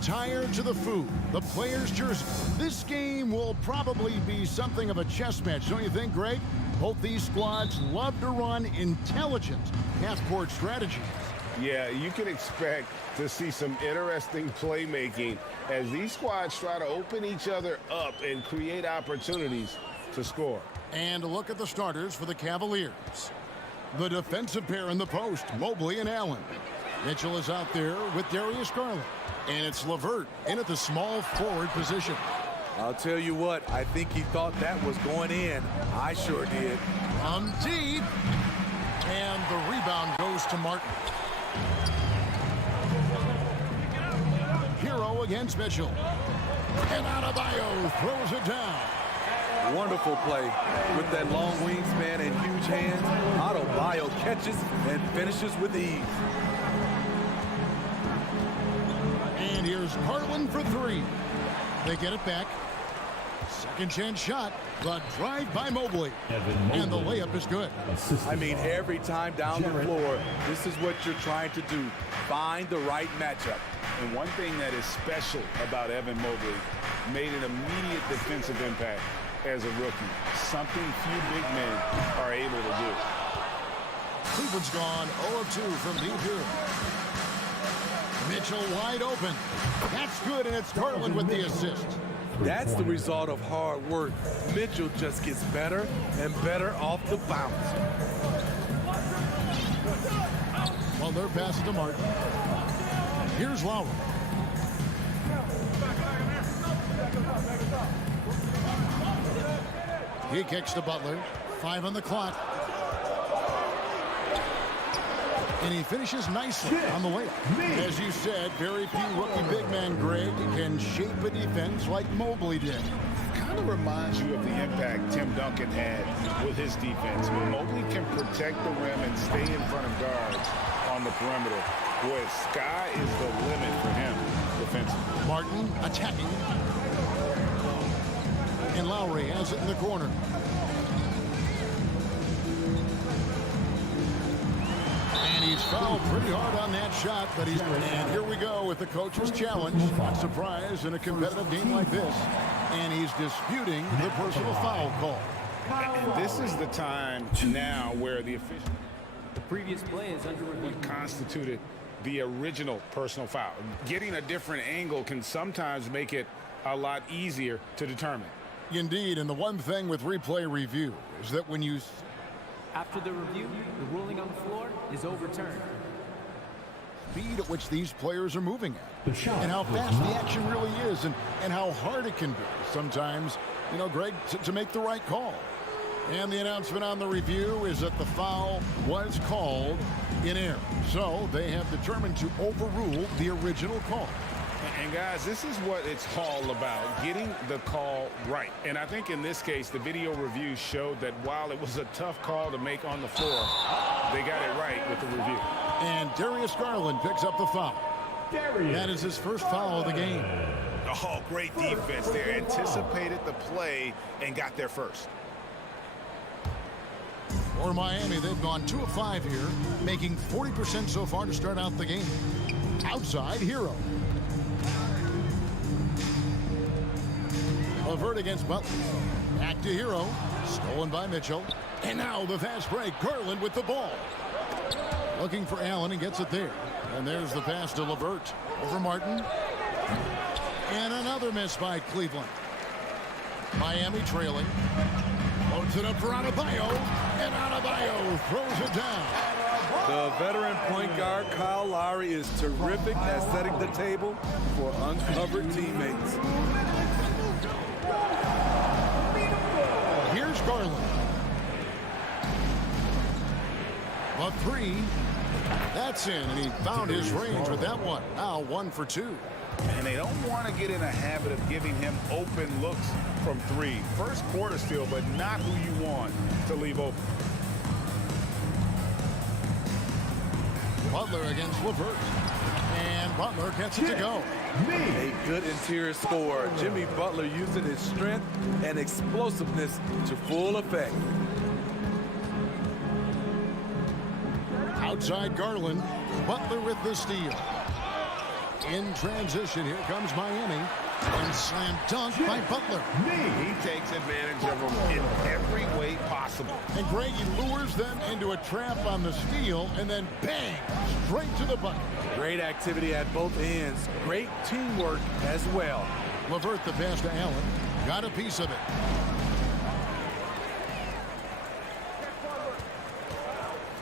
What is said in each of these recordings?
attire to the food, the player's jersey. This game will probably be something of a chess match, don't you think, Greg? Both these squads love to run intelligent half-court strategies. Yeah, you can expect to see some interesting playmaking as these squads try to open each other up and create opportunities to score. And a look at the starters for the Cavaliers. The defensive pair in the post, Mobley and Allen. Mitchell is out there with Darius Garland. And it's LeVert in at the small forward position. I'll tell you what, I think he thought that was going in. I sure did. Deep. And the rebound goes to Martin. Hero against Mitchell. And Adebayo throws it down. Wonderful play. With that long wingspan and huge hands, Adebayo catches and finishes with ease. And here's Garland for three. They get it back. Second chance shot. The drive by Mobley. And the layup is good. I mean, every time down the floor, this is what you're trying to do. Find the right matchup. And one thing that is special about Evan Mobley, made an immediate defensive impact as a rookie. Something few big men are able to do. Cleveland's gone 0 of 2 from deep here. Mitchell wide open. That's good, and it's Garland with the assist. That's the result of hard work. Mitchell just gets better and better off the bounce. Well, they're passing to Martin. Here's Lowry. He kicks to Butler. 5 on the clock. And he finishes nicely on the layup. As you said, very few rookie big men, Greg, can shape a defense like Mobley did. Kind of reminds you of the impact Tim Duncan had with his defense. When Mobley can protect the rim and stay in front of guards on the perimeter, boy, sky is the limit for him defensively. Martin attacking. And Lowry has it in the corner. And he's fouled pretty hard on that shot, but he's... And here we go with the coach's challenge. Not surprised in a competitive game like this. And he's disputing the personal foul call. And this is the time now where the official... The previous play is under review. What constituted the original personal foul. Getting a different angle can sometimes make it a lot easier to determine. Indeed, and the one thing with replay review is that when you... After the review, the ruling on the floor is overturned. Speed at which these players are moving at, and how fast the action really is, and how hard it can be sometimes, you know, Greg, to make the right call. And the announcement on the review is that the foul was called in error. So they have determined to overrule the original call. And guys, this is what it's all about, getting the call right. And I think in this case, the video review showed that while it was a tough call to make on the floor, they got it right with the review. And Darius Garland picks up the foul. That is his first foul of the game. Oh, great defense there. Anticipated the play and got there first. For Miami, they've gone 2 of 5 here, making 40% so far to start out the game. Outside, Hero. LeVert against Butler. Back to Hero. Stolen by Mitchell. And now the fast break. Garland with the ball. Looking for Allen and gets it there. And there's the pass to LeVert. Over Martin. And another miss by Cleveland. Miami trailing. Loads it up for Adebayo. And Adebayo throws it down. The veteran point guard, Kyle Lowry, is terrific at setting the table for uncovered teammates. Here's Garland. A 3. That's in, and he found his range with that one. Now 1 for 2. And they don't want to get in a habit of giving him open looks from 3. First quarter still, but not who you want to leave open. Butler against LeVert. And Butler gets it to go. A good interior scorer. Jimmy Butler using his strength and explosiveness to full effect. Outside Garland. Butler with the steal. In transition, here comes Miami. And slam dunk by Butler. He takes advantage of them in every way possible. And Greg, he lures them into a trap on the steal, and then bang, straight to the bucket. Great activity at both ends. Great teamwork as well. LeVert the pass to Allen. Got a piece of it.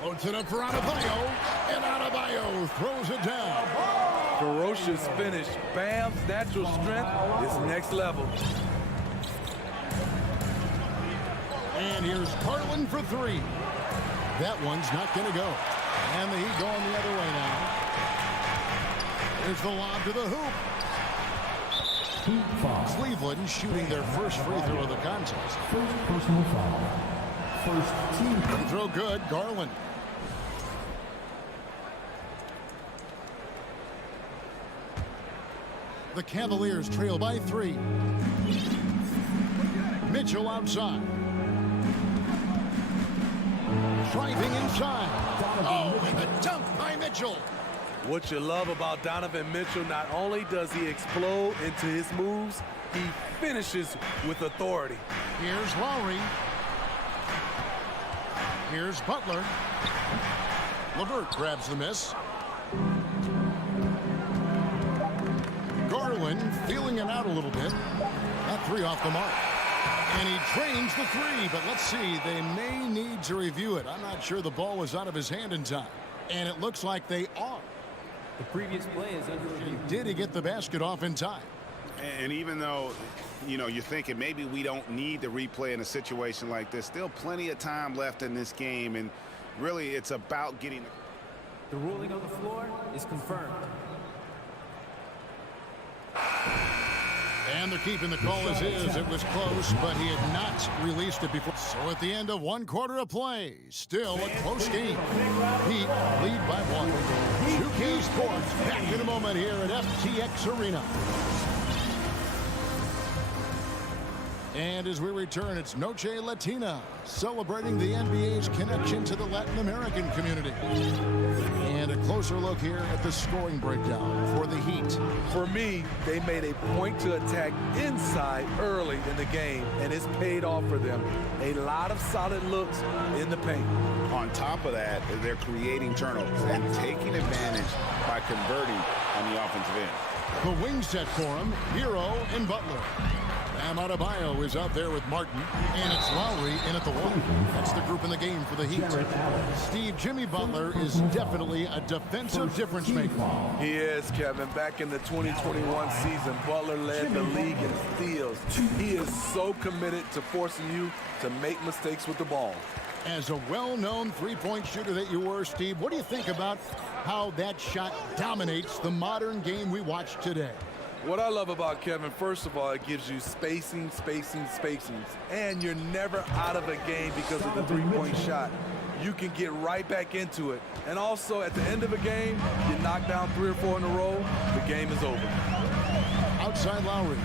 Floats it up for Adebayo, and Adebayo throws it down. Ferocious finish. Bam's natural strength is next level. And here's Garland for three. That one's not going to go. And the Heat going the other way now. There's the lob to the hoop. Cleveland shooting their first free throw of the contest. First personal foul. First team. Free throw good. Garland. The Cavaliers trail by 3. Mitchell outside. Driving inside. Oh, and the dunk by Mitchell. What you love about Donovan Mitchell, not only does he explode into his moves, he finishes with authority. Here's Lowry. Here's Butler. LeVert grabs the miss. Garland feeling it out a little bit. That three off the mark. And he drains the three, but let's see. They may need to review it. I'm not sure the ball was out of his hand in time. And it looks like they are. The previous play is under review. Did he get the basket off in time? And even though, you're thinking maybe we don't need the replay in a situation like this, still plenty of time left in this game. And really, it's about getting... The ruling on the floor is confirmed. And they're keeping the call as is. It was close, but he had not released it before. So at the end of 1 quarter of play, still a close game. Heat lead by 1. 2K Sports back in a moment here at FTX Arena. And as we return, it's Noche Latina, celebrating the NBA's connection to the Latin American community. And a closer look here at the scoring breakdown for the Heat. For me, they made a point to attack inside early in the game, and it's paid off for them. A lot of solid looks in the paint. On top of that, they're creating turnovers and taking advantage by converting on the offensive end. The wing set for him, Hero and Butler. Bam Adebayo is out there with Martin, and it's Lowry in at the 1. That's the group in the game for the Heat. Steve, Jimmy Butler is definitely a defensive difference maker. He is, Kevin. Back in the 2021 season, Butler led the league in steals. He is so committed to forcing you to make mistakes with the ball. As a well-known three-point shooter that you were, Steve, what do you think about how that shot dominates the modern game we watch today? What I love about Kevin, first of all, it gives you spacing, and you're never out of a game because of the three-point shot. You can get right back into it. And also, at the end of a game, you knock down 3 or 4 in a row, the game is over. Outside Lowry.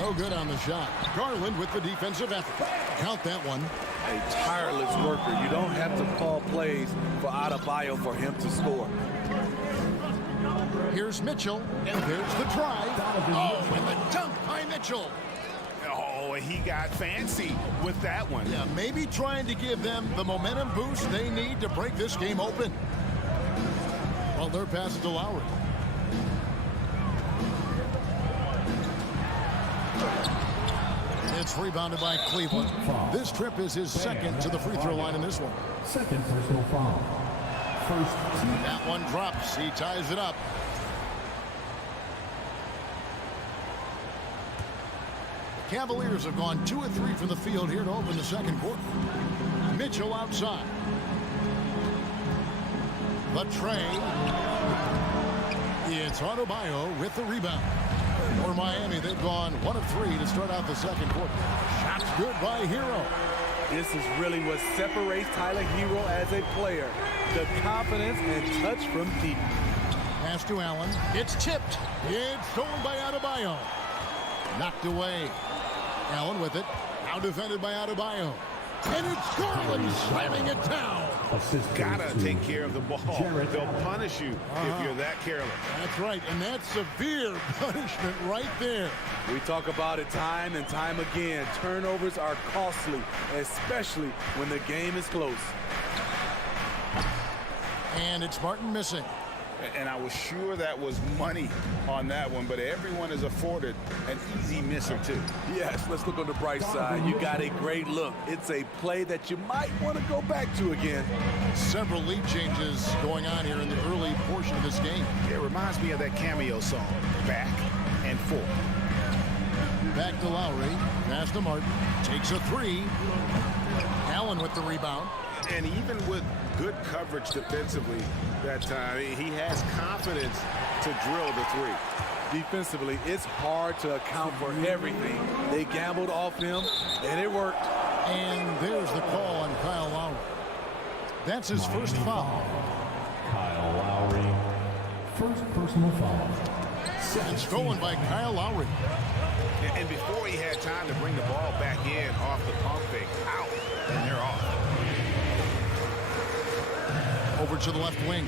No good on the shot. Garland with the defensive effort. Count that one. A tireless worker. You don't have to call plays for Adebayo for him to score. Here's Mitchell, and there's the drive. Oh, and the dunk by Mitchell. Oh, and he got fancy with that one. Yeah, maybe trying to give them the momentum boost they need to break this game open. Well, their pass is to Lowry. It's rebounded by Cleveland. This trip is his second to the free throw line in this one. Second personal foul. First team. That one drops. He ties it up. The Cavaliers have gone 2 of 3 from the field here to open the second quarter. Mitchell outside. The tray. It's Adebayo with the rebound. For Miami, they've gone 1 of 3 to start out the second quarter. Shots good by Hero. This is really what separates Tyler Hero as a player. The confidence and touch from deep. Pass to Allen. It's tipped. It's stolen by Adebayo. Knocked away. Allen with it. Now defended by Adebayo. And it's Garland slamming it down. Gotta take care of the ball. They'll punish you if you're that careless. That's right, and that's severe punishment right there. We talk about it time and time again. Turnovers are costly, especially when the game is close. And it's Martin missing. And I was sure that was money on that one, but everyone is afforded an easy miss or two. Yes, let's look on the bright side. You got a great look. It's a play that you might want to go back to again. Several lead changes going on here in the early portion of this game. It reminds me of that Cameo song, Back and Forth. Back to Lowry, pass to Martin, takes a three. Allen with the rebound. And even with good coverage defensively that time, he has confidence to drill the three. Defensively, it's hard to account for everything. They gambled off him, and it worked. And there's the call on Kyle Lowry. That's his first foul. Kyle Lowry, first personal foul. It's stolen by Kyle Lowry. And before he had time to bring the ball back in off the pump fake, out, and they're off. Over to the left wing.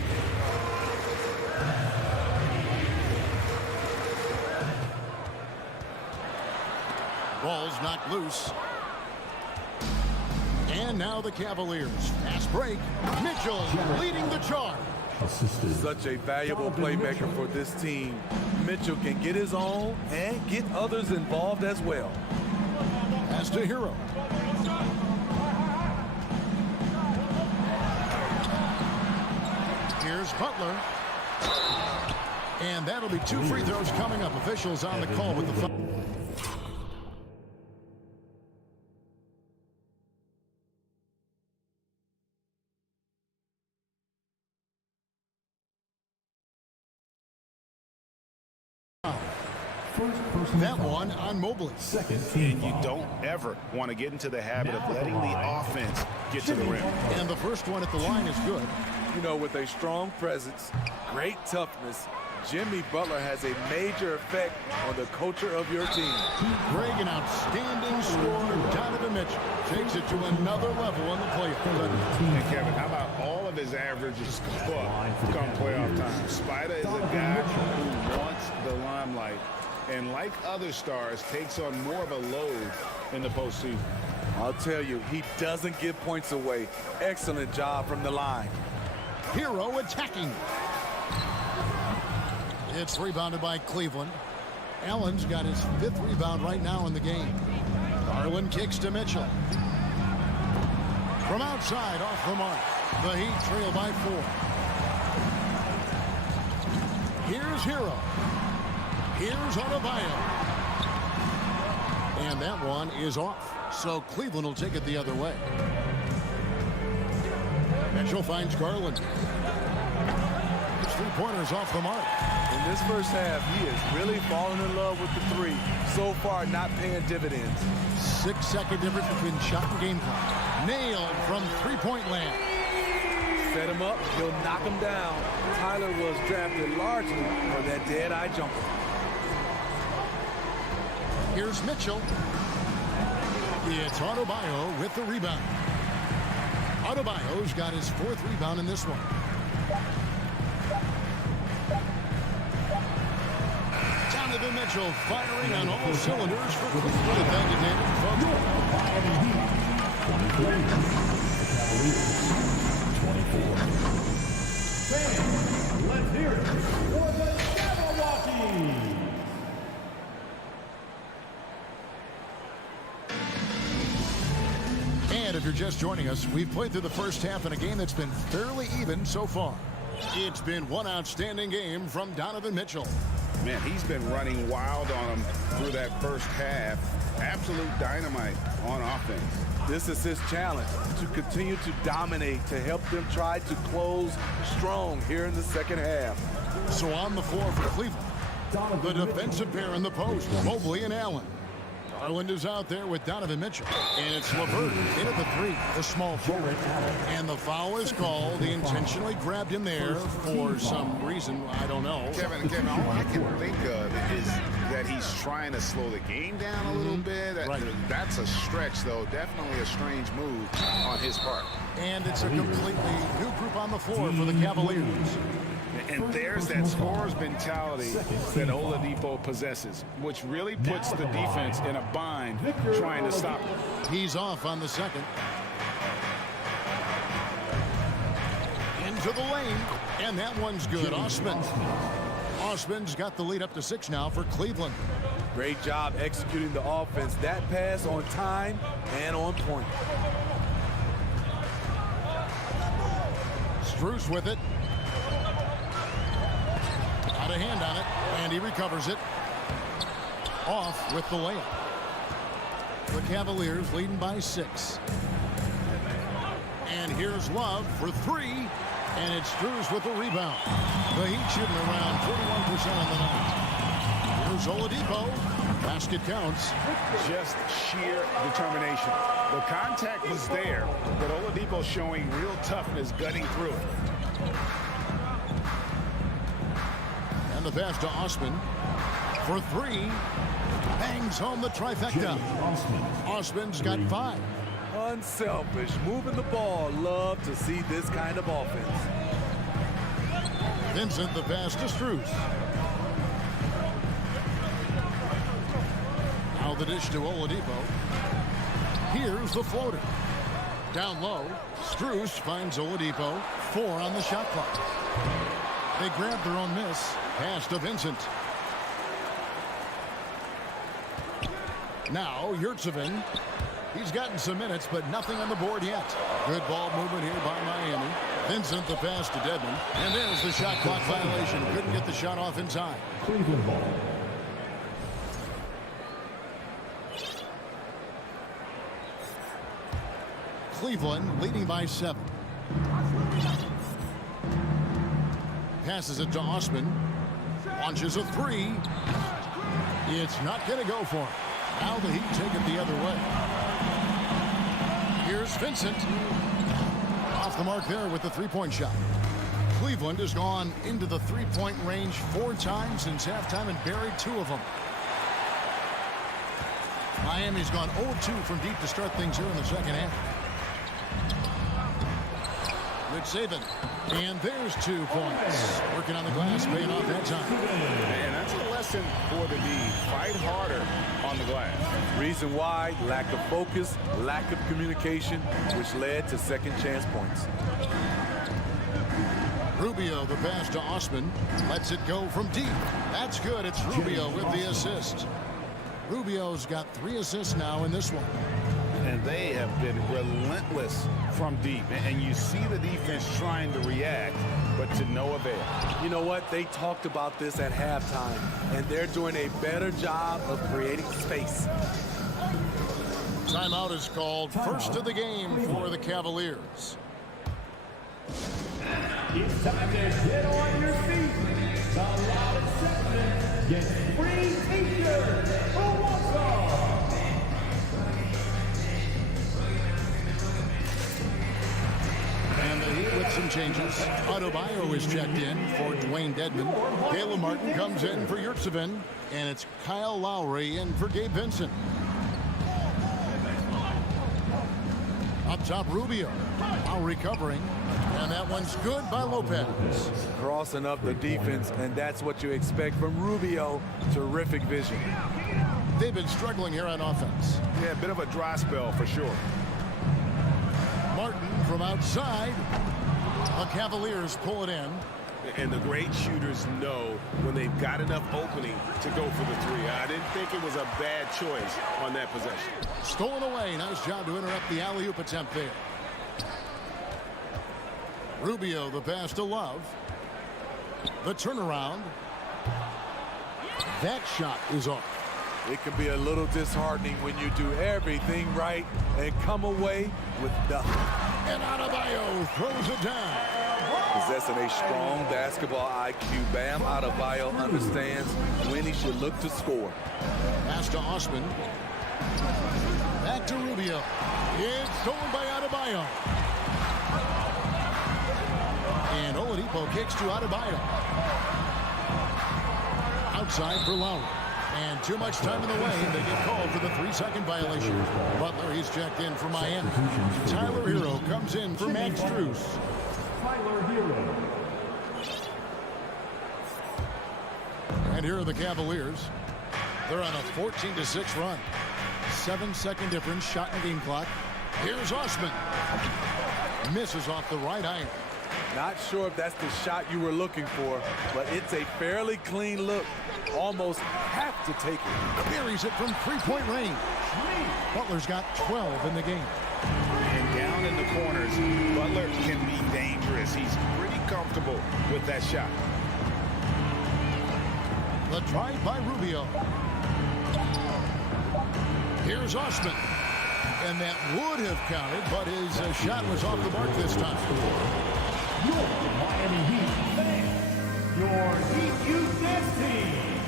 Ball's knocked loose. And now the Cavaliers. Fast break. Mitchell leading the charge. Assisted. Such a valuable playmaker for this team. Mitchell can get his own and get others involved as well. Pass to Hero. Here's Butler. And that'll be 2 free throws coming up. Officials on the call with the foul. That one on Mobley. Second team And you foul. don't ever want to get into the habit of letting the offense get to the rim. And the first one at the line is good. You know, with a strong presence, great toughness, Jimmy Butler has a major effect on the culture of your team. Greg, an outstanding scorer. Donovan Mitchell takes it to another level in the playoffs. And Kevin, how about all of his averages come playoff time? Spider is a guy who wants the limelight, and like other stars, takes on more of a load in the postseason. I'll tell you, he doesn't give points away. Excellent job from the line. Hero attacking. It's rebounded by Cleveland. Allen's got his 5th rebound right now in the game. Garland kicks to Mitchell. From outside, off the mark. The Heat trail by 4. Here's Hero. Here's Adebayo. And that one is off. So Cleveland will take it the other way. Mitchell finds Garland. His 3-pointers off the mark. In this first half, he is really falling in love with the three. So far, not paying dividends. 6-second difference between shot and game clock. Nailed from 3-point land. Set him up, he'll knock him down. Tyler was drafted largely for that dead-eye jumper. Here's Mitchell. It's Adebayo with the rebound. Adebayo's got his 4th rebound in this one. Donovan Mitchell firing on all cylinders for Cleveland. Thank you, David. Cavaliers, 24. Fans, let's hear it for the Jabberwockies. And if you're just joining us, we've played through the first half in a game that's been fairly even so far. It's been one outstanding game from Donovan Mitchell. Man, he's been running wild on them through that first half. Absolute dynamite on offense. This is his challenge, to continue to dominate, to help them try to close strong here in the second half. So on the floor for Cleveland, the defensive pair in the post, Mobley and Allen. Garland is out there with Donovan Mitchell. And it's LeVert in at the 3, the small forward. And the foul is called. He intentionally grabbed him there for some reason. I don't know. Kevin, all I can think of is that he's trying to slow the game down a little bit. Right. That's a stretch, though. Definitely a strange move on his part. And it's a completely new group on the floor for the Cavaliers. And there's that scorer's mentality that Oladipo possesses, which really puts the defense in a bind trying to stop him. He's off on the second. Into the lane, and that one's good. Osman's got the lead up to 6 now for Cleveland. Great job executing the offense. That pass on time and on point. Strus with it. Out of hand on it, and he recovers it. Off with the layup. The Cavaliers leading by 6. And here's Love for 3. And it's Strus with the rebound. The Heat shooting around 41% on the night. Here's Oladipo. Basket counts. Just sheer determination. The contact was there, but Oladipo showing real toughness gutting through it. And the pass to Osman for 3. Bangs home the trifecta. Osman's got 5. Unselfish, moving the ball. Love to see this kind of offense. Vincent the pass to Strus. Now the dish to Oladipo. Here's the floater. Down low, Strus finds Oladipo. 4 on the shot clock. They grab their own miss. Pass to Vincent. Now Yurtseven. He's gotten some minutes, but nothing on the board yet. Good ball movement here by Miami. Vincent the pass to Dedmon. And there's the shot clock violation. Couldn't get the shot off in time. Cleveland ball. Cleveland leading by 7. Passes it to Osman. Launches a 3. It's not going to go for him. Now the Heat take it the other way. Here's Vincent. Off the mark there with the three-point shot. Cleveland has gone into the three-point range 4 times since halftime and buried 2 of them. Miami's gone 0-2 from deep to start things here in the second half. Rich Saban. And there's 2 points. Working on the glass, paying off that time. And that's a lesson for the D. Fight harder on the glass. Reason why, lack of focus, lack of communication, which led to second chance points. Rubio, the pass to Osman. Lets it go from deep. That's good. It's Rubio with the assist. Rubio's got 3 assists now in this one. And they have been relentless from deep. And you see the defense trying to react, but to no avail. You know what? They talked about this at halftime, and they're doing a better job of creating space. Timeout is called. First of the game for the Cavaliers. It's time to get on your feet. The loud acceptance gets free t-shirts. Who wants some? And the Heat with some changes. Adebayo is checked in for Dwayne Dedmon. Caleb Martin comes in for Yurtseven. And it's Kyle Lowry in for Gabe Vincent. Up top, Rubio. Lowry covering. And that one's good by Lopez. Crossing up the defense, and that's what you expect from Rubio. Terrific vision. They've been struggling here on offense. Yeah, a bit of a dry spell for sure. Martin from outside. The Cavaliers pull it in. And the great shooters know when they've got enough opening to go for the 3. I didn't think it was a bad choice on that possession. Stolen away. Nice job to interrupt the alley-oop attempt there. Rubio, the pass to Love. The turnaround. That shot is off. It can be a little disheartening when you do everything right and come away with nothing. And Adebayo throws it down. Possessing a strong basketball IQ, Bam Adebayo understands when he should look to score. Pass to Osman. Back to Rubio. It's stolen by Adebayo. And Oladipo kicks to Adebayo. Outside for Lowry. And too much time in the lane. They get called for the 3-second violation. Butler, he's checked in for Miami. Tyler Hero comes in for Max Strus. Tyler Hero. And here are the Cavaliers. They're on a 14-6 run. 7-second difference, shot in the game clock. Here's Osman. Misses off the right iron. Not sure if that's the shot you were looking for, but it's a fairly clean look. Almost have to take it. Buries it from three-point range. Butler's got 12 in the game. And down in the corners, Butler can be dangerous. He's pretty comfortable with that shot. The drive by Rubio. Here's Osman. And that would have counted, but his shot was off the mark this time. Your Miami Heat fans. Your Heat Youth team.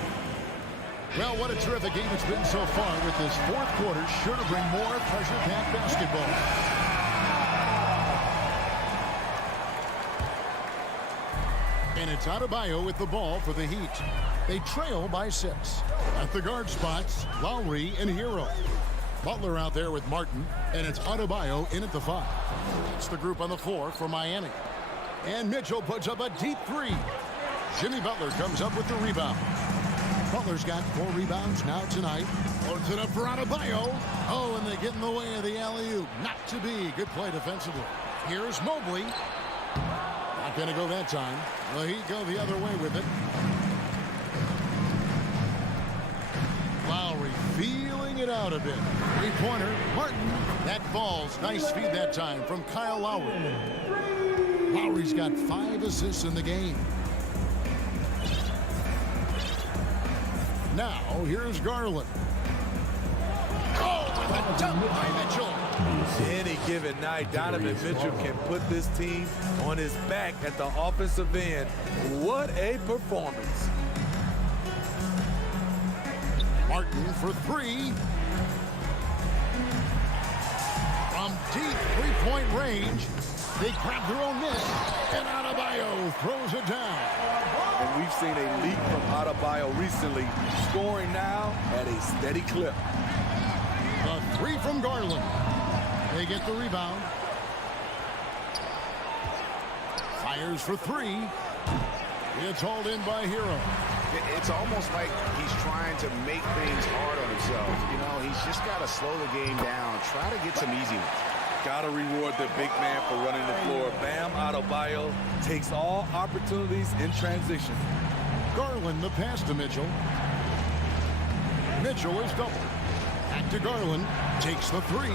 Well, what a terrific game it's been so far with this fourth quarter. Sure to bring more pressure-packed basketball. And it's Adebayo with the ball for the Heat. They trail by 6. At the guard spots, Lowry and Hero. Butler out there with Martin, and it's Adebayo in at the 5. It's the group on the floor for Miami. And Mitchell puts up a deep 3. Jimmy Butler comes up with the rebound. Butler's got 4 rebounds now tonight. Loads it up for Adebayo. Oh, and they get in the way of the alley-oop. Not to be. Good play defensively. Here's Mobley. Not going to go that time. Well, he'd go the other way with it. Lowry feeling it out a bit. 3-pointer. Martin. That falls. Nice feed that time from Kyle Lowry. Lowry's got 5 assists in the game. Now, here's Garland. Oh, with a dunk by Mitchell. Any given night, Donovan Mitchell can put this team on his back at the offensive end. What a performance. Martin for 3. From deep 3-point range, they grab their own miss, and Adebayo throws it down. And we've seen a leap from Adebayo recently, scoring now at a steady clip. The 3 from Garland. They get the rebound. Fires for 3. It's hauled in by Hero. It's almost like he's trying to make things hard on himself. You know, he's just got to slow the game down, try to get some easy ones. Got to reward the big man for running the floor. Bam Adebayo takes all opportunities in transition. Garland the pass to Mitchell. Mitchell is double. Back to Garland. Takes the 3.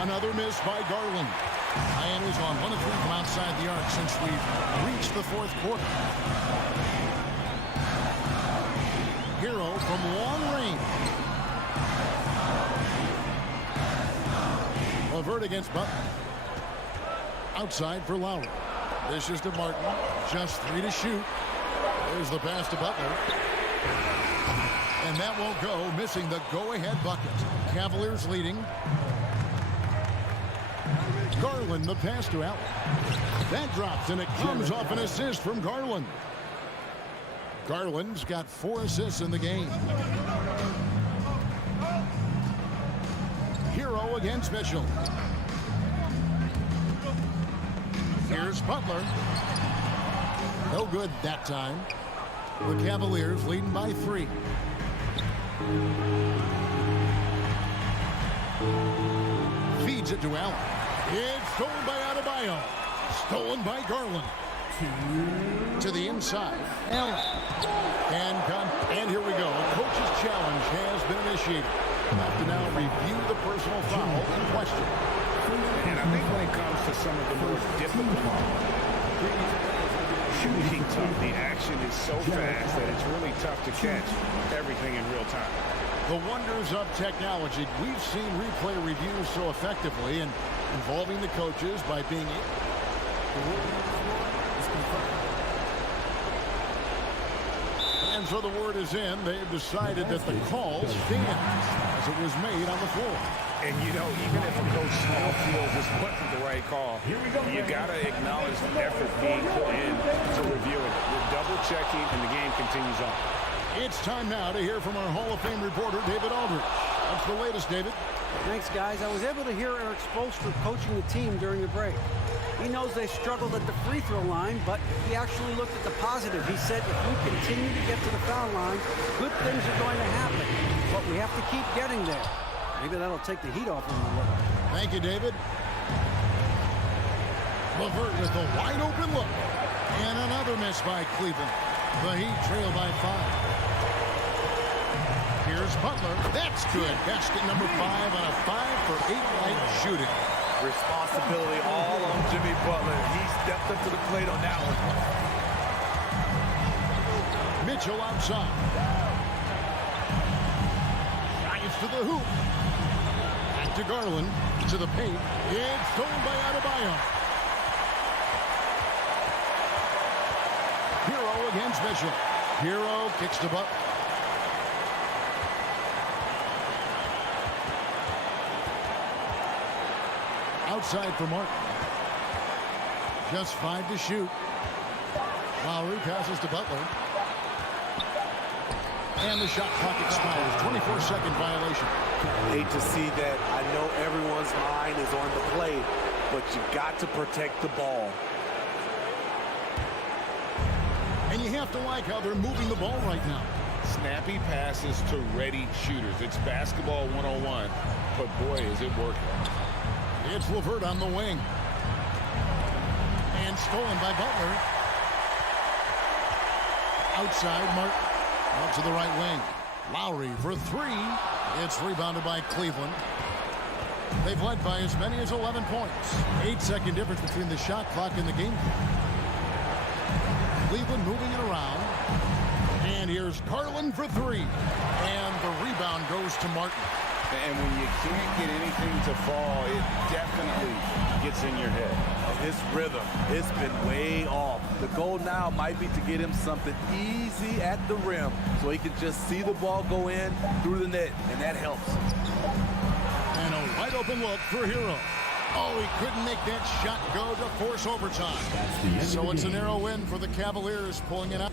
Another miss by Garland. Miami's on 1 of 3 from outside the arc since we've reached the 4th quarter. Hero from long range. Levert against Butler. Outside for Lowry. This is to Martin. Just 3 to shoot. There's the pass to Butler. And that won't go, missing the go-ahead bucket. Cavaliers leading. Garland the pass to Allen. That drops, and it comes off an assist from Garland. Garland's got 4 assists in the game. Hero against Mitchell. Here's Butler. No good that time. The Cavaliers leading by 3. Feeds it to Allen. It's stolen by Adebayo. Stolen by Garland. To the inside. Allen. And here we go. A coach's challenge has been initiated. Have to now review the personal foul in question. And I think when it comes to some of the more difficult shooting tough, the action is so fast that it's really tough to catch everything in real time. The wonders of technology. We've seen replay reviews so effectively and involving the coaches by being and so the word is in. They've decided that the call stands as it was made on the floor. And, you know, even if a coach still feels this wasn't the right call, you got to acknowledge the effort being put in to review it. You're double-checking, and the game continues on. It's time now to hear from our Hall of Fame reporter, David Aldridge. What's the latest, David? Thanks, guys. I was able to hear Eric Spoelstra coaching the team during the break. He knows they struggled at the free throw line, but he actually looked at the positive. He said if we continue to get to the foul line, good things are going to happen. But we have to keep getting there. Maybe that'll take the heat off him a little. Thank you, David. LeVert with a wide open look. And another miss by Cleveland. The Heat trail by 5. Here's Butler. That's good. Basket number 5 on a 5-for-8 night shooting. Responsibility all on Jimmy Butler. He stepped up to the plate on that one. Mitchell outside. Drives to the hoop. Back to Garland. To the paint. It's stolen by Adebayo. Hero against Mitchell. Hero kicks to Butler. Outside for Martin. Just 5 to shoot. Lowry passes to Butler. And the shot clock expires. 24-second violation. Hate to see that. I know everyone's mind is on the play, but you got to protect the ball. And you have to like how they're moving the ball right now. Snappy passes to ready shooters. It's basketball 101, but boy, is it working. It's LeVert on the wing. And stolen by Butler. Outside, Martin. Out to the right wing. Lowry for 3. It's rebounded by Cleveland. They've led by as many as 11 points. 8-second difference between the shot clock and the game. Cleveland moving it around. And here's Garland for 3. And the rebound goes to Martin. And when you can't get anything to fall, it definitely gets in your head. His rhythm, it's been way off. The goal now might be to get him something easy at the rim so he can just see the ball go in through the net, and that helps. And a wide open look for Hero. Oh, he couldn't make that shot go to force overtime. So it's a narrow win for the Cavaliers, pulling it out.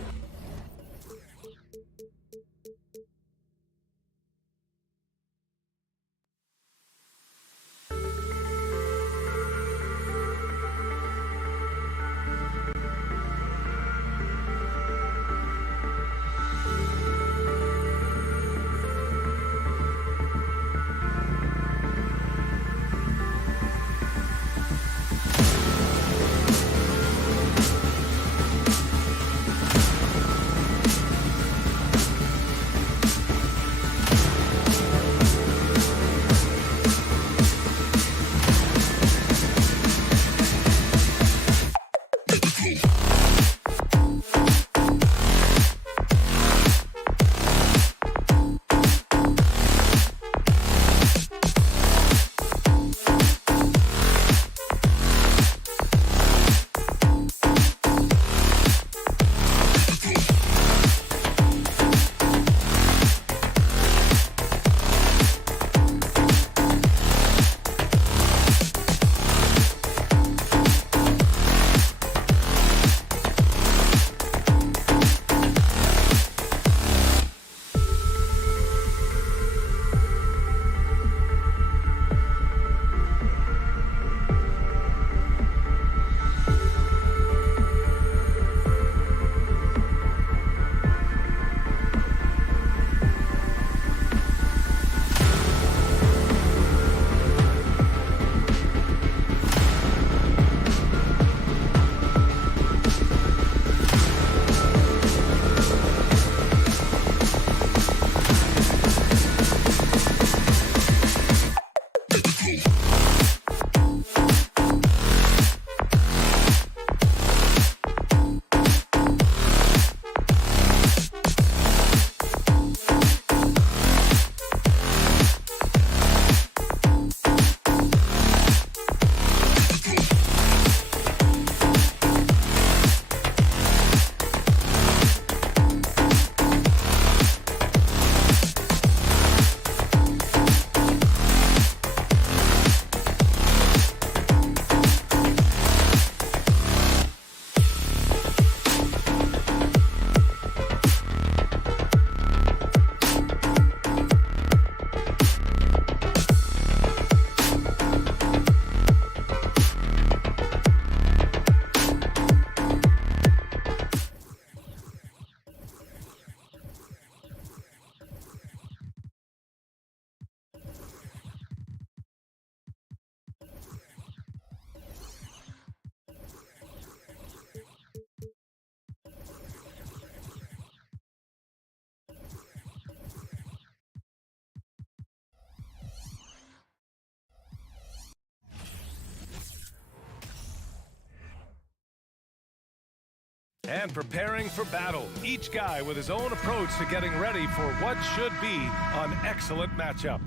and preparing for battle. Each guy with his own approach to getting ready for what should be an excellent matchup.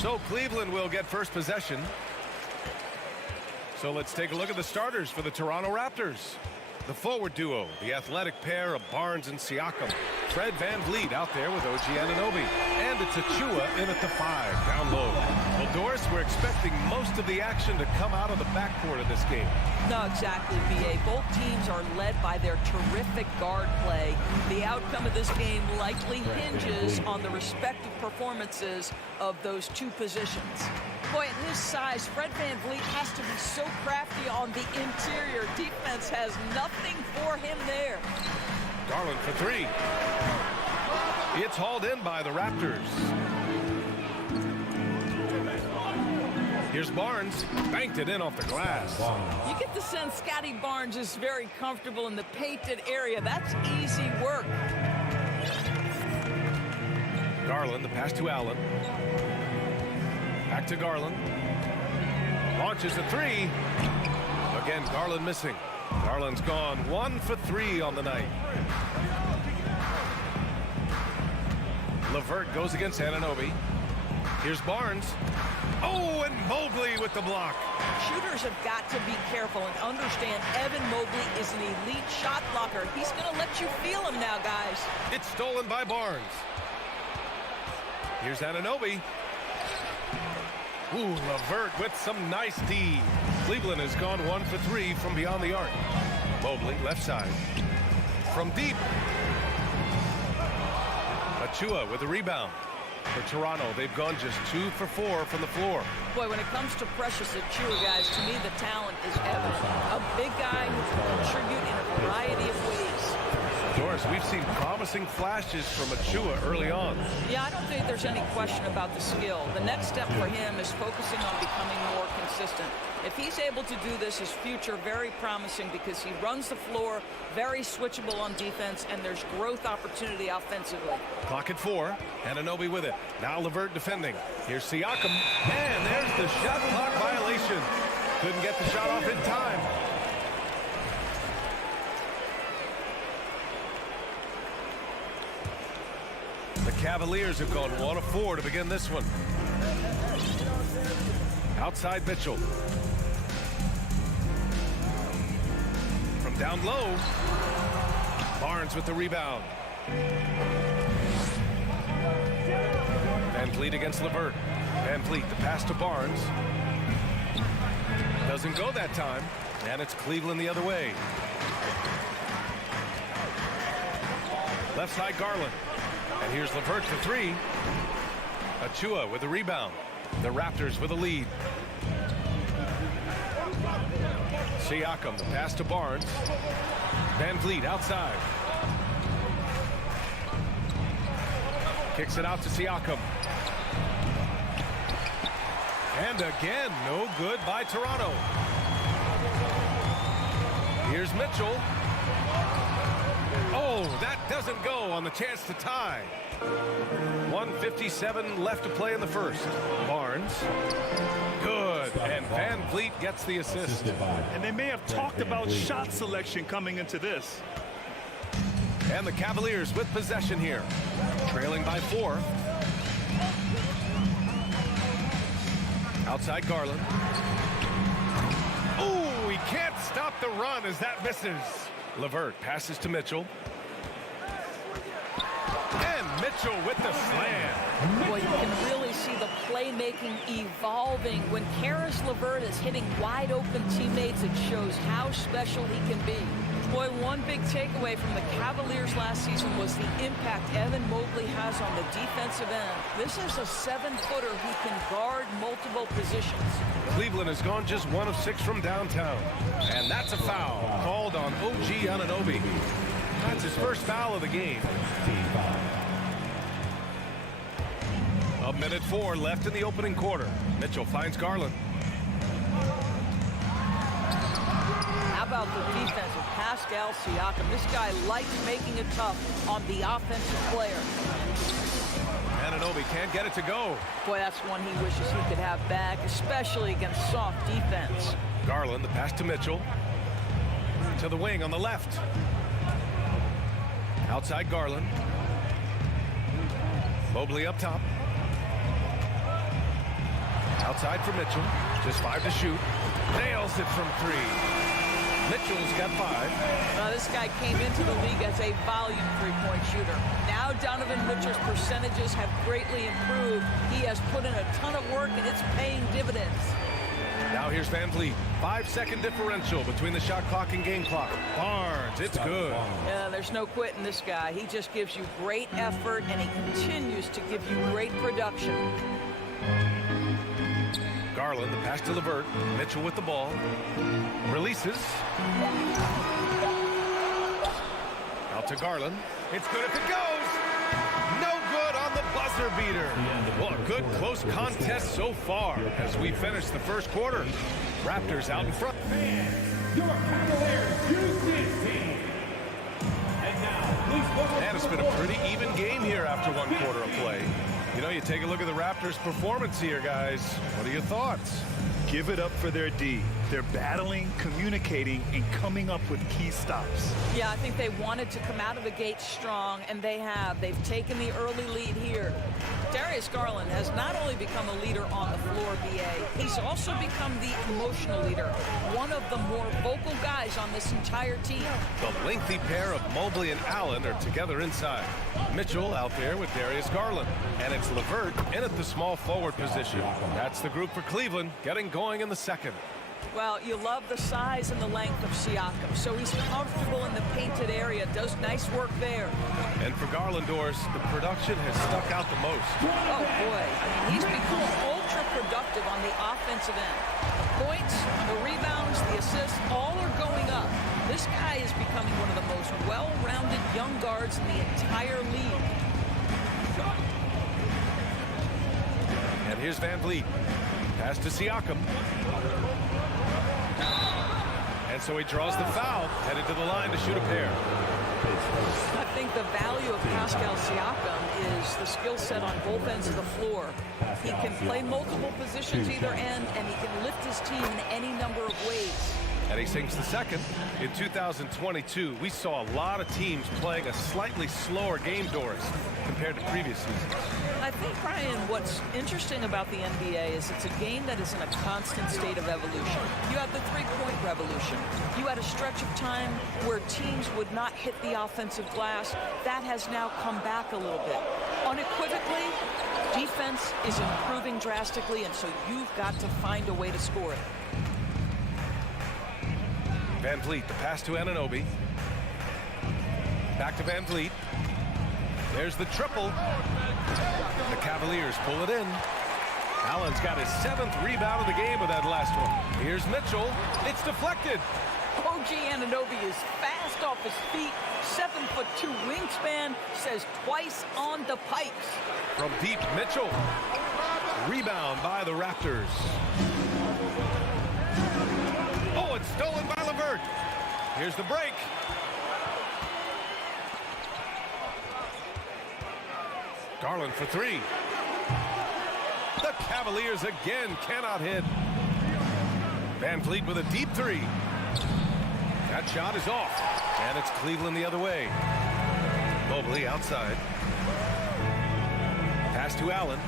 So Cleveland will get first possession. So let's take a look at the starters for the Toronto Raptors. The forward duo, the athletic pair of Barnes and Siakam. Fred VanVleet out there with OG Anunoby. And it's Achua in at the 5, down low. Well, Doris, we're expecting most of the action to come out of the backcourt of this game. No, exactly, B.A. Both teams are led by their terrific guard play. The outcome of this game likely hinges on the respective performances of those two positions. Boy, at his size, Fred VanVleet has to be so crafty on the interior. Defense has nothing for him there. Garland for 3. It's hauled in by the Raptors. Here's Barnes, banked it in off the glass. You get the sense Scotty Barnes is very comfortable in the painted area. That's easy work. Garland, the pass to Allen. Back to Garland. Launches a 3. Again, Garland missing. Garland's gone 1 for 3 on the night. LeVert goes against Anunoby. Here's Barnes. Oh, and Mobley with the block. Shooters have got to be careful and understand Evan Mobley is an elite shot blocker. He's going to let you feel him now, guys. It's stolen by Barnes. Here's Anunoby. Ooh, LeVert with some nice D. Cleveland has gone 1 for 3 from beyond the arc. Mobley, left side. From deep. Achua with the rebound. For Toronto, they've gone just 2 for 4 from the floor. Boy, when it comes to Precious Achua, guys, to me the talent is evident. A big guy who can contribute in a variety of ways. Doris, we've seen promising flashes from Achua early on. Yeah, I don't think there's any question about the skill. The next step for him is focusing on becoming more consistent. If he's able to do this, his future very promising because he runs the floor, very switchable on defense, and there's growth opportunity offensively. Clock at 4. Anunoby with it. Now LeVert defending. Here's Siakam. And there's the shot clock violation. Couldn't get the shot off in time. The Cavaliers have gone 1 of 4 to begin this one. Outside Mitchell. From down low. Barnes with the rebound. VanVleet against LeVert. VanVleet, the pass to Barnes. Doesn't go that time. And it's Cleveland the other way. Left side Garland. And here's LeVert for 3. Achua with the rebound. The Raptors with a lead. Siakam, the pass to Barnes. VanVleet outside. Kicks it out to Siakam. And again, no good by Toronto. Here's Mitchell. Oh, that doesn't go on the chance to tie. 1:57 left to play in the first. Barnes. Good. And VanVleet gets the assist. And they may have talked about shot selection coming into this. And the Cavaliers with possession here. Trailing by 4. Outside Garland. Oh, he can't stop the run as that misses. LeVert passes to Mitchell. And Mitchell with the slam. Boy, you can really see the playmaking evolving. When Karis LeVert is hitting wide open teammates, it shows how special he can be. Boy, one big takeaway from the Cavaliers last season was the impact Evan Mobley has on the defensive end. This is a 7-footer who can guard multiple positions. Cleveland has gone just 1 of 6 from downtown. And that's a foul called on OG Anunoby. That's his first foul of the game. 1:04 left in the opening quarter. Mitchell finds Garland. How about the defense of Pascal Siakam? This guy likes making it tough on the offensive player. Anunoby can't get it to go. Boy, that's one he wishes he could have back, especially against soft defense. Garland, the pass to Mitchell. To the wing on the left. Outside Garland. Mobley up top. Outside for Mitchell. Just 5 to shoot. Nails it from 3. Mitchell's got 5. Now this guy came into the league as a volume three-point shooter. Now Donovan Mitchell's percentages have greatly improved. He has put in a ton of work, and it's paying dividends. Now here's Van Vliet. 5-second differential between the shot clock and game clock. Barnes, it's good. Yeah, there's no quitting this guy. He just gives you great effort, and he continues to give you great production. Garland, the pass to LeVert. Mitchell with the ball. Releases. Out to Garland. It's good if it goes. No good on the buzzer beater. Well, a good close contest so far as we finish the first quarter. Raptors out in front. Your Cavaliers use this team. And now, please welcome. And it's been a pretty even game here after 1 quarter of play. You know, you take a look at the Raptors' performance here, guys. What are your thoughts? Give it up for their D. They're battling, communicating, and coming up with key stops. Yeah, I think they wanted to come out of the gate strong, and they have. They've taken the early lead here. Darius Garland has not only become a leader on the floor, BA, he's also become the emotional leader, one of the more vocal guys on this entire team. The lengthy pair of Mobley and Allen are together inside. Mitchell out there with Darius Garland. And it's LeVert in at the small forward position. That's the group for Cleveland, getting going in the second. Well, you love the size and the length of Siakam, so he's comfortable in the painted area, does nice work there. And for Garlandors, the production has stuck out the most. Oh, boy. I mean, he's become ultra-productive on the offensive end. The points, the rebounds, the assists, all are going up. This guy is becoming one of the most well-rounded young guards in the entire league. And here's Van Vliet. Pass to Siakam. And so he draws the foul, headed to the line to shoot a pair. I think the value of Pascal Siakam is the skill set on both ends of the floor. He can play multiple positions either end, and he can lift his team in any number of ways. And he sinks the second. In 2022, we saw a lot of teams playing a slightly slower game, Doris, compared to previous seasons. I think, Brian, what's interesting about the NBA is it's a game that is in a constant state of evolution. You have the three-point revolution. You had a stretch of time where teams would not hit the offensive glass. That has now come back a little bit. Unequivocally, defense is improving drastically, and so you've got to find a way to score it. Van Vliet, the pass to Anunoby. Back to Van Vliet. There's the triple. The Cavaliers pull it in. Allen's got his 7th rebound of the game with that last one. Here's Mitchell. It's deflected. OG Anunoby is fast off his feet. 7'2" wingspan, says twice on the pipes. From deep, Mitchell. Rebound by the Raptors. Oh, it's stolen by LeVert. Here's the break. Garland for 3. The Cavaliers again cannot hit. Van Vliet with a deep 3. That shot is off. And it's Cleveland the other way. Mobley outside. Pass to Allen.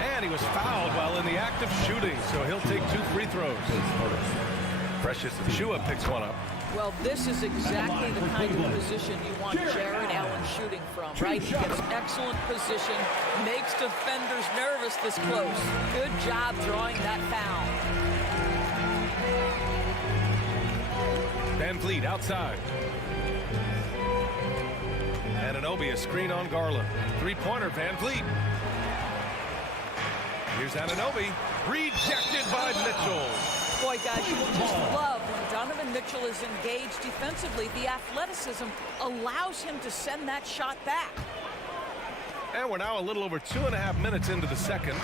And he was fouled while in the act of shooting, so he'll take 2 free throws. Precious Achiuwa picks one up. Well, this is exactly the kind of position you want Jared Allen shooting from, right? He gets excellent position, makes defenders nervous this close. Good job drawing that foul. Van Vliet outside. Anunoby, a screen on Garland. 3-pointer, Van Vliet. Here's Anunoby, rejected by Mitchell. Boy, guys, you will just love when Donovan Mitchell is engaged defensively. The athleticism allows him to send that shot back. And we're now a little over 2.5 minutes into the second.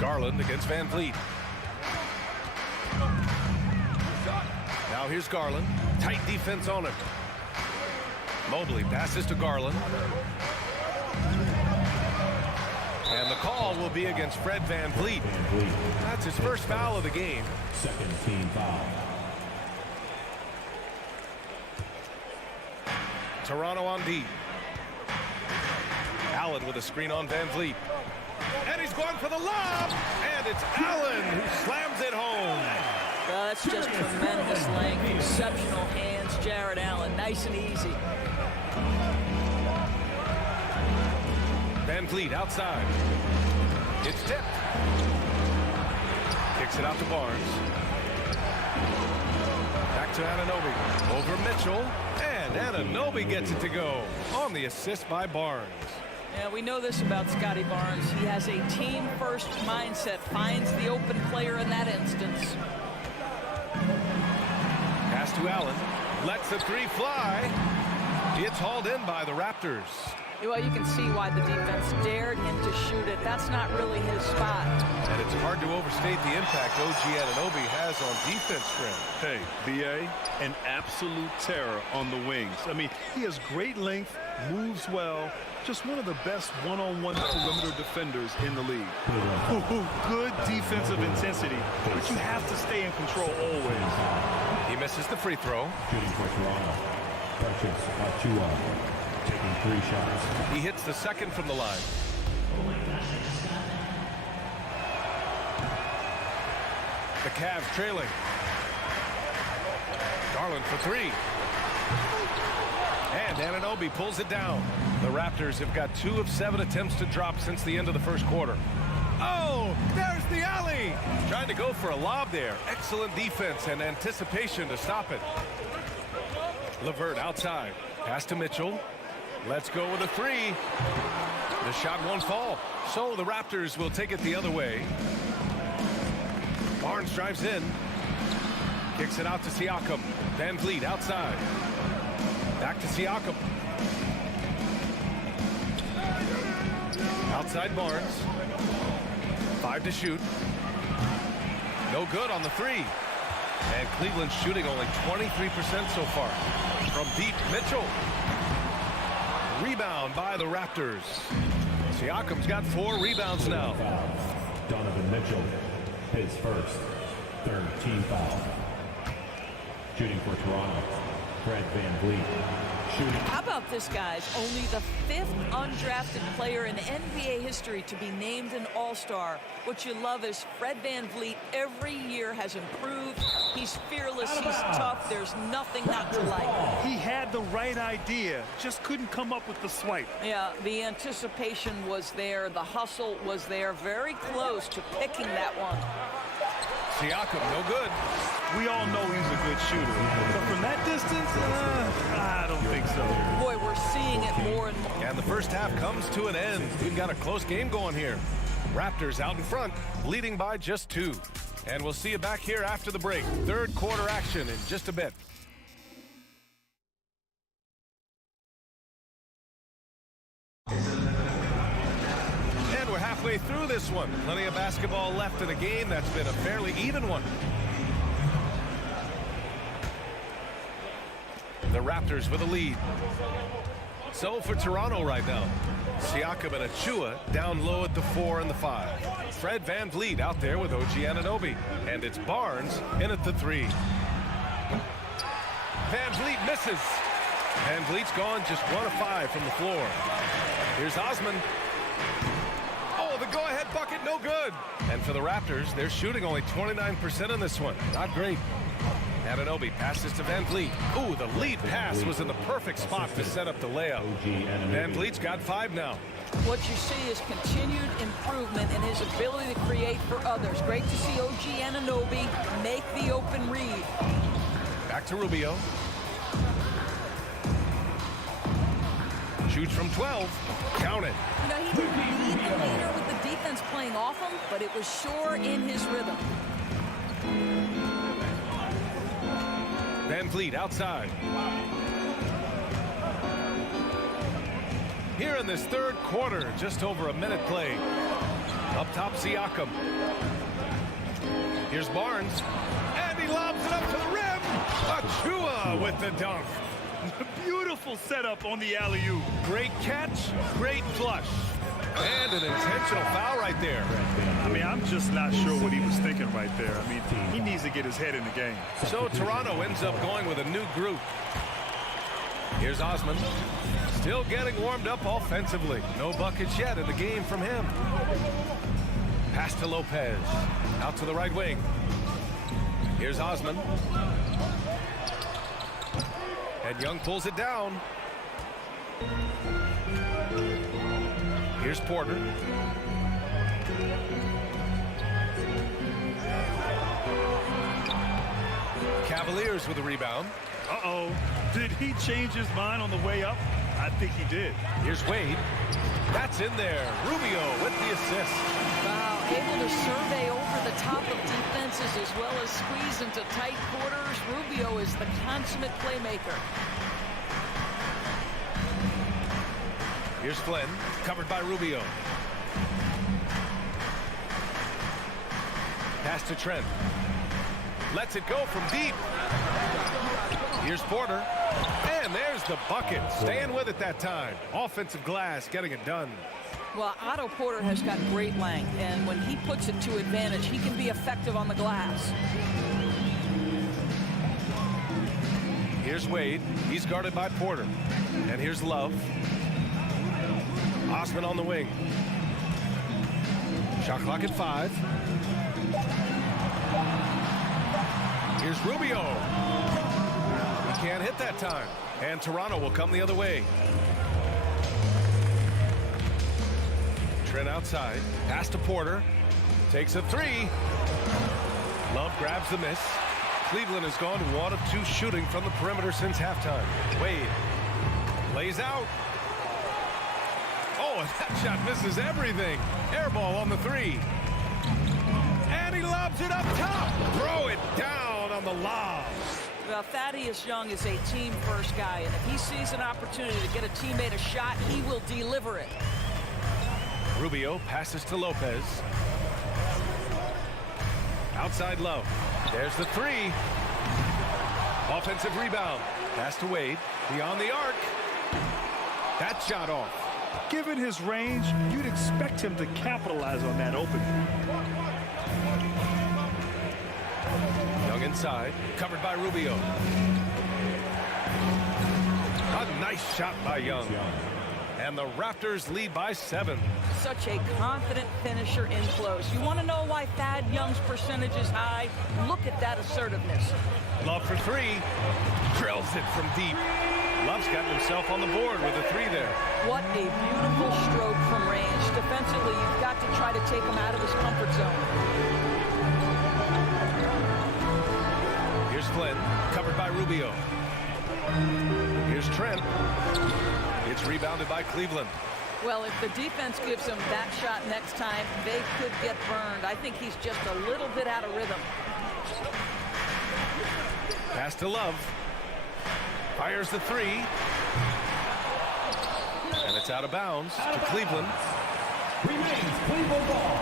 Garland against Van Vliet. Now here's Garland. Tight defense on him. Mobley passes to Garland. And the call will be against Fred VanVleet. That's his first foul of the game. Second team foul. Toronto on D. Allen with a screen on VanVleet. And he's going for the lob. And it's Allen who slams it home. That's just tremendous length. Exceptional hands, Jared Allen. Nice and easy. VanVleet outside. It's tipped. Kicks it out to Barnes. Back to Anunoby. Over Mitchell. And Anunoby gets it to go on the assist by Barnes. Yeah, we know this about Scotty Barnes. He has a team-first mindset. Finds the open player in that instance. Pass to Allen. Lets the three fly. It's hauled in by the Raptors. Well, you can see why the defense dared him to shoot it. That's not really his spot. And it's hard to overstate the impact OG Anunoby has on defense, Graham. Hey, B.A., an absolute terror on the wings. I mean, he has great length, moves well, just one of the best one-on-one perimeter defenders in the league. Good defensive intensity, but you have to stay in control always. He misses the free throw. Shooting for Toronto. Precious Achiuwa taking 3 shots. He hits the second from the line. The Cavs trailing. Garland for 3. And Anunoby pulls it down. The Raptors have got 2 of 7 attempts to drop since the end of the first quarter. Oh, there's the alley. Trying to go for a lob there. Excellent defense and anticipation to stop it. LeVert outside. Pass to Mitchell. Let's go with a 3. The shot won't fall. So the Raptors will take it the other way. Barnes drives in. Kicks it out to Siakam. VanVleet outside. Back to Siakam. Outside Barnes. 5 to shoot. No good on the 3. And Cleveland's shooting only 23% so far. From deep, Mitchell. Rebound by the Raptors. Siakam's got 4 rebounds now. Donovan Mitchell, his first, 3rd team foul. Shooting for Toronto, Fred VanVleet. Shooting. How about this, guys? Only the 5th undrafted player in NBA history to be named an All-Star. What you love is Fred VanVleet every year has improved. He's fearless, he's tough, there's nothing not to like. He had the right idea, just couldn't come up with the swipe. Yeah, the anticipation was there, the hustle was there, very close to picking that one. Siakam, no good. We all know he's a good shooter, but from that distance, I don't think so. Boy, we're seeing it more and more. And the first half comes to an end. We've got a close game going here. Raptors out in front, leading by just 2. And we'll see you back here after the break. 3rd quarter action in just a bit. And we're halfway through this one. Plenty of basketball left in a game that's been a fairly even one. The Raptors with a lead. So for Toronto right now, Siakam and Achiuwa down low at the 4 and the 5. Fred VanVleet out there with OG Anunoby. And it's Barnes in at the 3. VanVleet misses. VanVleet's gone just 1 of 5 from the floor. Here's Osman. Oh, the go-ahead bucket, no good. And for the Raptors, they're shooting only 29% in this one. Not great. Anunoby passes to VanVleet. Ooh, the lead pass was in the perfect spot to set up the layup. VanVleet's got 5 now. What you see is continued improvement in his ability to create for others. Great to see OG Anunoby make the open read. Back to Rubio. Shoots from 12. Count it. You know, he didn't lead the leader with the defense playing off him, but it was sure in his rhythm. VanVleet outside. Here in this 3rd quarter, just over a minute played. Up top, Siakam. Here's Barnes. And he lobs it up to the rim. Achiuwa with the dunk. Beautiful setup on the alley-oop. Great catch, great flush. And an intentional foul right there. I mean, I'm just not sure what he was thinking right there. I mean, he needs to get his head in the game. So Toronto ends up going with a new group. Here's Osman. Still getting warmed up offensively. No buckets yet in the game from him. Pass to Lopez. Out to the right wing. Here's Osman. And Young pulls it down. Here's Porter. Cavaliers with a rebound. Uh-oh. Did he change his mind on the way up? I think he did. Here's Wade. That's in there. Rubio with the assist. Wow, able to survey over the top of defenses as well as squeeze into tight quarters. Rubio is the consummate playmaker. Here's Flynn, covered by Rubio. Pass to Trent. Lets it go from deep. Here's Porter. And there's the bucket. Staying with it that time. Offensive glass, getting it done. Well, Otto Porter has got great length, and when he puts it to advantage, he can be effective on the glass. Here's Wade. He's guarded by Porter. And here's Love. Osman on the wing. Shot clock at 5. Here's Rubio. He can't hit that time. And Toronto will come the other way. Trent outside. Pass to Porter. Takes a 3. Love grabs the miss. Cleveland has gone 1 of 2 shooting from the perimeter since halftime. Wade lays out. Oh, and that shot misses everything. Air ball on the 3. And he lobs it up top. Throw it down on the lob. Well, Thaddeus Young is a team-first guy, and if he sees an opportunity to get a teammate a shot, he will deliver it. Rubio passes to Lopez. Outside Love. There's the 3. Offensive rebound. Pass to Wade. Beyond the arc. That shot off. Given his range, you'd expect him to capitalize on that opening. Young inside. Covered by Rubio. A nice shot by Young. And the Raptors lead by 7. Such a confident finisher in close. You want to know why Thad Young's percentage is high? Look at that assertiveness. Love for 3. Drills it from deep. Love's gotten himself on the board with a 3 there. What a beautiful stroke from range. Defensively, you've got to try to take him out of his comfort zone. Here's Flynn, covered by Rubio. Here's Trent. It's rebounded by Cleveland. Well, if the defense gives him that shot next time, they could get burned. I think he's just a little bit out of rhythm. Pass to Love. Fires the 3. And it's out of bounds to Cleveland. Remains Cleveland ball.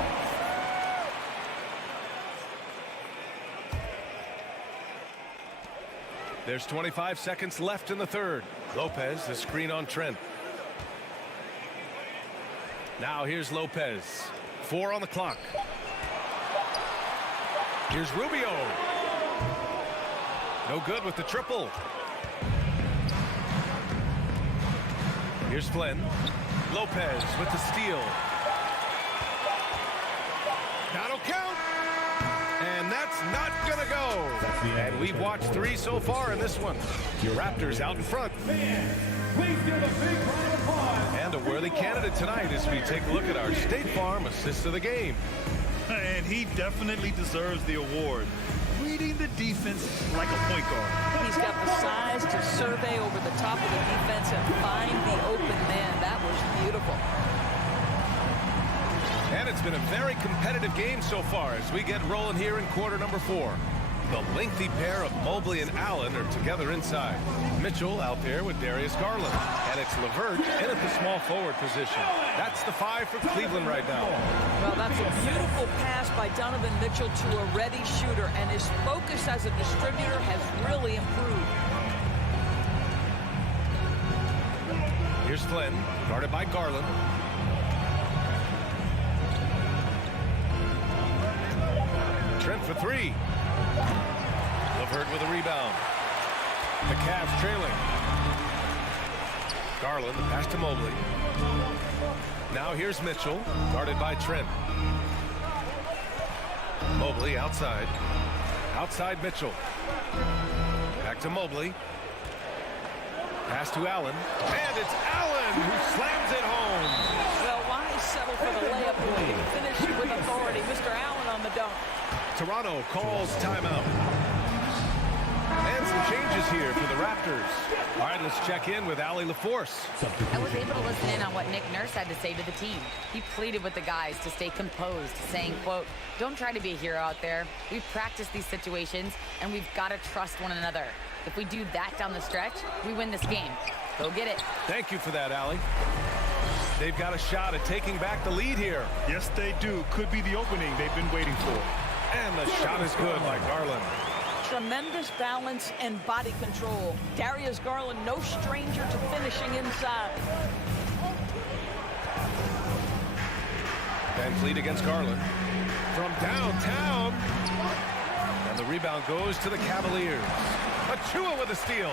There's 25 seconds left in the third. Lopez, the screen on Trent. Now here's Lopez. 4 on the clock. Here's Rubio. No good with the triple. Here's Flynn. Lopez with the steal. That'll count. And that's not going to go. And we've watched 3 so far in this one. Raptors out in front. Please give a big round of applause. And a worthy candidate tonight as we take a look at our State Farm assist of the game. And he definitely deserves the award. Reading the defense like a point guard. He's got the size to survey over the top of the defense and find the open man. That was beautiful. And it's been a very competitive game so far as we get rolling here in quarter number 4. The lengthy pair of Mobley and Allen are together inside. Mitchell out there with Darius Garland. And it's LeVert in at the small forward position. That's the 5 for Cleveland right now. Well, that's a beautiful pass by Donovan Mitchell to a ready shooter, and his focus as a distributor has really improved. Here's Flynn, guarded by Garland. Trent for three. LeVert with a rebound. The Cavs trailing. Garland, the pass to Mobley. Now here's Mitchell, guarded by Trent. Mobley outside. Outside Mitchell. Back to Mobley. Pass to Allen. And it's Allen who slams it home. Well, why settle for the layup when you can finish with authority? Mr. Allen on the dunk. Toronto calls timeout. And some changes here for the Raptors. All right, let's check in with Allie LaForce. I was able to listen in on what Nick Nurse had to say to the team. He pleaded with the guys to stay composed, saying, quote, "Don't try to be a hero out there. We've practiced these situations, and we've got to trust one another. If we do that down the stretch, we win this game. Go get it." Thank you for that, Allie. They've got a shot at taking back the lead here. Yes, they do. Could be the opening they've been waiting for. And the shot is good by Garland. Tremendous balance and body control. Darius Garland, no stranger to finishing inside. Van Fleet against Garland. From downtown. And the rebound goes to the Cavaliers. Achua with a steal.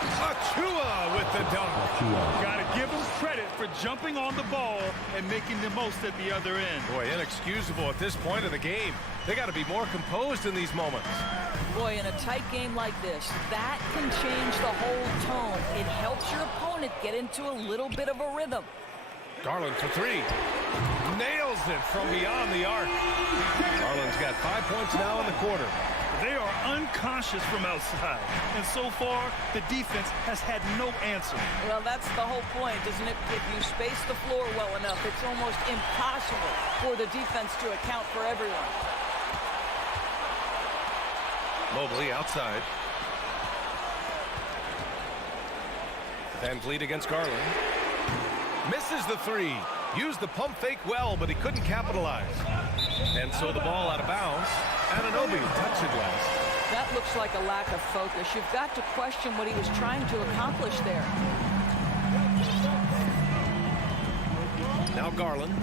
Achua with the dunk. Got to give him credit for jumping on the ball and making the most at the other end. Boy, inexcusable at this point of the game. They got to be more composed in these moments. Boy, in a tight game like this, that can change the whole tone. It helps your opponent get into a little bit of a rhythm. Garland for three. Nails it from beyond the arc. Garland's got 5 points now in the quarter. They are unconscious from outside, and so far, the defense has had no answer. Well, that's the whole point, isn't it? If you space the floor well enough, it's almost impossible for the defense to account for everyone. Mobley outside. Van Vliet against Garland. Misses the three. Used the pump fake well, but he couldn't capitalize. And so the ball out of bounds. Anunoby touched it last. That looks like a lack of focus. You've got to question what he was trying to accomplish there. Now Garland.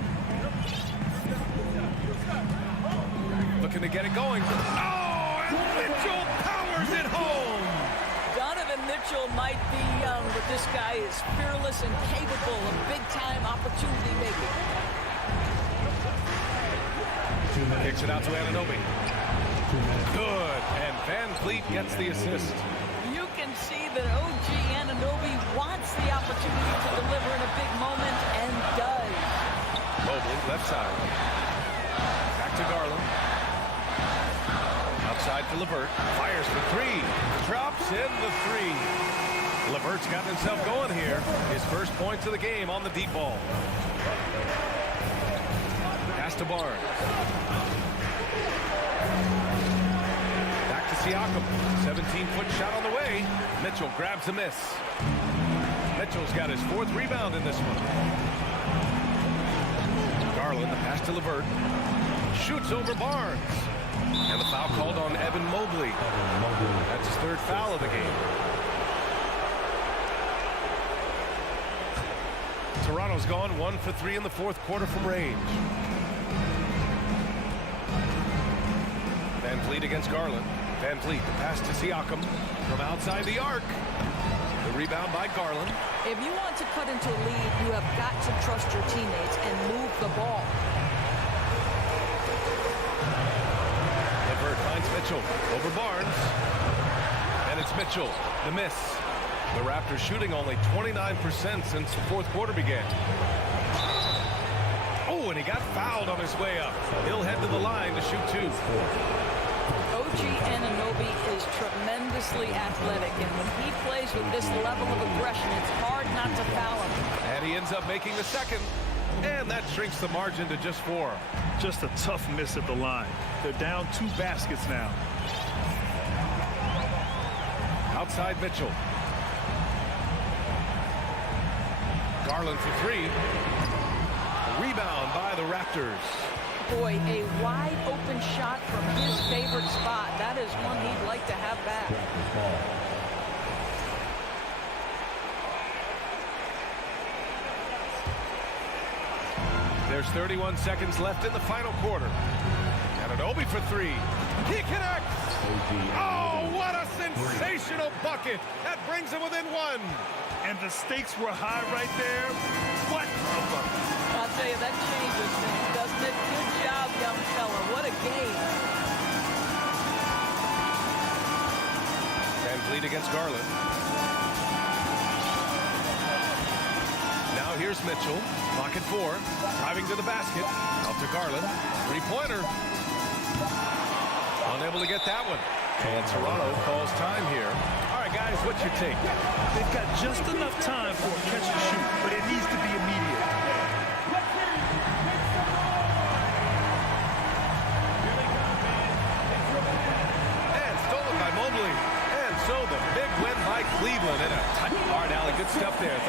Looking to get it going. Oh, and Mitchell powers it home. Donovan Mitchell might be young, but this guy is fearless and capable of big-time opportunity making. Kicks it out to Anunoby. Good, and Van Fleet gets the assist. You can see that OG Anunoby wants the opportunity to deliver in a big moment, and does. Mobley, left side. Back to Garland. Outside to LeVert. Fires for three. Drops in the three. LeVert's gotten himself going here. His first points of the game on the deep ball. Pass to Barnes. Back to Siakam. 17-foot shot on the way. Mitchell grabs a miss. Mitchell's got his fourth rebound in this one. Garland, the pass to LeVert. Shoots over Barnes. And the foul called on Evan Mobley. That's his third foul of the game. Toronto's gone 1 for 3 in the fourth quarter from range. Van Fleet against Garland. Van Fleet, the pass to Siakam from outside the arc. The rebound by Garland. If you want to cut into a lead, you have got to trust your teammates and move the ball. LeVert finds Mitchell over Barnes. And it's Mitchell, the miss. The Raptors shooting only 29% since the fourth quarter began. Oh, and he got fouled on his way up. He'll head to the line to shoot two. OG Anunoby is tremendously athletic, and when he plays with this level of aggression, it's hard not to foul him. And he ends up making the second, and that shrinks the margin to just 4. Just a tough miss at the line. They're down 2 baskets now. Outside Mitchell. Garland for three. Rebound by the Raptors. Boy, a wide open shot from his favorite spot. That is one he'd like to have back. There's 31 seconds left in the final quarter. Anunoby for three. He connects. Oh, what a sensational bucket. That brings him within one. And the stakes were high right there. What a bucket. I'll tell you, that changes things, doesn't it? Good job, young fella. What a game. Van Vliet against Garland. Now here's Mitchell. Clock at 4. Driving to the basket. Out to Garland. Three-pointer. Unable to get that one. And Toronto calls time here. All right, guys, what's your take? They've got just enough time for a catch and shoot, but it needs to be immediate. And stolen by Mobley. And so the big win by Cleveland in a tight hard alley. Good stuff there.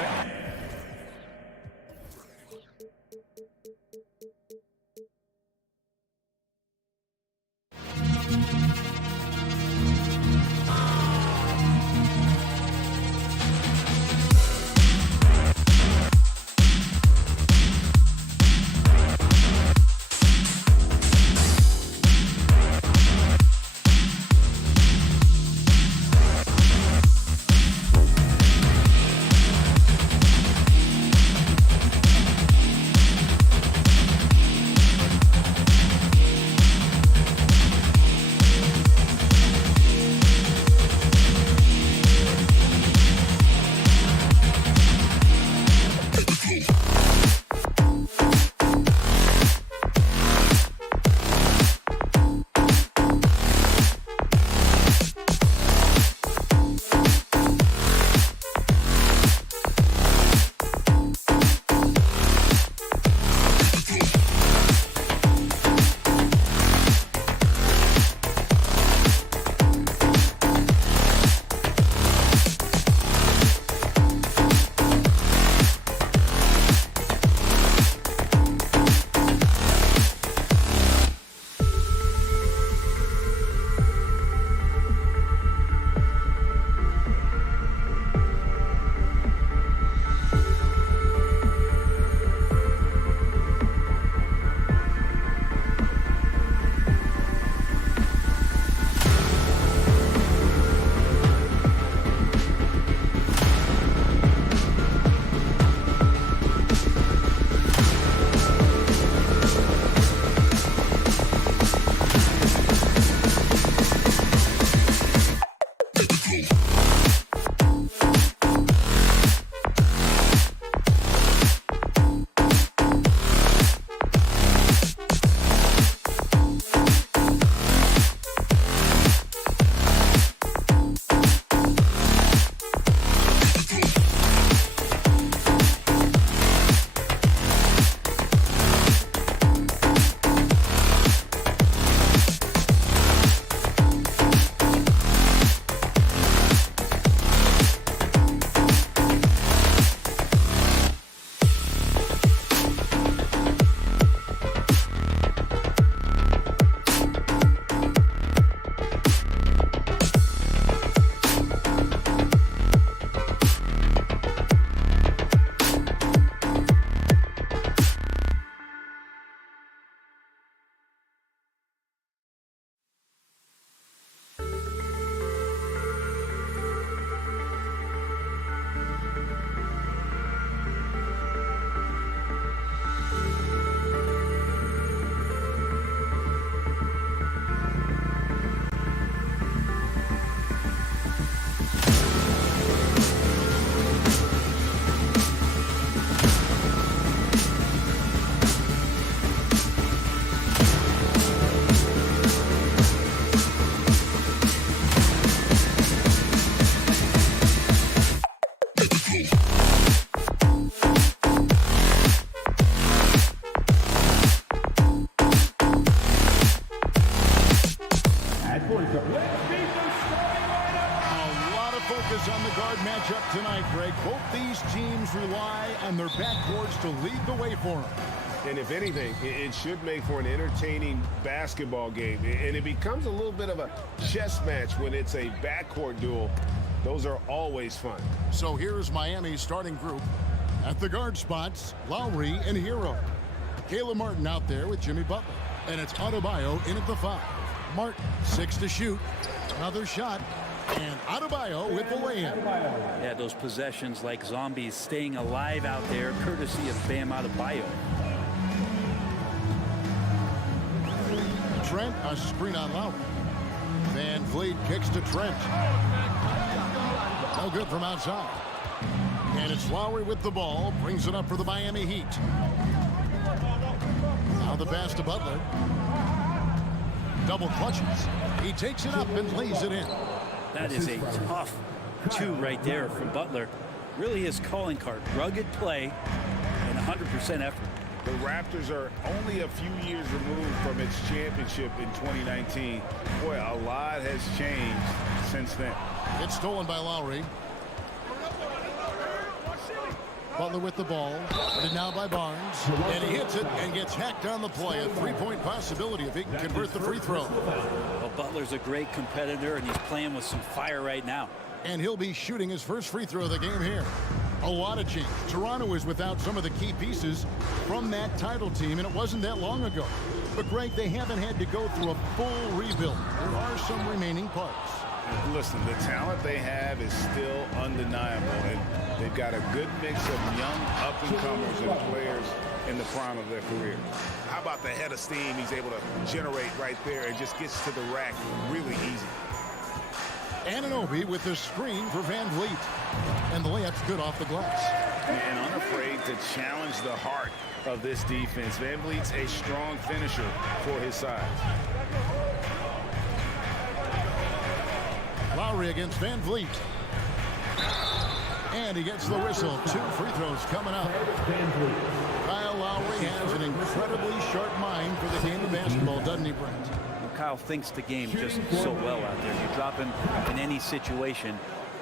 matchup tonight, Greg. Both these teams rely on their backcourts to lead the way for them. And if anything, it should make for an entertaining basketball game. And it becomes a little bit of a chess match when it's a backcourt duel. Those are always fun. So here's Miami's starting group. At the guard spots, Lowry and Hero. Caleb Martin out there with Jimmy Butler. And it's Adebayo in at the 5. Martin, 6 to shoot. Another shot. And Adebayo with the lay-in. Yeah, those possessions like zombies staying alive out there, courtesy of Bam Adebayo. Trent, a screen on Lowry. Van Vliet kicks to Trent. No good from outside. And it's Lowry with the ball. Brings it up for the Miami Heat. Now the pass to Butler. Double clutches. He takes it up and lays it in. That is a tough 2 right there from Butler. Really his calling card. Rugged play and 100% effort. The Raptors are only a few years removed from its championship in 2019. Boy, a lot has changed since then. It's stolen by Lowry. Butler with the ball. And now by Barnes. And he hits it and gets hacked on the play. A 3-point possibility if he can convert the free throw. Well, Butler's a great competitor, and he's playing with some fire right now. And he'll be shooting his first free throw of the game here. A lot of change. Toronto is without some of the key pieces from that title team, and it wasn't that long ago. But, Greg, they haven't had to go through a full rebuild. There are some remaining parts. Listen, the talent they have is still undeniable, and they've got a good mix of young up-and-comers and players in the prime of their career. How about the head of steam he's able to generate right there and just gets to the rack really easy. Anunoby with the screen for Van Vliet. And the layup's good off the glass. And unafraid to challenge the heart of this defense. Van Vliet's a strong finisher for his size. Lowry against Van Vliet. And he gets the whistle. 2 free throws coming up. Kyle Lowry has an incredibly sharp mind for the game of basketball, doesn't he, Brent? Kyle thinks the game just so well out there. You drop him in any situation,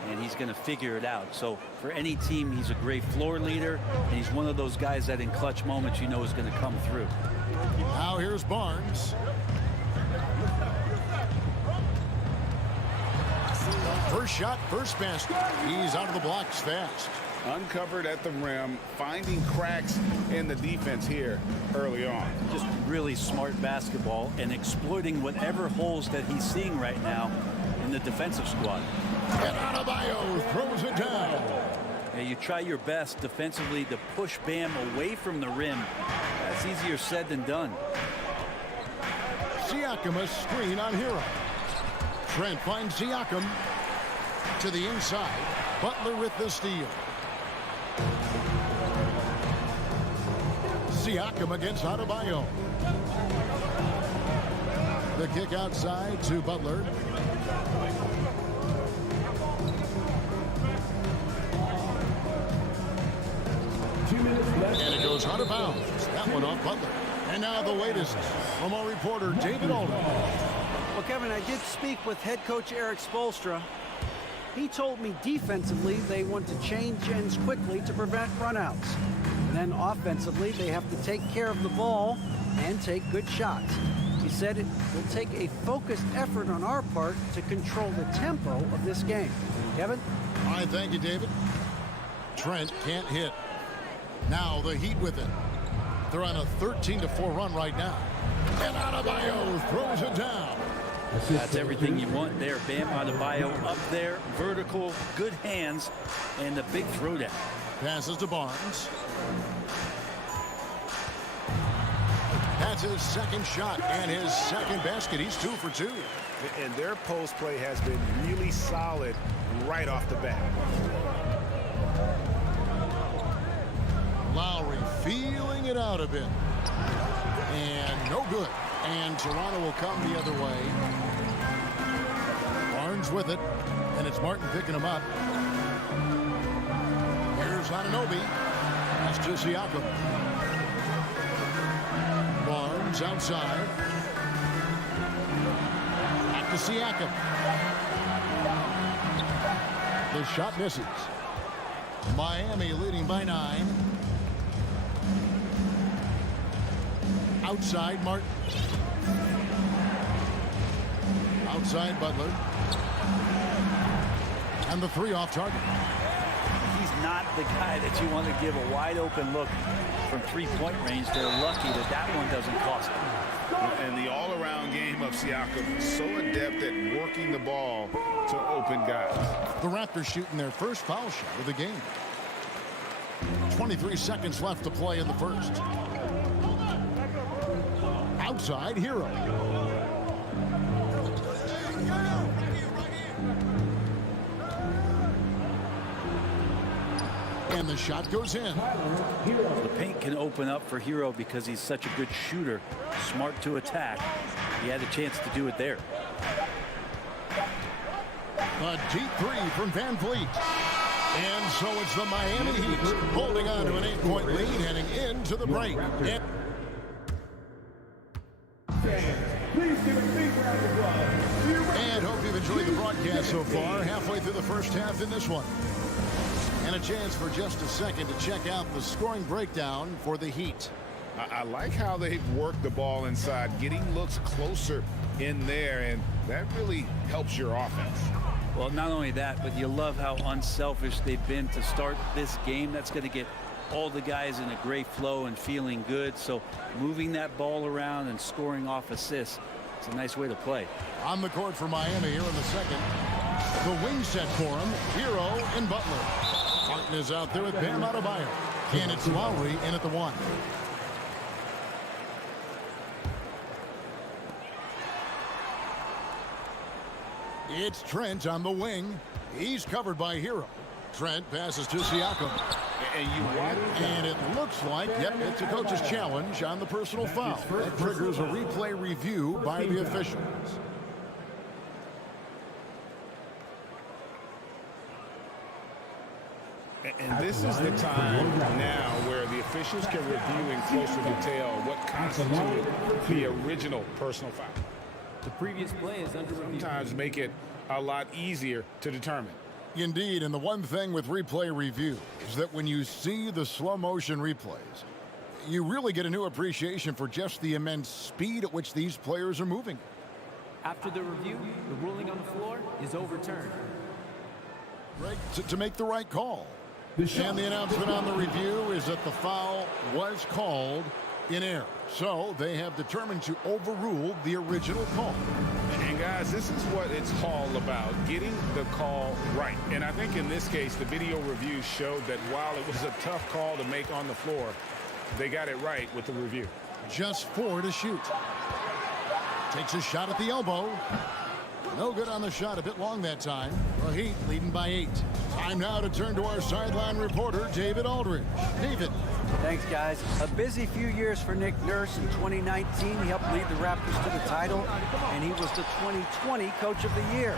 and he's going to figure it out. So for any team, he's a great floor leader, and he's one of those guys that in clutch moments you know is going to come through. Now here's Barnes. First shot, first basket. He's out of the blocks fast. Uncovered at the rim, finding cracks in the defense here early on. Just really smart basketball and exploiting whatever holes that he's seeing right now in the defensive squad. And Adebayo throws it down. Yeah, you try your best defensively to push Bam away from the rim. That's easier said than done. Siakam a screen on Hero. Trent finds Siakam to the inside. Butler with the steal. Siakam against Adebayo. The kick outside to Butler. And it goes out of bounds. That one off Butler. And now the latest from our reporter, David Alden. Well, Kevin, I did speak with head coach Eric Spoelstra. He told me defensively they want to change ends quickly to prevent runouts. And then offensively, they have to take care of the ball and take good shots. He said it will take a focused effort on our part to control the tempo of this game. Kevin? All right, thank you, David. Trent can't hit. Now the Heat with it. They're on a 13-4 run right now. And Adebayo throws it down. That's everything you want there. Bam Adebayo up there, vertical, good hands, and a big throwdown. Passes to Barnes. That's his second shot and his second basket. He's 2 for 2. And their post play has been really solid right off the bat. Lowry feeling it out a bit. And no good. And Toronto will come the other way. Barnes with it. And it's Martin picking him up. Here's Anunoby. That's to Siakam. Barnes outside. Back to Siakam. The shot misses. Miami leading by 9. Outside Martin. Outside Butler. And the 3 off target. He's not the guy that you want to give a wide open look from three-point range. They're lucky that that one doesn't cost them. And the all-around game of Siakam is so adept at working the ball to open guys. The Raptors shooting their first foul shot of the game. 23 seconds left to play in the first. Outside Hero. And the shot goes in. The paint can open up for Hero because he's such a good shooter, smart to attack. He had a chance to do it there. A deep three from Van Vliet. And so it's the Miami Heat holding on to an 8-point lead heading into the break. And hope you've enjoyed the broadcast so far. Halfway through the first half in this one. And a chance for just a second to check out the scoring breakdown for the Heat. I like how they've worked the ball inside, getting looks closer in there, and that really helps your offense. Well, not only that, but you love how unselfish they've been to start this game. That's going to get all the guys in a great flow and feeling good. So moving that ball around and scoring off assists, it's a nice way to play. On the court for Miami here in the second. The wing set for him, Hero and Butler. Martin is out there with Bam Adebayo. And it's Lowry in at the one. It's Trent on the wing. He's covered by Hero. Trent passes to Siakam. And it looks like, yep, it's a coach's challenge on the personal foul. That triggers a replay review by the officials. And this is the time now where the officials can review in closer detail what constituted the original personal foul. The previous play is under review. Sometimes make it a lot easier to determine. Indeed, and the one thing with replay review is that when you see the slow motion replays, you really get a new appreciation for just the immense speed at which these players are moving. After the review, the ruling on the floor is overturned. Right, to make the right call. And the announcement on the review is that the foul was called in error. So they have determined to overrule the original call. And guys, this is what it's all about, getting the call right. And I think in this case, the video review showed that while it was a tough call to make on the floor, they got it right with the review. Just 4 to shoot. Takes a shot at the elbow. No good on the shot, a bit long that time. The Heat leading by 8. Time now to turn to our sideline reporter, David Aldridge. David. Thanks, guys. A busy few years for Nick Nurse. In 2019, he helped lead the Raptors to the title, and he was the 2020 Coach of the Year.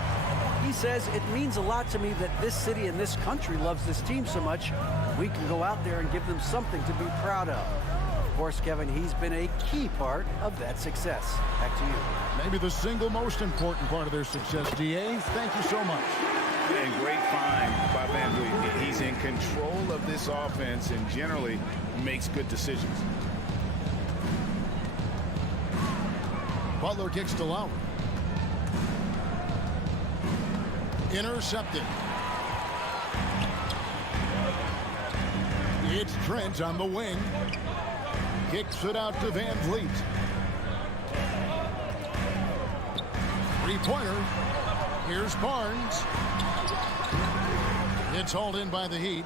He says, it means a lot to me that this city and this country loves this team so much. We can go out there and give them something to be proud of. Of course, Kevin, he's been a key part of that success. Back to you. Maybe the single most important part of their success, D.A. Thank you so much. And great find by Van Vliet. He's in control of this offense and generally makes good decisions. Butler kicks to Lowry. Intercepted. It's Trent on the wing. Kicks it out to Van Vliet. Three-pointer. Here's Barnes. It's hauled in by the Heat.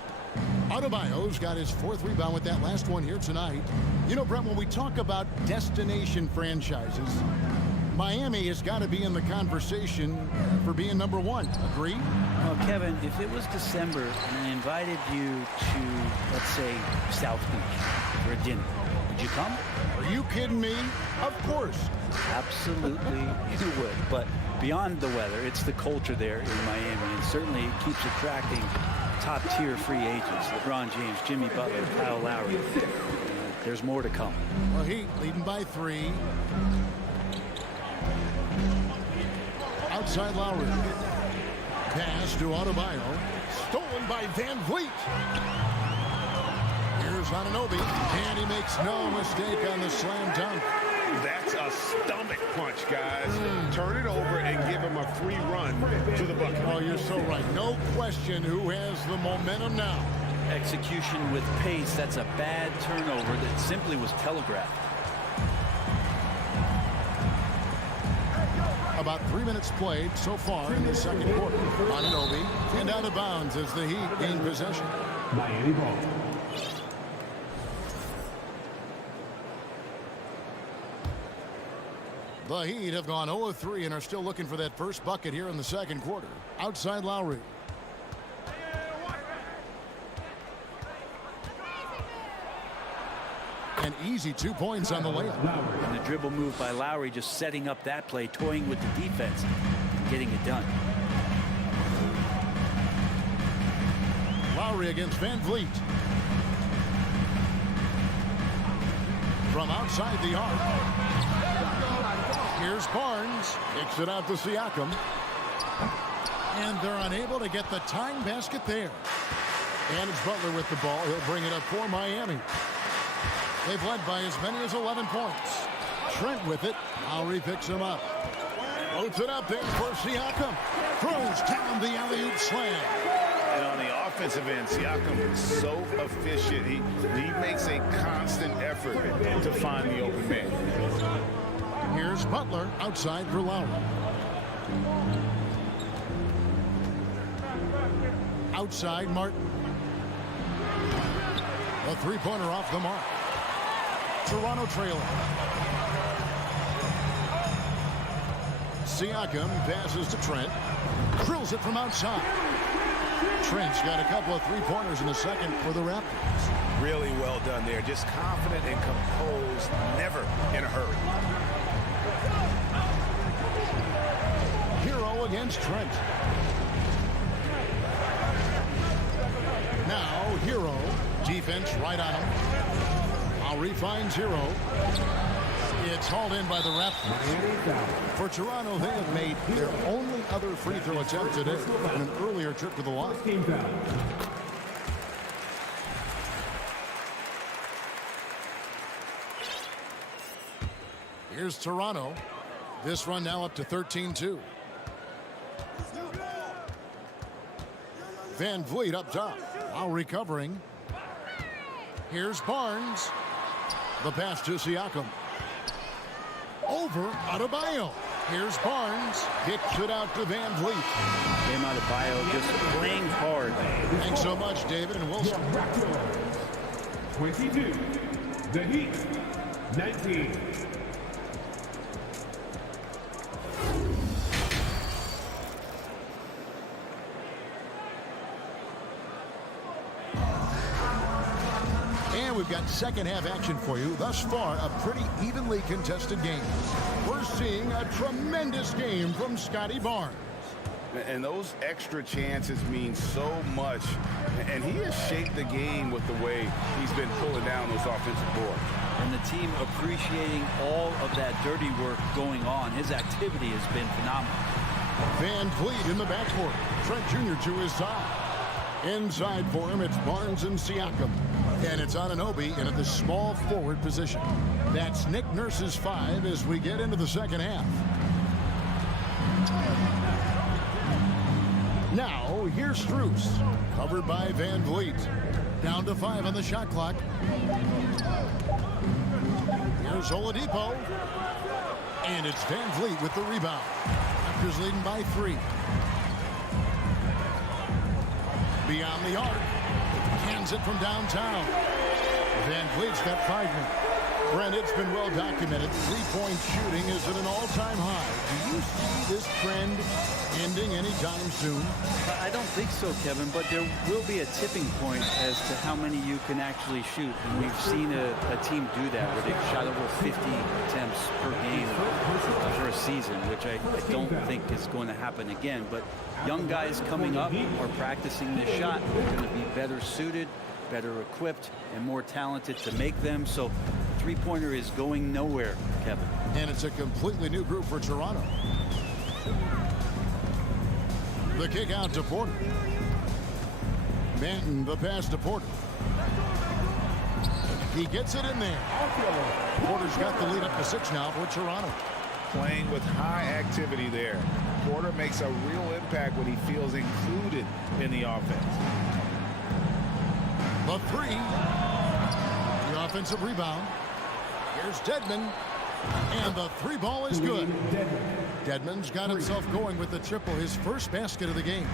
Adebayo's got his 4th rebound with that last one here tonight. You know, Brett, when we talk about destination franchises, Miami has got to be in the conversation for being number 1. Agree? Well, Kevin, if it was December and I invited you to, let's say, South Beach for a dinner, would you come? Are you kidding me? Of course. Absolutely, you would. But beyond the weather, it's the culture there in Miami, and certainly it keeps attracting top-tier free agents. LeBron James, Jimmy Butler, Kyle Lowry. There's more to come. Well, Heat leading by 3. Outside Lowry. Pass to Adebayo. Stolen by Van Vliet. Here's Anunoby, and he makes no mistake on the slam dunk. That's a stomach punch, guys. Turn it over and give him a free run to the bucket. Oh, you're so right. No question who has the momentum now. execution with pace. That's a bad turnover that simply was telegraphed. About 3 minutes played so far in the second quarter. Anunoby and out of bounds as the Heat gain possession. Miami ball. The Heat have gone 0 of 3 and are still looking for that first bucket here in the second quarter. Outside Lowry. An easy 2 points on the layup. And the dribble move by Lowry, just setting up that play, toying with the defense, and getting it done. Lowry against Van Vliet. From outside the arc. Here's Barnes. Kicks it out to Siakam. And they're unable to get the tying basket there. And it's Butler with the ball. He'll bring it up for Miami. They've led by as many as 11 points. Trent with it. Lowry picks him up. Floats it up there for Siakam. Throws down the alley-oop slam. And on the offensive end, Siakam is so efficient. He makes a constant effort to find the open man. Here's Butler outside for Lowry. Outside Martin. A three-pointer off the mark. Toronto trailer. Siakam passes to Trent. Drills it from outside. Trent's got a couple of three-pointers in the second for the Raptors. Really well done there. Just confident and composed, never in a hurry. Hero against Trent. Now Hero. Defense right on him. Lowry finds Hero. It's hauled in by the Raptors. For Toronto, they have made their only other free throw attempt today in an earlier trip to the line. Here's Toronto. This run now up to 13-2. Van Vliet up top. Lowry covering. Here's Barnes. The pass to Siakam. Over Adebayo. Here's Barnes. Kicks it out to Van Vliet. Came Adebayo just playing hard. Thanks so much, David and Wilson. 22. The Heat. 19. And we've got second half action for you. Thus far, a pretty evenly contested game. We're seeing a tremendous game from Scotty Barnes. And those extra chances mean so much. And he has shaped the game with the way he's been pulling down those offensive boards. And the team appreciating all of that dirty work going on. His activity has been phenomenal. Van Vliet in the backcourt. Trent Jr. to his side. Inside for him, it's Barnes and Siakam. And it's Anunoby in at the small forward position. That's Nick Nurse's 5 as we get into the second half. Now, here's Strus. Covered by Van Vliet. Down to 5 on the shot clock. Here's Oladipo. And it's Van Vliet with the rebound. Raptors leading by 3. Beyond the arc. Hands it from downtown. Van Vliet's got 5 men. Brent, it's been well documented. Three-point shooting is at an all-time high. Do you see this trend ending anytime soon? I don't think so, Kevin, but there will be a tipping point as to how many you can actually shoot. And we've seen a team do that where they've shot over 50 attempts per game for a season, which I don't think is going to happen again. But young guys coming up are practicing this shot. They're going to be better suited, better equipped, and more talented to make them. So three-pointer is going nowhere, Kevin. And it's a completely new group for Toronto. The kick out to Porter. Manton, the pass to Porter. He gets it in there. Porter's got the lead up to 6 now for Toronto. Playing with high activity there. Porter makes a real impact when he feels included in the offense. The three. The offensive rebound. Here's Dedmon. And the three ball is good. Dedmon's got himself going with the triple, his first basket of the game.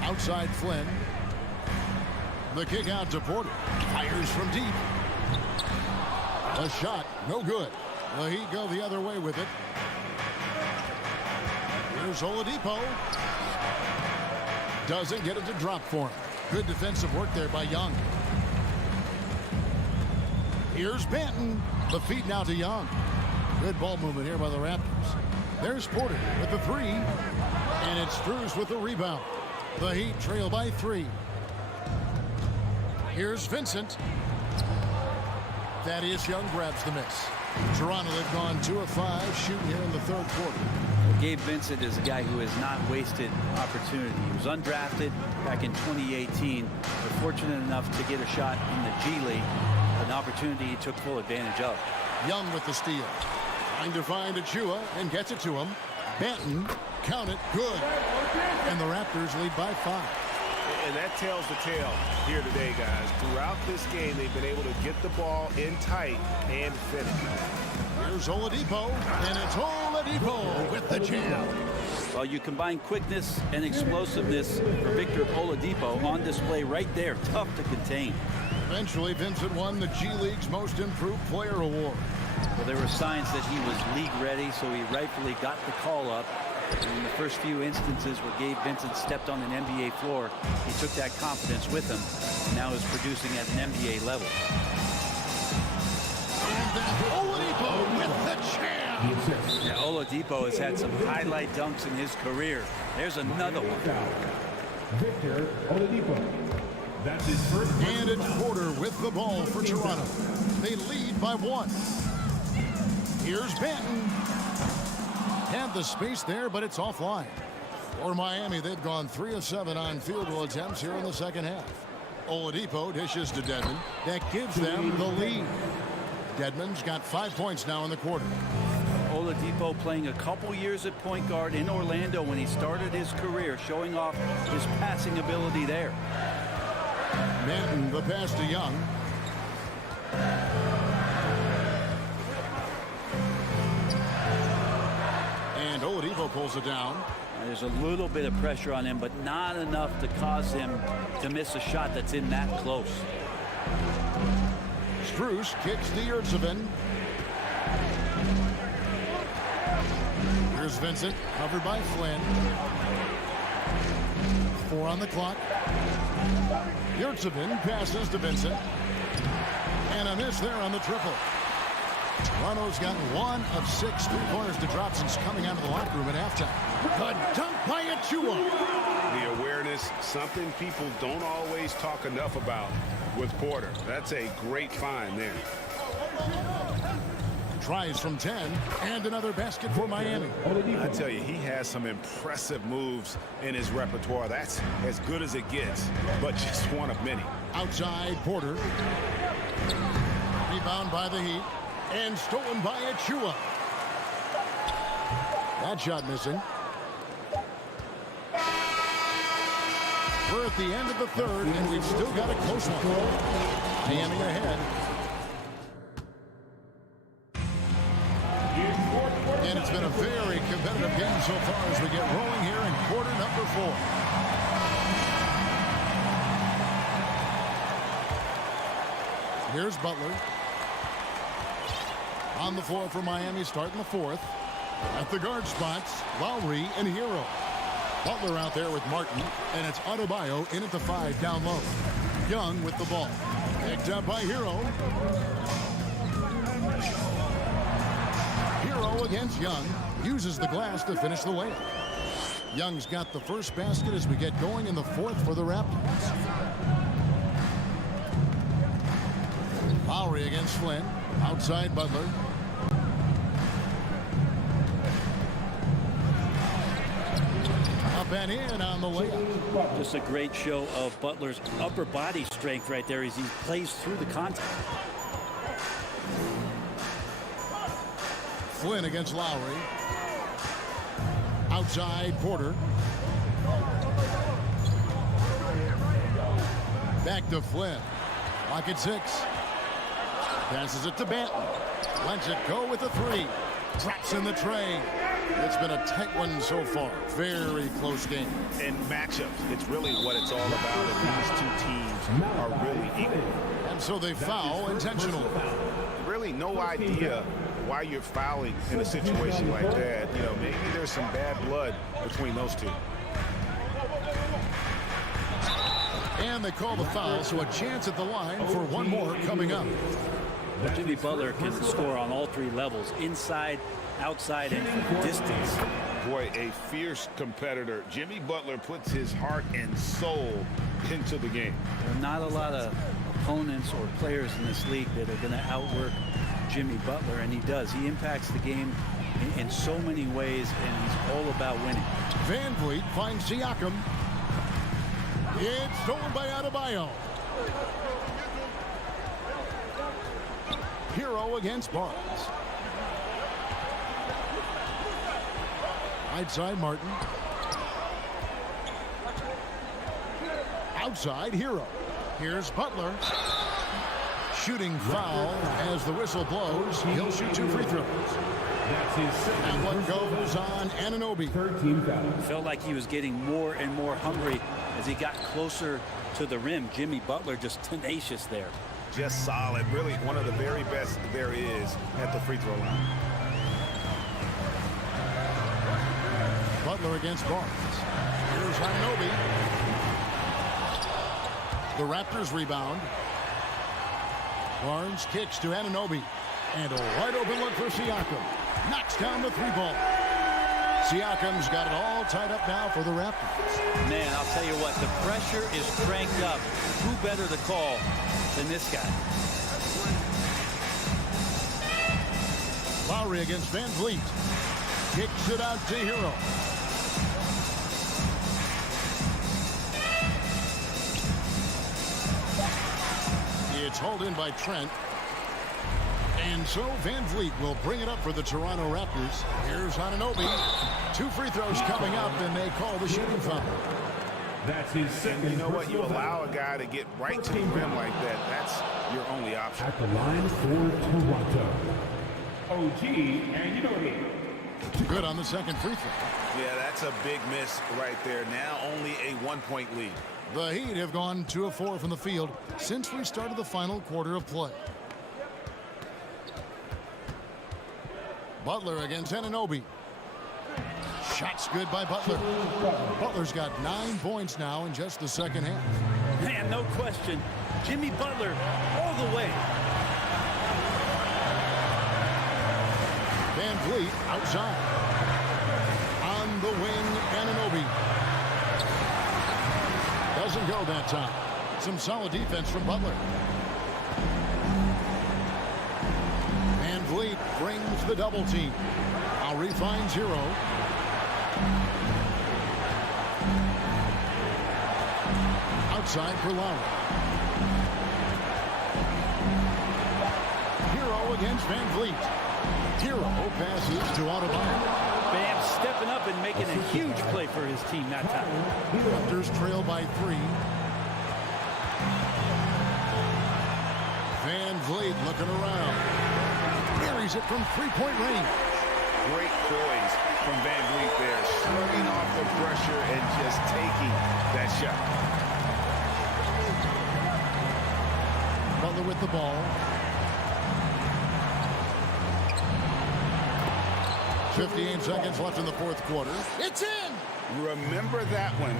Outside Flynn. The kick out to Porter. Fires from deep. A shot, no good. The Heat go the other way with it. Here's Oladipo. Doesn't get it to drop for him. Good defensive work there by Young. Here's Banton. The feed now to Young. Good ball movement here by the Raptors. There's Porter with the three. And it's Strus with the rebound. The Heat trail by 3. Here's Vincent. Thaddeus Young grabs the miss. Toronto, they've gone 2 of 5 shooting here in the third quarter. Gabe Vincent is a guy who has not wasted opportunity. He was undrafted back in 2018, but fortunate enough to get a shot in the G League, an opportunity he took full advantage of. Young with the steal. Trying to find Achua and gets it to him. Banton, count it, good. And the Raptors lead by 5. And that tells the tale here today, guys. Throughout this game, they've been able to get the ball in tight and finish. Here's Oladipo, and it's Oladipo with the jam. Well, you combine quickness and explosiveness for Victor Oladipo on display right there. Tough to contain. Eventually, Vincent won the G League's Most Improved Player award. Well, there were signs that he was league ready, so he rightfully got the call up. And in the first few instances where Gabe Vincent stepped on an NBA floor, he took that confidence with him, and now is producing at an NBA level. And then Oladipo with the jam. Yeah, Oladipo has had some highlight dunks in his career. There's another one. Victor Oladipo. That's his first. And it's Porter with the ball for Toronto. They lead by 1. Here's Banton. Had the space there, but it's offline. For Miami, they've gone 3 of 7 on field goal attempts here in the second half. Oladipo dishes to Dedmon. That gives them the lead. Dedmon's got 5 points now in the quarter. Oladipo playing a couple years at point guard in Orlando when he started his career, showing off his passing ability there. Banton, the pass to Young. And Oladipo pulls it down. There's a little bit of pressure on him, but not enough to cause him to miss a shot that's in that close. Strus kicks to Yurtseven. Here's Vincent, covered by Flynn. 4 on the clock. Yurtseven passes to Vincent. And a miss there on the triple. Toronto's got 1 of 6 3-pointers to drop since coming out of the locker room at halftime. The dunk by Achua. The awareness, something people don't always talk enough about with Porter. That's a great find there. Tries from 10, and another basket for Miami. I tell you, he has some impressive moves in his repertoire. That's as good as it gets, but just one of many. Outside Porter. Rebound by the Heat, and stolen by Achua. That shot missing. We're at the end of the third, and we've still got a close one. Miami ahead. And it's been a very competitive game so far as we get rolling here in quarter number 4. Here's Butler. On the floor for Miami, starting the 4th. At the guard spots, Lowry and Hero. Butler out there with Martin, and it's Adebayo in at the 5 down low. Young with the ball. Picked up by Hero. Hero against Young. Uses the glass to finish the layup. Young's got the first basket as we get going in the 4th for the Raptors. Lowry against Flynn. Outside Butler. Up and in on the layup. Just a great show of Butler's upper body strength right there as he plays through the contact. Flynn against Lowry. Outside Porter. Back to Flynn. Lock at 6. Passes it to Banton. Lets it go with a 3. Drops in the tray. It's been a tight one so far. Very close game. And matchups, it's really what it's all about. And these two teams are really equal. And so they foul intentionally. Really no idea why you're fouling in a situation like that. You know, maybe there's some bad blood between those two. And they call the foul, so a chance at the line for one more coming up. Well, Jimmy Butler can score on all 3 levels, inside, outside, and from distance. Boy, a fierce competitor. Jimmy Butler puts his heart and soul into the game. There are not a lot of opponents or players in this league that are going to outwork Jimmy Butler, and he does. He impacts the game in so many ways, and he's all about winning. Van Vliet finds Siakam. It's stolen by Adebayo. Hero against Barnes. Outside Martin. Outside Hero. Here's Butler. Shooting foul as the whistle blows. He'll shoot 2 free throws. That's his second. And one goes on Anunoby. 13 fouls. Felt like he was getting more and more hungry as he got closer to the rim. Jimmy Butler just tenacious there. Just solid. Really one of the very best there is at the free throw line. Butler against Barnes. Here's Anunoby. The Raptors rebound. Barnes kicks to Anunoby. And a wide open look for Siakam. Knocks down the 3-ball. Siakam's got it all tied up now for the Raptors. Man, I'll tell you what, the pressure is cranked up. Who better to call than this guy? Lowry against Van Vliet. Kicks it out to Hero. It's hauled in by Trent. And so Van Vliet will bring it up for the Toronto Raptors. Here's Anunoby. 2 free throws coming up, and they call the shooting foul. That's his second. You know what? You allow a guy to get right to the rim like that. That's your only option. At the line for Toronto, OG Anunoby. Good on the second free throw. Yeah, that's a big miss right there. Now only a 1-point lead. The Heat have gone 2 of 4 from the field since we started the final quarter of play. Butler against Anunoby. Shots good by Butler. Butler's got 9 points now in just the second half. Man, no question. Jimmy Butler all the way. Van Vliet outside. On the wing, Anunoby. Doesn't go that time. Some solid defense from Butler. Van Vliet brings the double team. Lowry finds Hero. Outside for Lowry. Hero against Van Vliet. Hero passes to Adebayo. Bam stepping up and making a huge play for his team that time. Raptors trail by 3. Van Vliet looking around. Carries it from 3-point range. Great poise from Van Vliet there. Shrugging off the pressure and just taking that shot. Butler with the ball. 58 seconds left in the fourth quarter. It's in! Remember that one,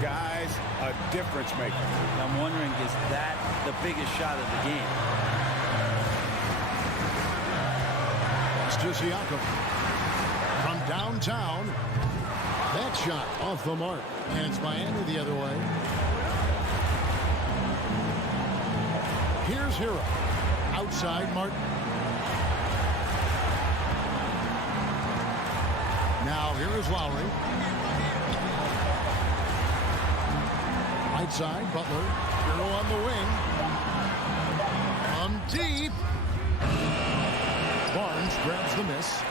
guys, a difference maker. I'm wondering, is that the biggest shot of the game? It's to Siakam. From downtown. That shot off the mark. And it's Miami the other way. Here's Hero. Outside Martin. Now here is Lowry. Right side, Butler. Hero on the wing. From deep. Barnes grabs the miss.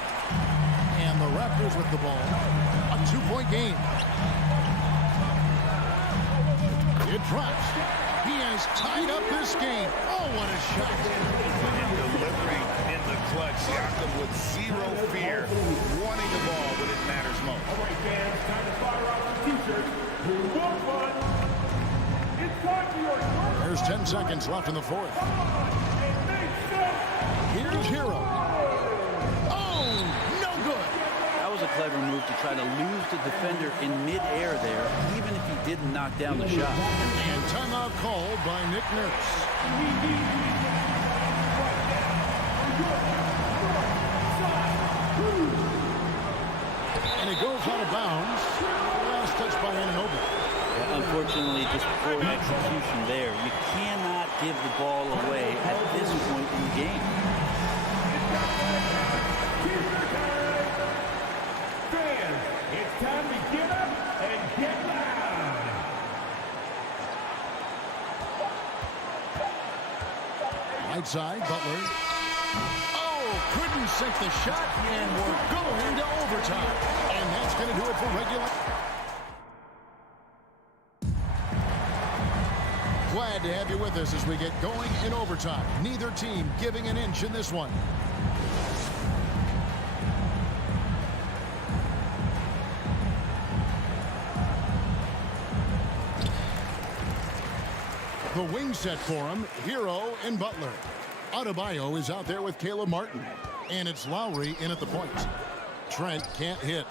And the Raptors with the ball. A 2-point game. It drops. He has tied up this game. Oh, what a shot. And delivering in the clutch. Siakam with zero fear, wanting the ball when it matters most. All right, fans, time to fire off the t-shirts. Who won one? It's time for your... There's 10 seconds left in the fourth. Here's Hero. Oh, no good. That was a clever move to try to lose the defender in midair there, even if he didn't knock down the shot. And timeout called by Nick Nurse. And it goes out of bounds. Last touch by Anunoby. Yeah, unfortunately, just poor execution there. You cannot give the ball away at this point in the game. Fans, it's time to get up and get loud. Right side, Butler. Oh, couldn't sink the shot, and we're going to overtime. And that's going to do it for regular. Glad to have you with us as we get going in overtime. Neither team giving an inch in this one. The wing set for him, Hero and Butler. Adebayo is out there with Caleb Martin. And it's Lowry in at the point. Trent can't hit.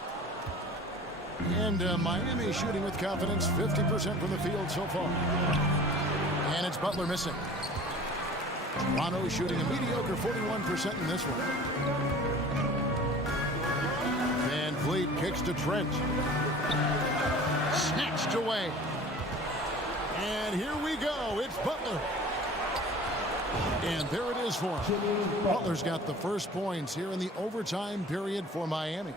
And Miami shooting with confidence, 50% from the field so far. And it's Butler missing. Toronto shooting a mediocre 41% in this one. Van Vliet kicks to Trent. Snatched away. And here we go. It's Butler. And there it is for him. Butler's got the first points here in the overtime period for Miami.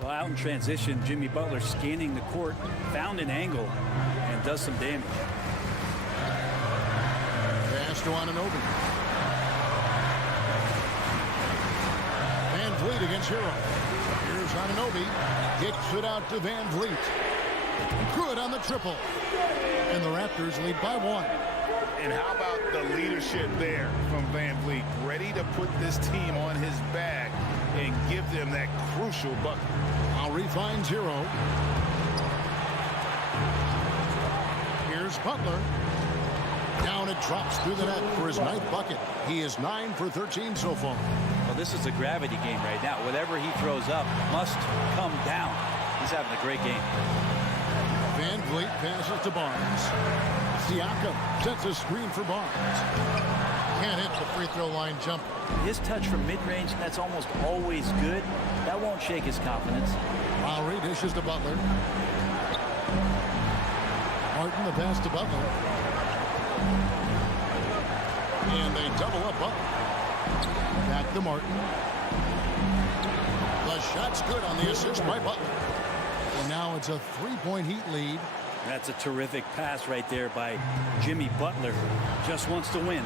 Well, out in transition, Jimmy Butler scanning the court, found an angle, and does some damage. Pass to Anunoby. Van Vliet against Hero. Here's Anunoby. Kicks it out to Van Vliet. Good on the triple. And the Raptors lead by 1. And how about the leadership there from Van Vliet? Ready to put this team on his back and give them that crucial bucket. Lowry finds Hero. Here's Butler. Down it drops through the net for his 9th bucket. He is 9 for 13 so far. Well, this is a gravity game right now. Whatever he throws up must come down. He's having a great game. Van Vliet passes to Barnes. Siakam sets a screen for Barnes. Can't hit the free throw line jumper. His touch from mid-range, that's almost always good. That won't shake his confidence. Lowry dishes to Butler. Martin the pass to Butler. And they double up Butler. Back to Martin. The shot's good on the assist by Butler. And now it's a 3-point Heat lead. That's a terrific pass right there by Jimmy Butler. Just wants to win.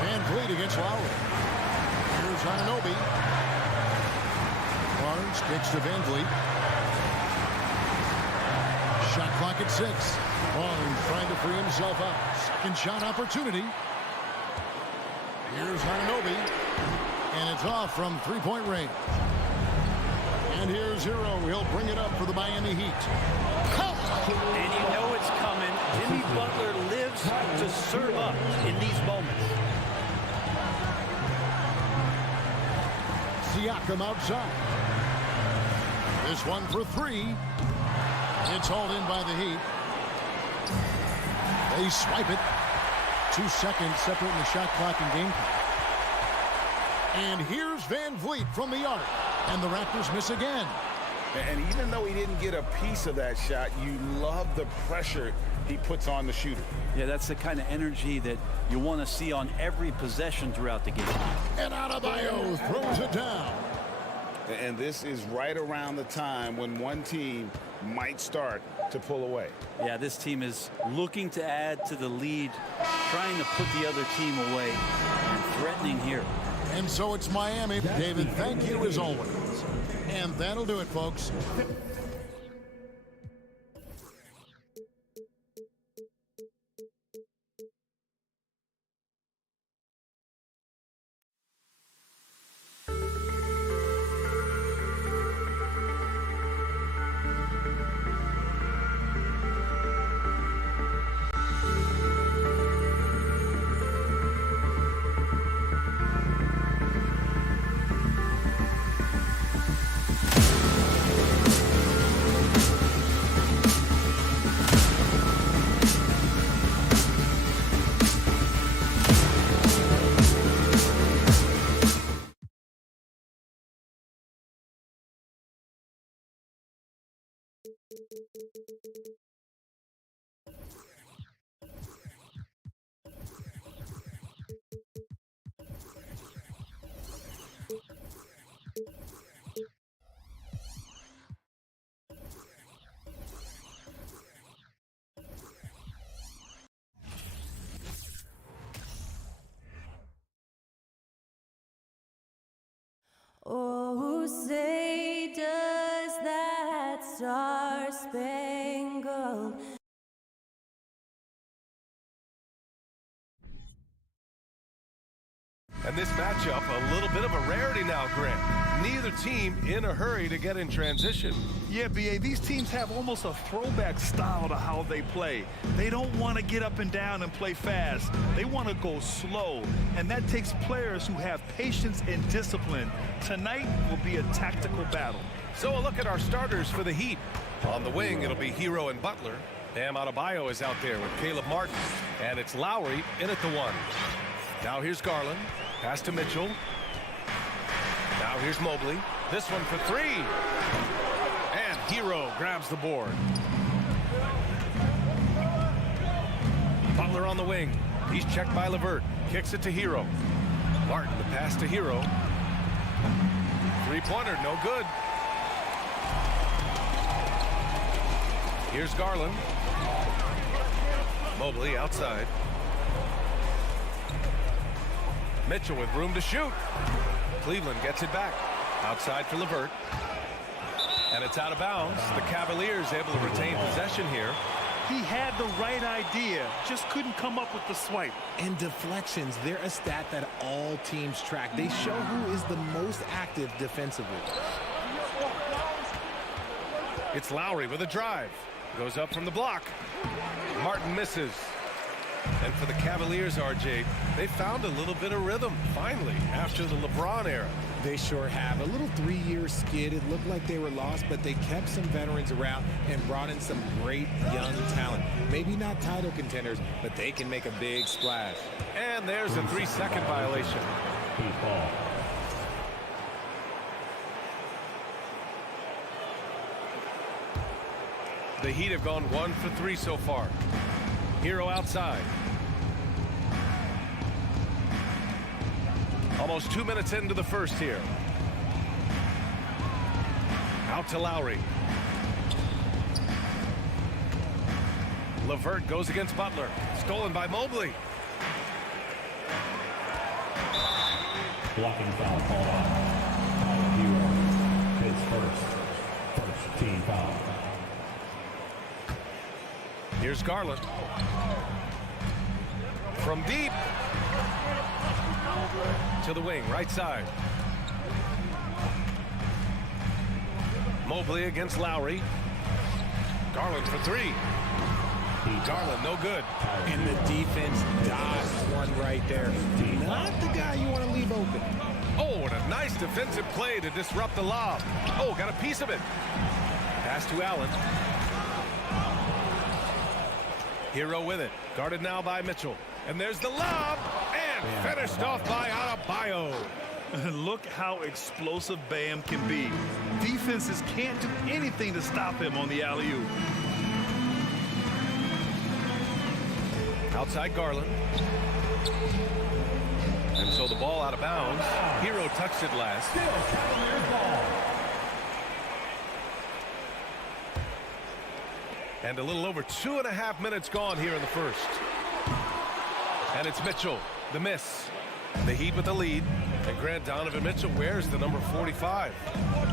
Van Vliet against Lowry. Here's Anunoby. Barnes kicks to Van Vliet. Shot clock at 6. Barnes trying to free himself up. Second shot opportunity. Here's Anunoby. And it's off from 3-point range. And here's Hero. He'll bring it up for the Miami Heat. And you know it's coming. Jimmy Butler lives to serve up in these moments. Siakam outside. This one for 3. It's hauled in by the Heat. They swipe it. 2 seconds separating the shot clock and game clock. And here's Van Vliet from the arc. And the Raptors miss again. And even though he didn't get a piece of that shot, you love the pressure he puts on the shooter. Yeah, that's the kind of energy that you want to see on every possession throughout the game. And Adebayo throws it down. And this is right around the time when one team might start to pull away. Yeah, this team is looking to add to the lead, trying to put the other team away, and threatening here. And so it's Miami. David, thank you as always. And that'll do it, folks. Oh, say does that star-spangled And this matchup, a little bit of a rarity now, Grant. Neither team in a hurry to get in transition. Yeah, B.A., these teams have almost a throwback style to how they play. They don't want to get up and down and play fast. They want to go slow, and that takes players who have patience and discipline. Tonight will be a tactical battle. So a look at our starters for the Heat. On the wing, it'll be Hero and Butler. Bam Adebayo is out there with Caleb Martin. And it's Lowry in at the 1. Now here's Garland. Pass to Mitchell. Now here's Mobley. This one for 3. And Hero grabs the board. Butler on the wing. He's checked by LeVert. Kicks it to Hero. Martin, the pass to Hero. Three-pointer, no good. Here's Garland. Mobley outside. Mitchell with room to shoot. Cleveland gets it back. Outside for LeVert. And it's out of bounds. The Cavaliers able to retain possession here. He had the right idea, just couldn't come up with the swipe. And deflections, they're a stat that all teams track. They show who is the most active defensively. It's Lowry with a drive. Goes up from the block. Martin misses. And for the Cavaliers, RJ, they found a little bit of rhythm, finally, after the LeBron era. They sure have. A little 3-year skid. It looked like they were lost, but they kept some veterans around and brought in some great young talent. Maybe not title contenders, but they can make a big splash. And there's a 3-second violation. The Heat have gone 1 for 3 so far. Hero outside. Almost 2 minutes into the first here. Out to Lowry. LeVert goes against Butler. Stolen by Mobley. Blocking foul called on. Hero. His first team foul. Here's Garland. From deep. To the wing, right side. Mobley against Lowry. Garland for 3. Garland, no good. And the defense dodged one right there. Not the guy you want to leave open. Oh, and a nice defensive play to disrupt the lob. Oh, got a piece of it. Pass to Allen. Hero with it. Guarded now by Mitchell. And there's the lob. And finished off by Adebayo. Look how explosive Bam can be. Defenses can't do anything to stop him on the alley-oop. Outside Garland. And so the ball out of bounds. Hero touched it last. And a little over 2.5 minutes gone here in the first. And it's Mitchell, the miss. The Heat with the lead. And Grant, Donovan Mitchell wears the number 45.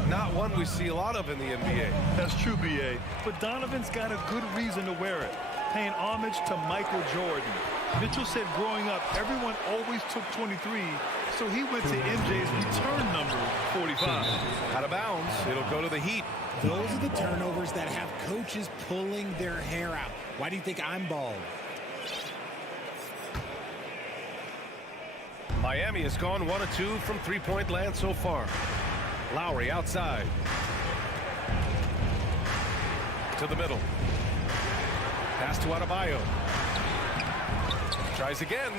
Not one we see a lot of in the NBA. That's true, B.A. But Donovan's got a good reason to wear it. Paying homage to Michael Jordan. Mitchell said growing up, everyone always took 23, so he went to MJ's return number, 45. Out of bounds, it'll go to the Heat. Those are the turnovers that have coaches pulling their hair out. Why do you think I'm bald? Miami has gone 1 of 2 from three-point land so far. Lowry outside. To the middle. Pass to Adebayo. Tries again.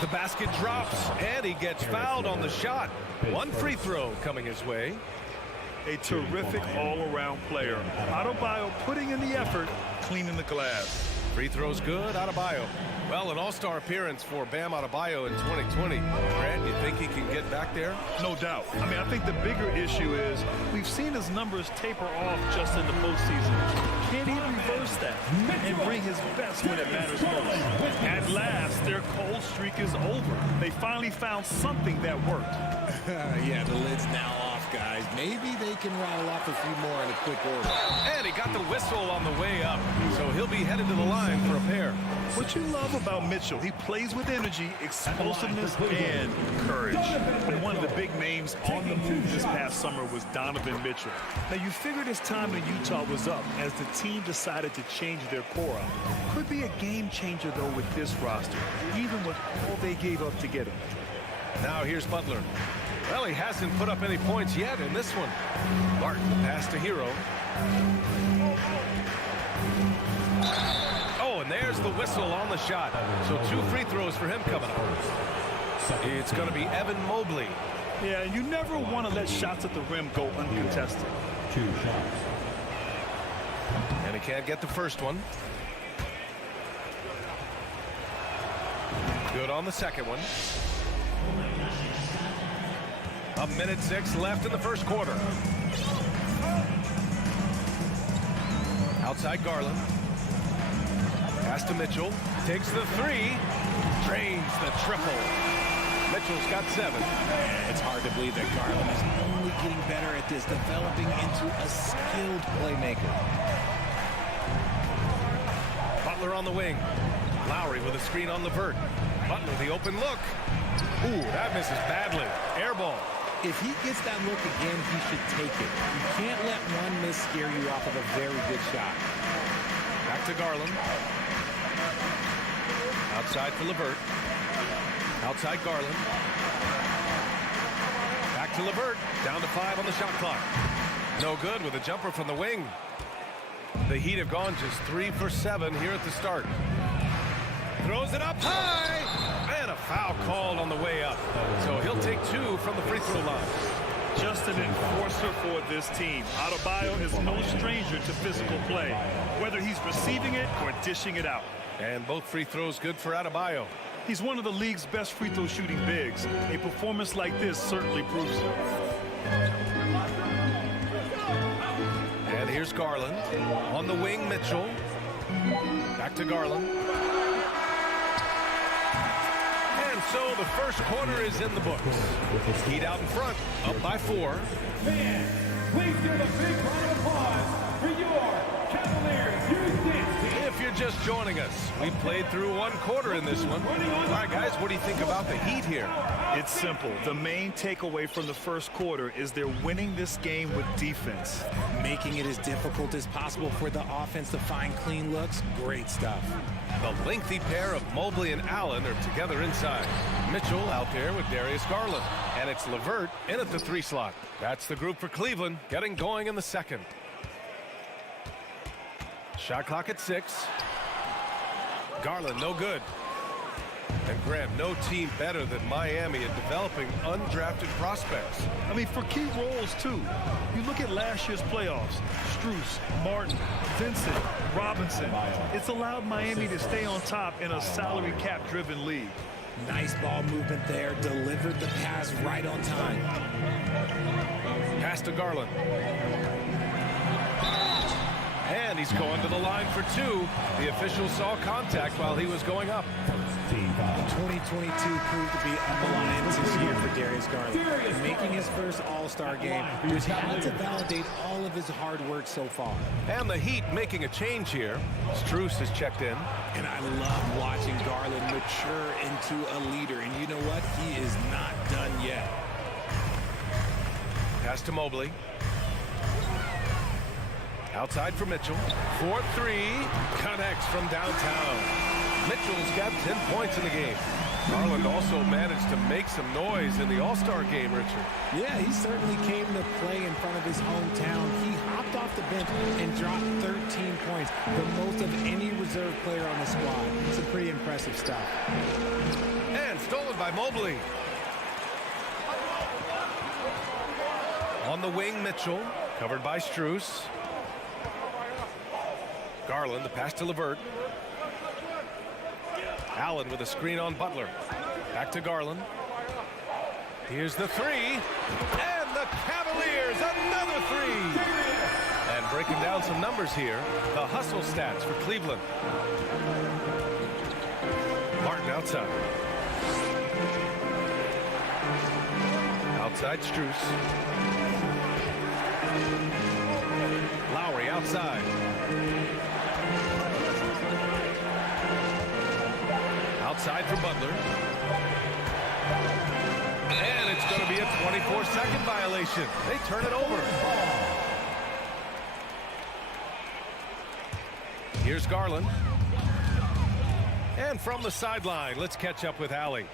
The basket drops, and he gets fouled on the shot. One free throw coming his way. A terrific all-around player. Adebayo putting in the effort, cleaning the glass. Free throws good, Adebayo. Well, an all-star appearance for Bam Adebayo in 2020. Grant, you think he can get back there? No doubt. I mean, I think the bigger issue is we've seen his numbers taper off just in the postseason. Can he reverse that and bring his best when it matters most? At last, their cold streak is over. They finally found something that worked. Yeah, the lid's now off, guys. Maybe they can rattle off a few more in a quick order. And he got the whistle on the way up, so he'll be headed to the line for a pair. What you love about Mitchell, he plays with energy, explosiveness, and courage. And one of the big names on the move this past summer was Donovan Mitchell. Now, you figured his time in Utah was up as the team decided to change their core up. Could be a game changer, though, with this roster, even with all they gave up to get him. Now here's Butler. Well, he hasn't put up any points yet in this one. Martin, the pass to Hero. Oh, and there's the whistle on the shot. So 2 free throws for him coming up. It's going to be Evan Mobley. Yeah, you never want to let shots at the rim go uncontested. 2 shots. And he can't get the first one. Good on the second one. 1:06 left in the first quarter. Outside Garland. Pass to Mitchell. Takes the 3. Drains the triple. Mitchell's got 7. It's hard to believe that Garland is only getting better at this, developing into a skilled playmaker. Butler on the wing. Lowry with a screen on Levert. Butler the open look. Ooh, that misses badly. Air ball. If he gets that look again, he should take it. You can't let one miss scare you off of a very good shot. Back to Garland. Outside for Levert. Outside Garland. Back to Levert. Down to 5 on the shot clock. No good with a jumper from the wing. The Heat have gone just 3 for 7 here at the start. Throws it up high. And a foul called on the way up. So he'll take 2 from the free throw line. Just an enforcer for this team. Adebayo is no stranger to physical play, whether he's receiving it or dishing it out. And both free throws good for Adebayo. He's one of the league's best free throw shooting bigs. A performance like this certainly proves it. And here's Garland. On the wing, Mitchell. Back to Garland. And so the first quarter is in the books. Heat out in front, up by 4. Fans, please give a big round of applause for your Cavaliers youth dance team. If you're just joining us, we played through 1 quarter in this one. All right, guys, what do you think about the Heat here? It's simple. The main takeaway from the first quarter is they're winning this game with defense. Making it as difficult as possible for the offense to find clean looks. Great stuff. The lengthy pair of Mobley and Allen are together inside. Mitchell out there with Darius Garland. And it's Levert in at the 3 slot. That's the group for Cleveland, getting going in the second. Shot clock at 6. Garland, no good. And Grant, no team better than Miami at developing undrafted prospects. I mean, for key roles, too. You look at last year's playoffs. Strus, Martin, Vincent, Robinson. It's allowed Miami to stay on top in a salary cap-driven league. Nice ball movement there. Delivered the pass right on time. Pass to Garland. And he's going to the line for 2. The official saw contact while he was going up. 2022 proved to be a momentous year for Darius Garland. Making his first All-Star game, which had to validate all of his hard work so far. And the Heat making a change here. Strus has checked in. And I love watching Garland mature into a leader. And you know what? He is not done yet. Pass to Mobley. Outside for Mitchell. 4-3. Connects from downtown. Mitchell's got 10 points in the game. Garland also managed to make some noise in the All-Star game, Richard. Yeah, he certainly came to play in front of his hometown. He hopped off the bench and dropped 13 points, the most of any reserve player on the squad. It's some pretty impressive stuff. And stolen by Mobley. On the wing, Mitchell, covered by Strus. Garland, the pass to Levert. Allen with a screen on Butler. Back to Garland. Here's the three. And the Cavaliers, another three. And breaking down some numbers here, the hustle stats for Cleveland. Martin outside. Outside Strus. Lowry outside. Outside for Butler. And it's going to be a 24-second violation. They turn it over. Here's Garland. And from the sideline, let's catch up with Allie.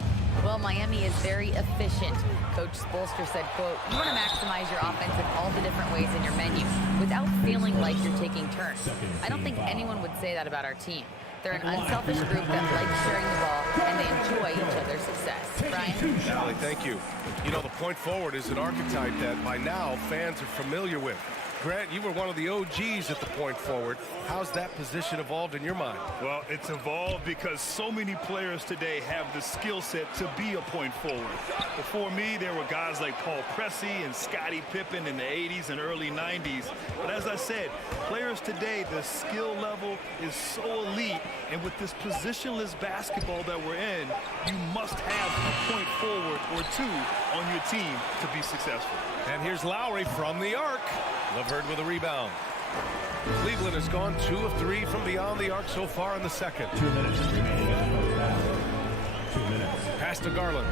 Well, Miami is very efficient. Coach Spoelstra said, quote, you want to maximize your offense in all the different ways in your menu without feeling like you're taking turns. I don't think anyone would say that about our team. They're an unselfish group that likes sharing the ball, and they enjoy each other's success. Brian? Allie, thank you. You know, the point forward is an archetype that by now fans are familiar with. Grant, you were one of the OGs at the point forward. How's that position evolved in your mind? Well, it's evolved because so many players today have the skill set to be a point forward. Before me, there were guys like Paul Pressey and Scottie Pippen in the 80s and early 90s. But as I said, players today, the skill level is so elite. And with this positionless basketball that we're in, you must have a point forward or two on your team to be successful. And here's Lowry from the arc. Levert with a rebound. Cleveland has gone 2 of 3 from beyond the arc so far in the second. 2 minutes remaining in the first half. 2 minutes. Pass to Garland.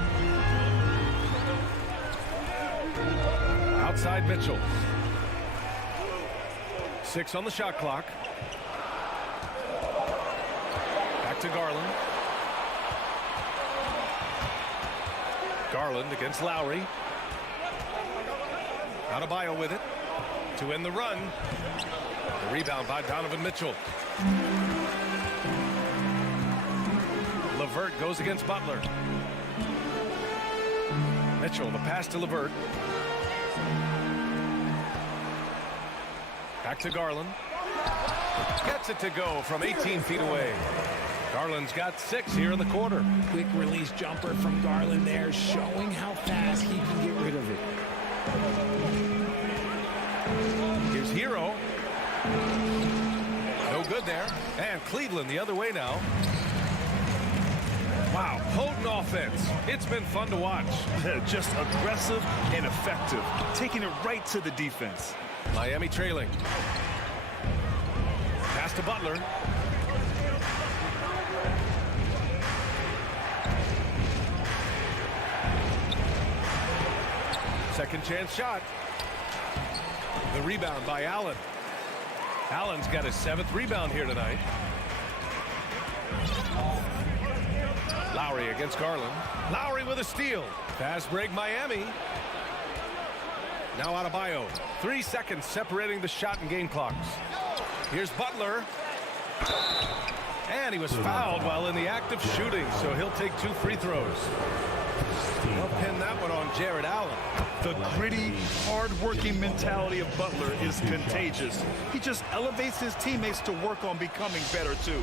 Outside Mitchell. 6 on the shot clock. Back to Garland. Garland against Lowry. Adebayo with it to end the run. The rebound by Donovan Mitchell. Levert goes against Butler. Mitchell, the pass to Levert. Back to Garland. Gets it to go from 18 feet away. Garland's got 6 here in the quarter. Quick release jumper from Garland there, showing how fast he can get rid of it. Here's Hero. No good there. And Cleveland the other way now. Wow, potent offense. It's been fun to watch. Just aggressive and effective, taking it right to the defense. Miami trailing. Pass to Butler. Second chance shot. The rebound by Allen. Allen's got his 7th rebound here tonight. Lowry against Garland. Lowry with a steal. Fast break Miami. Now Adebayo. 3 seconds separating the shot and game clocks. Here's Butler. And he was fouled while in the act of shooting, so he'll take 2 free throws. They'll pin that one on Jared Allen. The gritty, hard-working mentality of Butler is contagious. He just elevates his teammates to work on becoming better, too.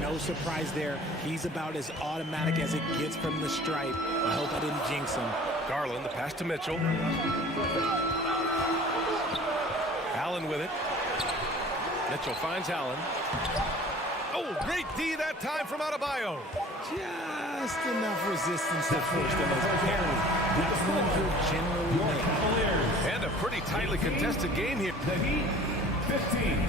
No surprise there. He's about as automatic as it gets from the stripe. I hope I didn't jinx him. Garland, the pass to Mitchell. Allen with it. Mitchell finds Allen. Oh, great D that time from Adebayo. Just enough resistance to force them as carry. That's what he'll generally make. And a pretty tightly contested game here. The Heat, 15.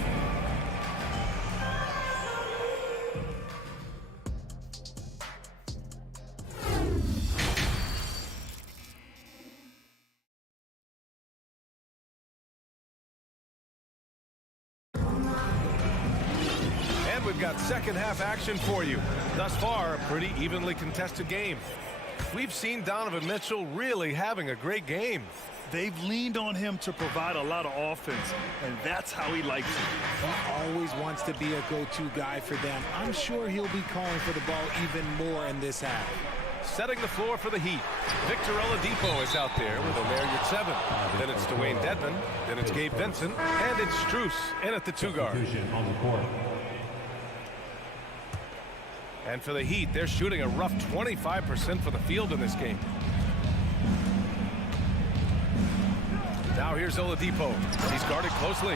We've got second half action for you. Thus far, a pretty evenly contested game. We've seen Donovan Mitchell really having a great game. They've leaned on him to provide a lot of offense, and that's how he likes it. He always wants to be a go-to guy for them. I'm sure he'll be calling for the ball even more in this half. Setting the floor for the Heat. Victor Oladipo is out there with Omer Yurtseven. Then it's Dwayne Dedmon. Then it's Gabe Vincent. And it's Strus in at the 2-guard. And for the Heat, they're shooting a rough 25% for the field in this game. Now here's Oladipo. He's guarded closely.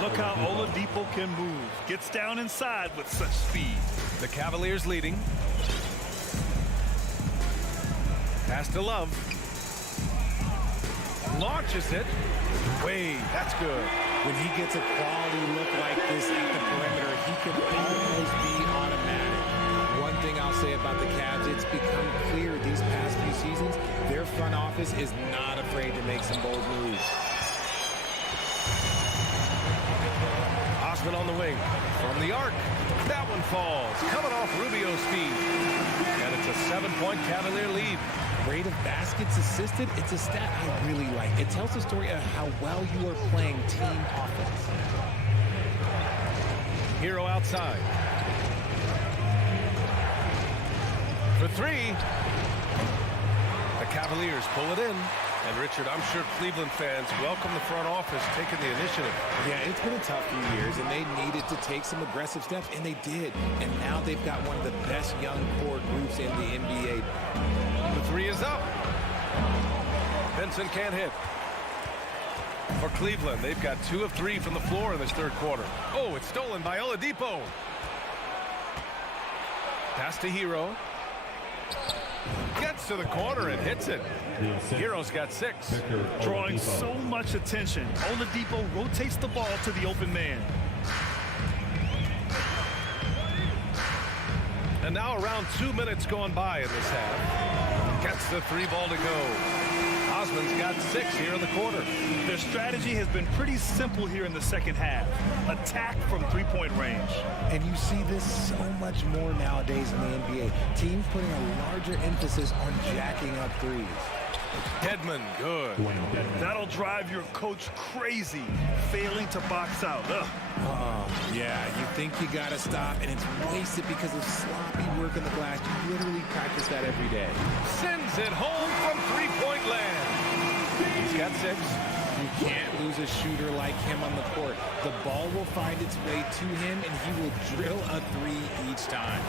Look how Oladipo can move. Gets down inside with such speed. The Cavaliers leading. Pass to Love. Launches it. Wade, that's good. When he gets a quality look like this at the perimeter, he can almost be automatic. One thing I'll say about the Cavs, it's become clear these past few seasons, their front office is not afraid to make some bold moves. Osman on the wing. From the arc. That one falls. Coming off Rubio's feet. And it's a 7-point Cavalier lead. Rate of baskets assisted, it's a stat I really like. It tells the story of how well you are playing team offense. Hero outside. For 3. The Cavaliers pull it in. And Richard, I'm sure Cleveland fans welcome the front office taking the initiative. Yeah, it's been a tough few years, and they needed to take some aggressive steps, and they did. And now they've got one of the best young core groups in the NBA. The 3 is up. Vincent can't hit. For Cleveland, they've got 2 of 3 from the floor in this third quarter. Oh, it's stolen by Oladipo. Pass to Hero. Gets to the corner and hits it. Hero's got 6. Drawing so much attention. Oladipo rotates the ball to the open man. And now around 2 minutes gone by in this half. Gets the 3 ball to go. Osman's got 6 here in the quarter. Their strategy has been pretty simple here in the second half. Attack from 3-point range. And you see this so much more nowadays in the NBA. Teams putting a larger emphasis on jacking up threes. Dedmon, good. That'll drive your coach crazy, failing to box out. Yeah, you think you gotta stop, and it's wasted because of sloppy work in the glass. You literally practice that every day. Sends it home from 3-point land. He's got 6. You can't lose a shooter like him on the court. The ball will find its way to him, and he will drill a 3 each time.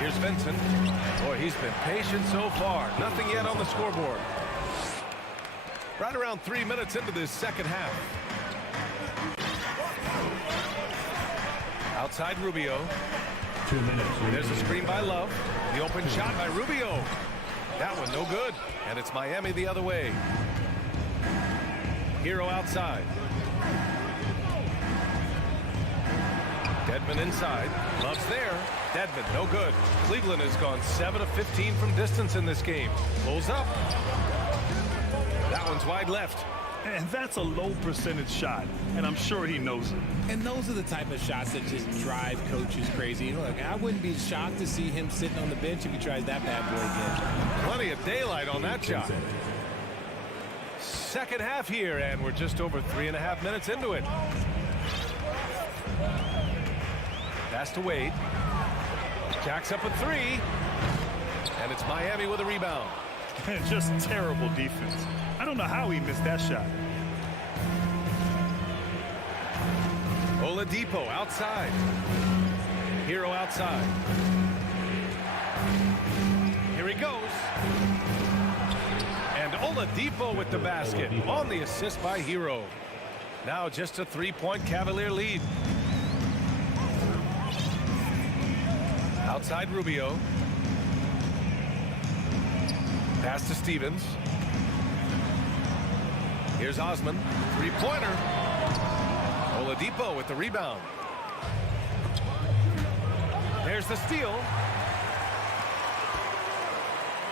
Here's Vincent. Boy, he's been patient so far. Nothing yet on the scoreboard. Right around 3 minutes into this second half. Outside Rubio. 2 minutes. There's a screen by Love. The open shot by Rubio. That one no good. And it's Miami the other way. Hero outside. Dedmon inside. Love's there. Dedmon, no good. Cleveland has gone 7 of 15 from distance in this game. Pulls up. That one's wide left. And that's a low percentage shot, and I'm sure he knows it. And those are the type of shots that just drive coaches crazy. Look, I wouldn't be shocked to see him sitting on the bench if he tries that bad boy again. Plenty of daylight on that shot. Second half here, and we're just over 3.5 minutes into it. Pass to Wade. Jacks up a 3. And it's Miami with a rebound. Just terrible defense. I don't know how he missed that shot. Oladipo outside. Hero outside. Here he goes. And Oladipo with the basket on the assist by Hero. Now just a 3-point Cavalier lead. Outside Rubio. Pass to Stevens. Here's Osman. 3-pointer. Oladipo with the rebound. There's the steal.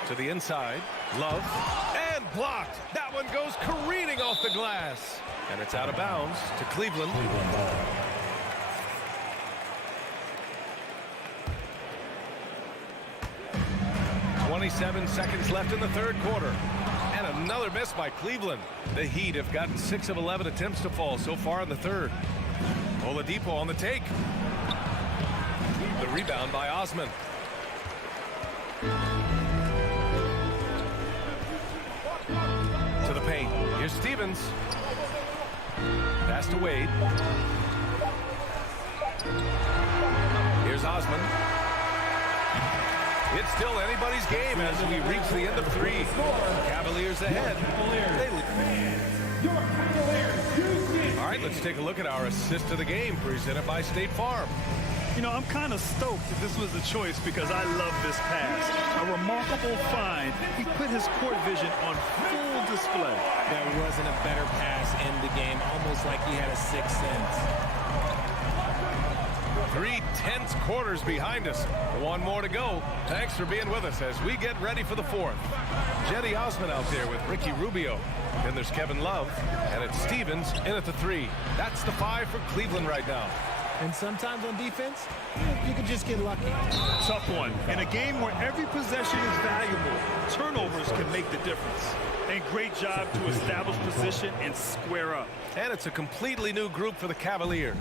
To the inside. Love. And blocked. That one goes careening off the glass. And it's out of bounds to Cleveland. 27 seconds left in the third quarter. And another miss by Cleveland. The Heat have gotten 6 of 11 attempts to fall so far in the third. Oladipo on the take. The rebound by Osman. To the paint. Here's Stevens. Pass to Wade. Here's Osman. It's still anybody's game as we reach the end of 3. Cavaliers ahead. All right, let's take a look at our assist of the game presented by State Farm. You know, I'm kind of stoked that this was the choice because I love this pass. A remarkable find. He put his court vision on full display. There wasn't a better pass in the game, almost like he had a sixth sense. 3 tense quarters behind us. 1 more to go. Thanks for being with us as we get ready for the 4th. Jetty Osman out there with Ricky Rubio. Then there's Kevin Love, and it's Stevens in at the 3. That's the 5 for Cleveland right now. And sometimes on defense, you can just get lucky. Tough one. In a game where every possession is valuable, turnovers can make the difference. And great job to establish position and square up. And it's a completely new group for the Cavaliers.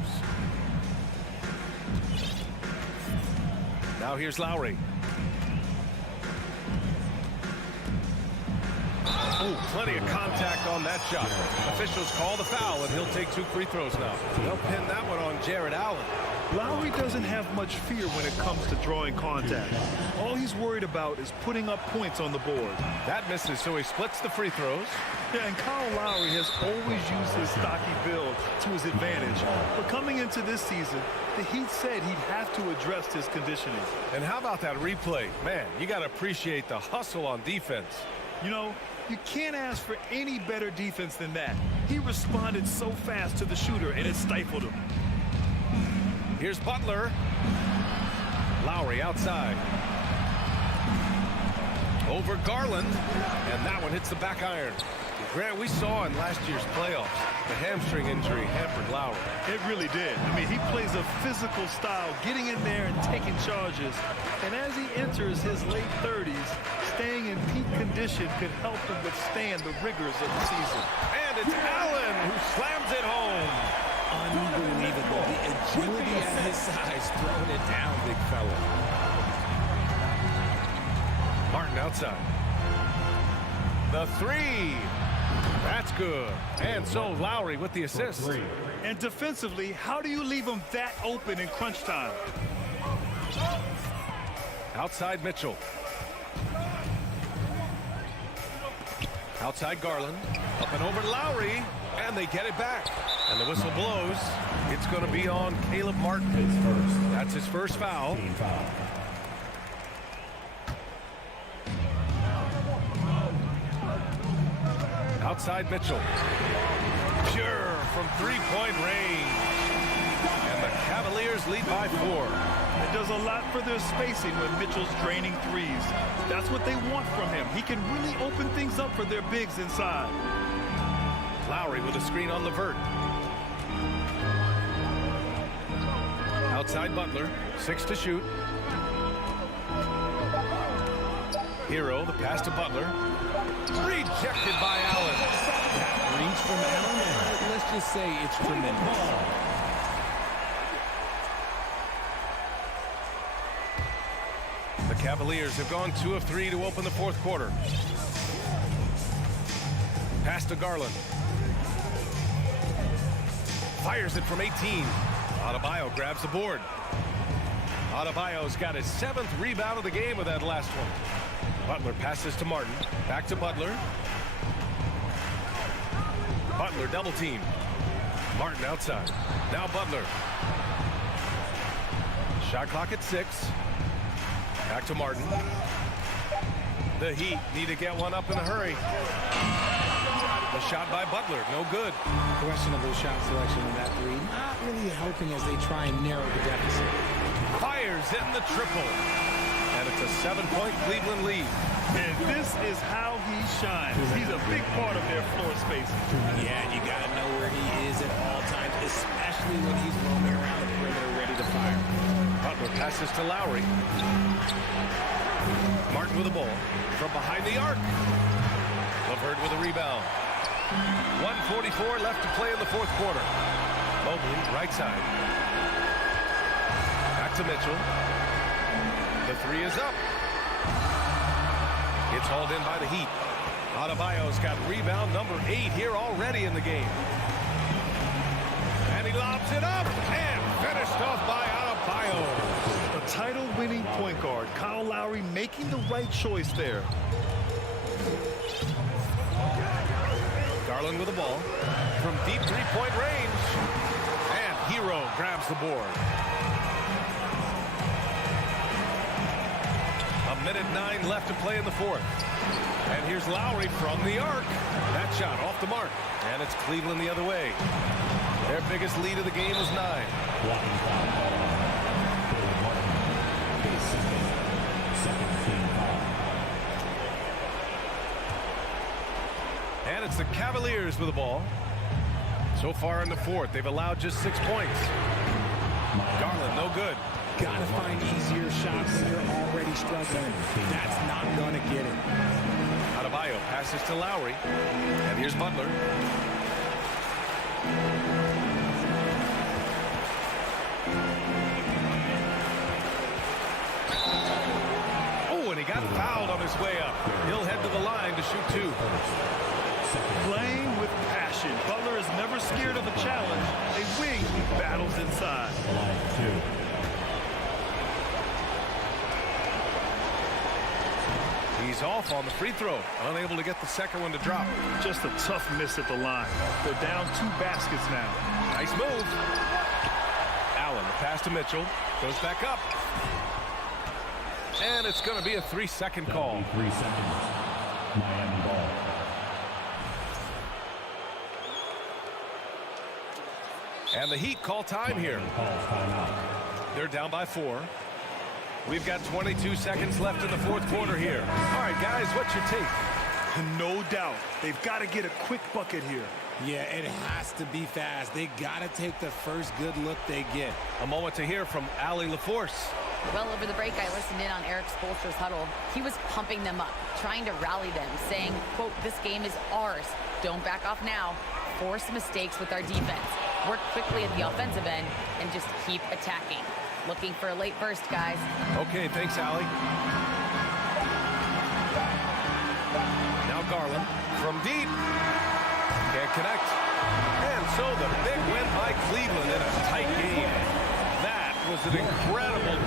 Now here's Lowry. Oh, plenty of contact on that shot. Officials call the foul, and he'll take 2 free throws now. They'll pin that one on Jared Allen. Lowry doesn't have much fear when it comes to drawing contact. All he's worried about is putting up points on the board. That misses, so he splits the free throws. Yeah, and Kyle Lowry has always used his stocky build to his advantage. But coming into this season, the Heat said he'd have to address his conditioning. And how about that replay? Man, you got to appreciate the hustle on defense. You know, you can't ask for any better defense than that. He responded so fast to the shooter, and it stifled him. Here's Butler. Lowry outside. Over Garland. And that one hits the back iron. Grant, we saw in last year's playoffs, the hamstring injury hampered Lowry. It really did. I mean, he plays a physical style, getting in there and taking charges. And as he enters his late 30s, staying in peak condition could help him withstand the rigors of the season. And it's Allen who slams it home. Unbelievable. The agility at his size, throwing it down, big fella. Martin outside. The 3. That's good. And so Lowry with the assist. And defensively, how do you leave him that open in crunch time? Outside Mitchell. Outside Garland. Up and over Lowry. And they get it back. And the whistle blows. It's going to be on Caleb Martin. That's his first foul. Outside Mitchell. Pure from 3-point range. And the Cavaliers lead by 4. It does a lot for their spacing when Mitchell's draining threes. That's what they want from him. He can really open things up for their bigs inside. Lowry with a screen on LeVert. Outside Butler. 6 to shoot. Hero, the pass to Butler. Rejected by Allen. That reach from Allen, let's just say it's tremendous. The Cavaliers have gone 2 of 3 to open the 4th quarter. Pass to Garland. Fires it from 18. Adebayo grabs the board. Adebayo's got his 7th rebound of the game with that last one. Butler passes to Martin. Back to Butler. Butler double team. Martin outside. Now Butler. Shot clock at 6. Back to Martin. The Heat need to get one up in a hurry. The shot by Butler, no good. Questionable shot selection in that 3. Not really helping as they try and narrow the deficit. Fires in the triple. And it's a 7-point Cleveland lead. And this is how he shines. He's a big part of their floor spacing. Yeah, you got to know where he is at all times, especially when he's roaming around the perimeter ready to fire. Butler passes to Lowry. Martin with the ball from behind the arc. LeVert with a rebound. 1:44 left to play in the 4th quarter. Mobley, right side. Back Back to Mitchell. The three is up. It's hauled in by the Heat. Adebayo's got rebound number 8 here already in the game. And he lobs it up and finished off by Adebayo. A title-winning point guard, Kyle Lowry making the right choice there. Garland with the ball from deep three-point range. And Hero grabs the board. 1:09 left to play in the fourth. And here's Lowry from the arc. That shot off the mark. And it's Cleveland the other way. Their biggest lead of the game was 9. And it's the Cavaliers with the ball. So far in the fourth, they've allowed just 6 points. Garland, no good. Gotta find easier shots when you're already struggling. That's not gonna get it. Adebayo passes to Lowry. And here's Butler. Oh, and he got fouled on his way up. He'll head to the line to shoot 2. Playing with passion. Butler is never scared of a challenge. A wing battles inside. He's off on the free throw. Unable to get the second one to drop. Just a tough miss at the line. They're down 2 baskets now. Nice move. Allen, the pass to Mitchell. Goes back up. And it's going to be a 3-second call. 3 seconds. Miami ball. And the Heat call time here. They're down by 4. We've got 22 seconds left in the fourth quarter here. All right, guys, what's your take? No doubt. They've got to get a quick bucket here. Yeah, it has to be fast. They got to take the first good look they get. A moment to hear from Allie LaForce. Well, over the break, I listened in on Eric Spoelstra's huddle. He was pumping them up, trying to rally them, saying, quote, "This game is ours. Don't back off now. Force mistakes with our defense. Work quickly at the offensive end and just keep attacking." Looking for a late burst, guys. Okay, thanks, Allie. Now Garland from deep. Can't connect. And so the big win by Cleveland in a tight game. That was an incredible...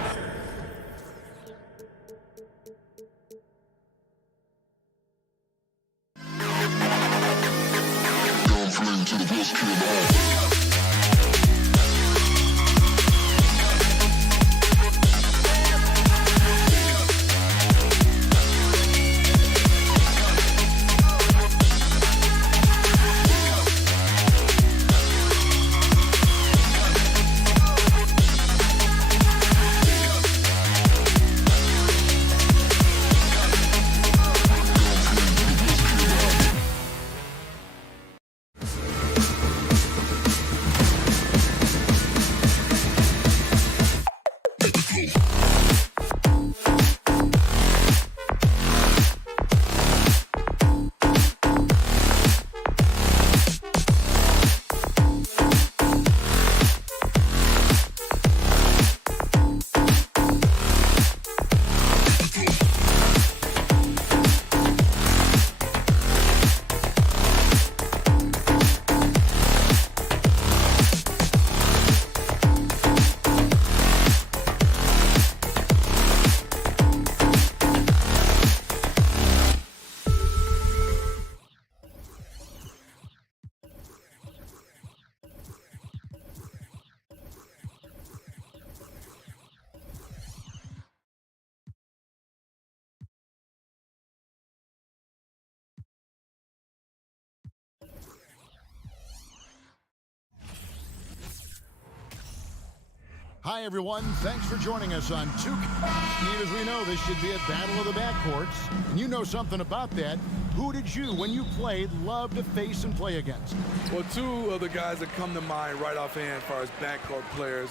Hi, everyone. Thanks for joining us on 2K. Steve, as we know, this should be a battle of the backcourts. And you know something about that. Who did you, when you played, love to face and play against? Well, 2 of the guys that come to mind right offhand as far as backcourt players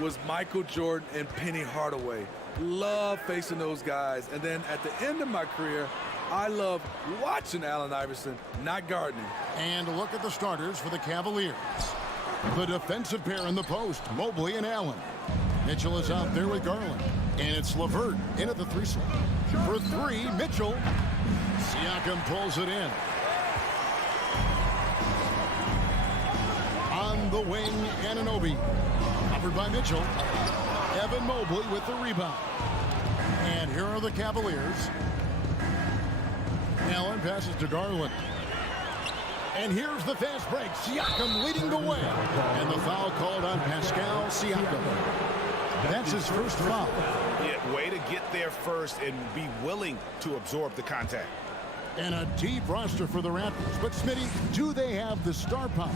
was Michael Jordan and Penny Hardaway. Love facing those guys. And then at the end of my career, I love watching Allen Iverson, not guarding him. And a look at the starters for the Cavaliers. The defensive pair in the post, Mobley and Allen. Mitchell is out there with Garland. And it's LeVert into the three slot. For three, Mitchell. Siakam pulls it in. On the wing, Anunoby. Covered by Mitchell. Evan Mobley with the rebound. And here are the Cavaliers. Allen passes to Garland. And here's the fast break. Siakam leading the way. And the foul called on Pascal Siakam. That's his first foul. Yeah, way to get there first and be willing to absorb the contact. And a deep roster for the Raptors. But, Smitty, do they have the star power,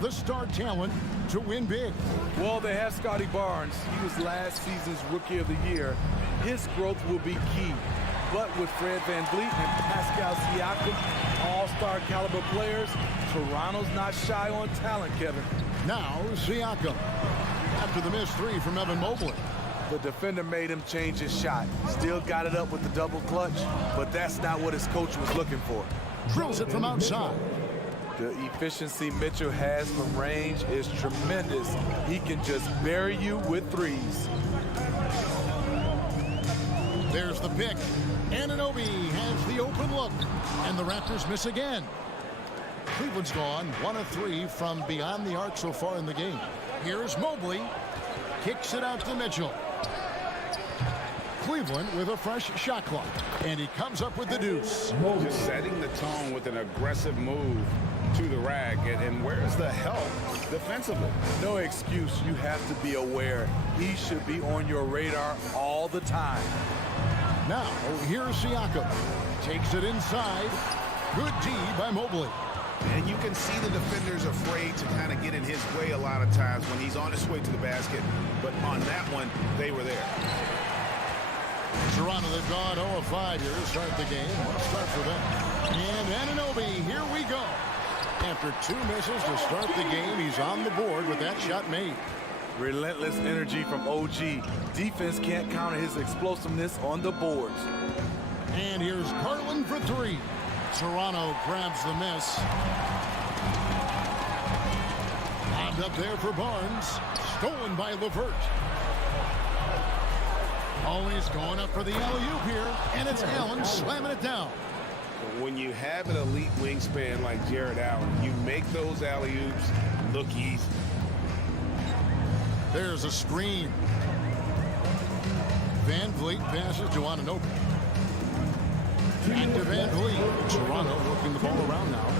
the star talent to win big? Well, they have Scotty Barnes. He was last season's Rookie of the Year. His growth will be key. But with Fred VanVleet and Pascal Siakam, all-star caliber players, Toronto's not shy on talent, Kevin. Now, Siakam. After the missed three from Evan Mobley. The defender made him change his shot. Still got it up with the double clutch, but that's not what his coach was looking for. Drills it from outside. The efficiency Mitchell has from range is tremendous. He can just bury you with threes. There's the pick. Anunoby has the open look. And the Raptors miss again. Cleveland's gone 1 of 3 from beyond the arc so far in the game. Here's Mobley. Kicks it out to Mitchell. Cleveland with a fresh shot clock. And he comes up with the deuce. Just setting the tone with an aggressive move to the rack. And where's the help defensively? No excuse. You have to be aware. He should be on your radar all the time. Now, here's Siakam. Takes it inside. Good D by Mobley. And you can see the defenders afraid to kind of get in his way a lot of times when he's on his way to the basket. But on that one, they were there. Toronto, they've gone 0 of 5 here to start the game. What a start for them. And Anunoby, here we go. After 2 misses to start the game, he's on the board with that shot made. Relentless energy from OG. Defense can't counter his explosiveness on the boards. And here's Garland for 3. Toronto grabs the miss. Bombed up there for Barnes. Stolen by LeVert. Always going up for the alley-oop here. And it's Allen slamming it down. When you have an elite wingspan like Jared Allen, you make those alley-oops look easy. There's a screen. VanVleet passes to Anunoby. Back to VanVleet. Toronto working the ball around now.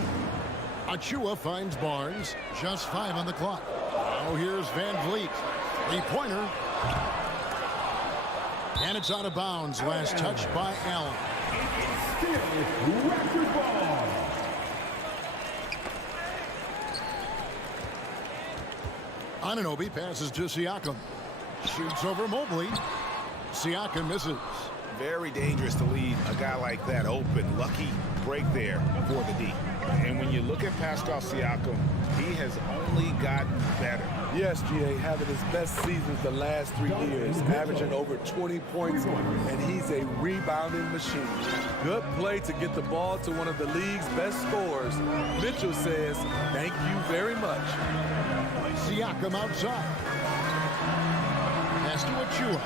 Achua finds Barnes. Just 5 on the clock. Now here's VanVleet. 3-pointer. And it's out of bounds. Last touch by Allen. Still Raptors ball. Anunoby passes to Siakam. Shoots over Mobley. Siakam misses. Very dangerous to leave a guy like that open. Lucky break there for the D. And when you look at Pascal Siakam, he has only gotten better. Yes, GA, having his best seasons the last 3 years, averaging over 20 points, and he's a rebounding machine. Good play to get the ball to one of the league's best scorers. Mitchell says, thank you very much. Siakam outside. Pass to Achua.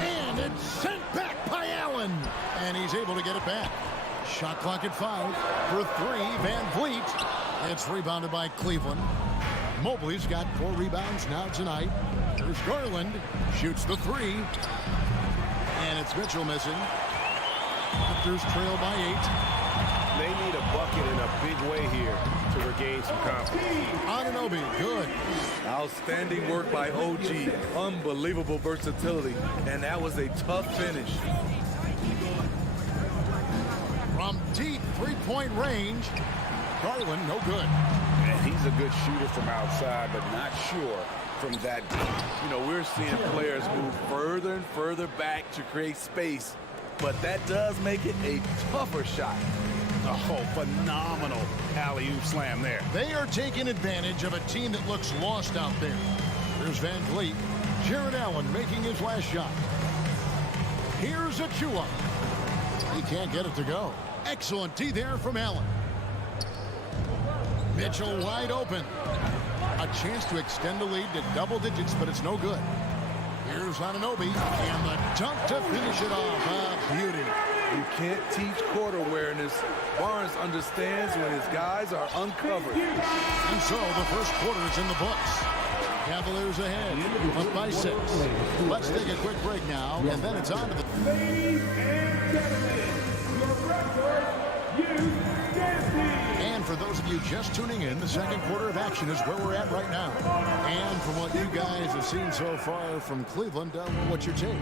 And it's sent back by Allen. And he's able to get it back. Shot clock at 5 for 3. VanVleet. It's rebounded by Cleveland. Mobley's got 4 rebounds now tonight. There's Garland. Shoots the 3. And it's Mitchell missing. Raptors trail by 8. They need a bucket in a big way here to regain some confidence. Anunoby, good. Outstanding work by OG. Unbelievable versatility. And that was a tough finish. From deep 3-point range, Garland, no good. And he's a good shooter from outside, but not sure from that deep. You know, we're seeing players move further and further back to create space, but that does make it a tougher shot. Oh, phenomenal alley-oop slam there. They are taking advantage of a team that looks lost out there. There's VanVleet. Jared Allen making his last shot. Here's Achua. He can't get it to go. Excellent D there from Allen. Mitchell wide open. A chance to extend the lead to double digits, but it's no good. Here's Anunoby, and the dunk to finish it off. A beauty. You can't teach court awareness. Barnes understands when his guys are uncovered. And so the first quarter is in the books. Cavaliers ahead, up by 6. Let's take a quick break now, and then it's on to the... Ladies and gentlemen, your Raptors youth dance team. And for those of you just tuning in, the second quarter of action is where we're at right now. And from what you guys have seen so far from Cleveland, what's your take?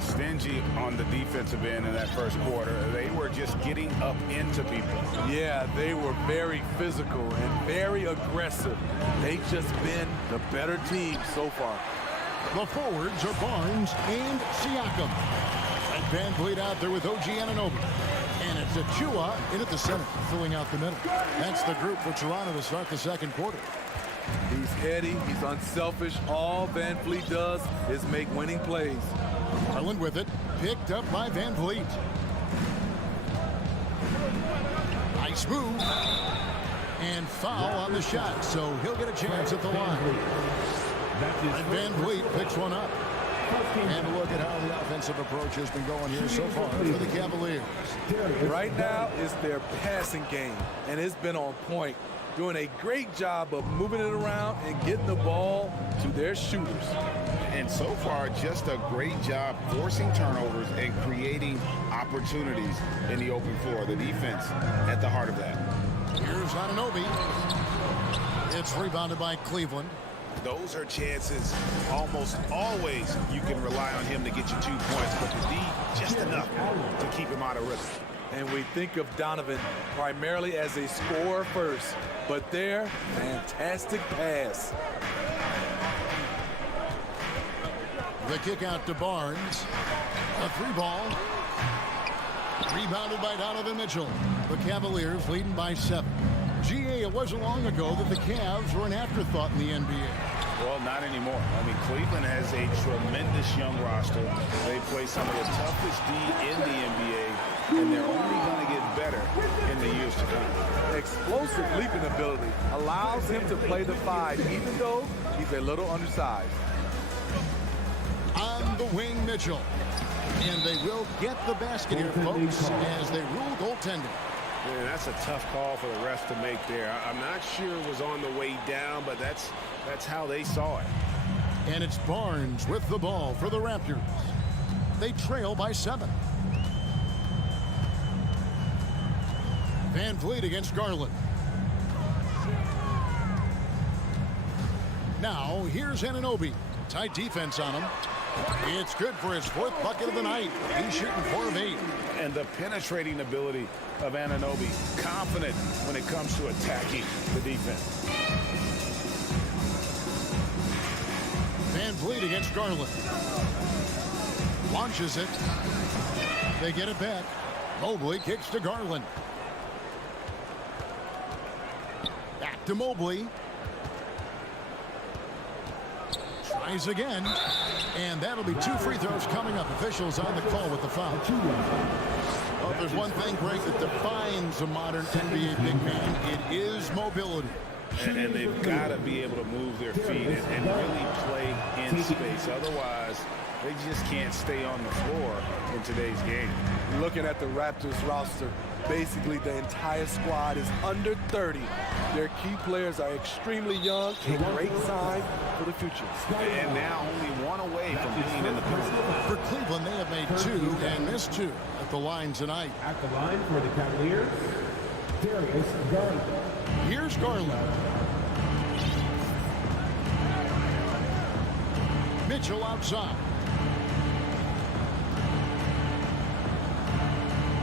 Stingy on the defensive end in that first quarter. They were just getting up into people. Yeah, they were very physical and very aggressive. They've just been the better team so far. The forwards are Barnes and Siakam. And Van Vliet out there with OG Anunoby. And it's Achua in at the center, filling out the middle. That's the group for Toronto to start the second quarter. He's heady, he's unselfish. All Van Vliet does is make winning plays. Garland with it, picked up by Van Vliet. Nice move. And foul on the shot, so he'll get a chance at the line. And Van Vliet picks one up. And look at how the offensive approach has been going here so far for the Cavaliers. Right now is their passing game, and it's been on point. Doing a great job of moving it around and getting the ball to their shooters. And so far, just a great job forcing turnovers and creating opportunities in the open floor. The defense at the heart of that. Here's Anunoby. It's rebounded by Cleveland. Those are chances almost always you can rely on him to get you 2 points, but the D just enough to keep him out of rhythm. And we think of Donovan primarily as a scorer first, but their fantastic pass. The kick out to Barnes. A 3-ball. Rebounded by Donovan Mitchell. The Cavaliers leading by 7. GA, it wasn't long ago that the Cavs were an afterthought in the NBA. Well, not anymore. I mean, Cleveland has a tremendous young roster. They play some of the toughest D in the NBA, and they're only going to get better in the years to come. Explosive leaping ability allows him to play the 5, even though he's a little undersized. On the wing, Mitchell. And they will get the basket here, folks, as they rule goaltending. Man, that's a tough call for the ref to make there. I'm not sure it was on the way down, but that's how they saw it. And it's Barnes with the ball for the Raptors. They trail by 7. Van Vliet against Garland. Now, here's Anunoby. Tight defense on him. It's good for his 4th bucket of the night. He's shooting 4 of 8. And the penetrating ability of Anunoby, confident when it comes to attacking the defense. Van Vliet against Garland. Launches it. They get it back. Mobley kicks to Garland. Back to Mobley. Tries again. And that'll be 2 free throws coming up. Officials on the call with the foul. Well, if there's one thing, Greg, that defines a modern NBA big man, it is mobility. And they've got to be able to move their feet and really play in space. Otherwise, they just can't stay on the floor in today's game. Looking at the Raptors roster, basically the entire squad is under 30. Their key players are extremely young, a great sign for the future. And now only 1 away from being in the penalty. For Cleveland, they have made 2 and missed 2 at the line tonight. At the line for the Cavaliers, Darius Garland. Here's Garland. Mitchell outside.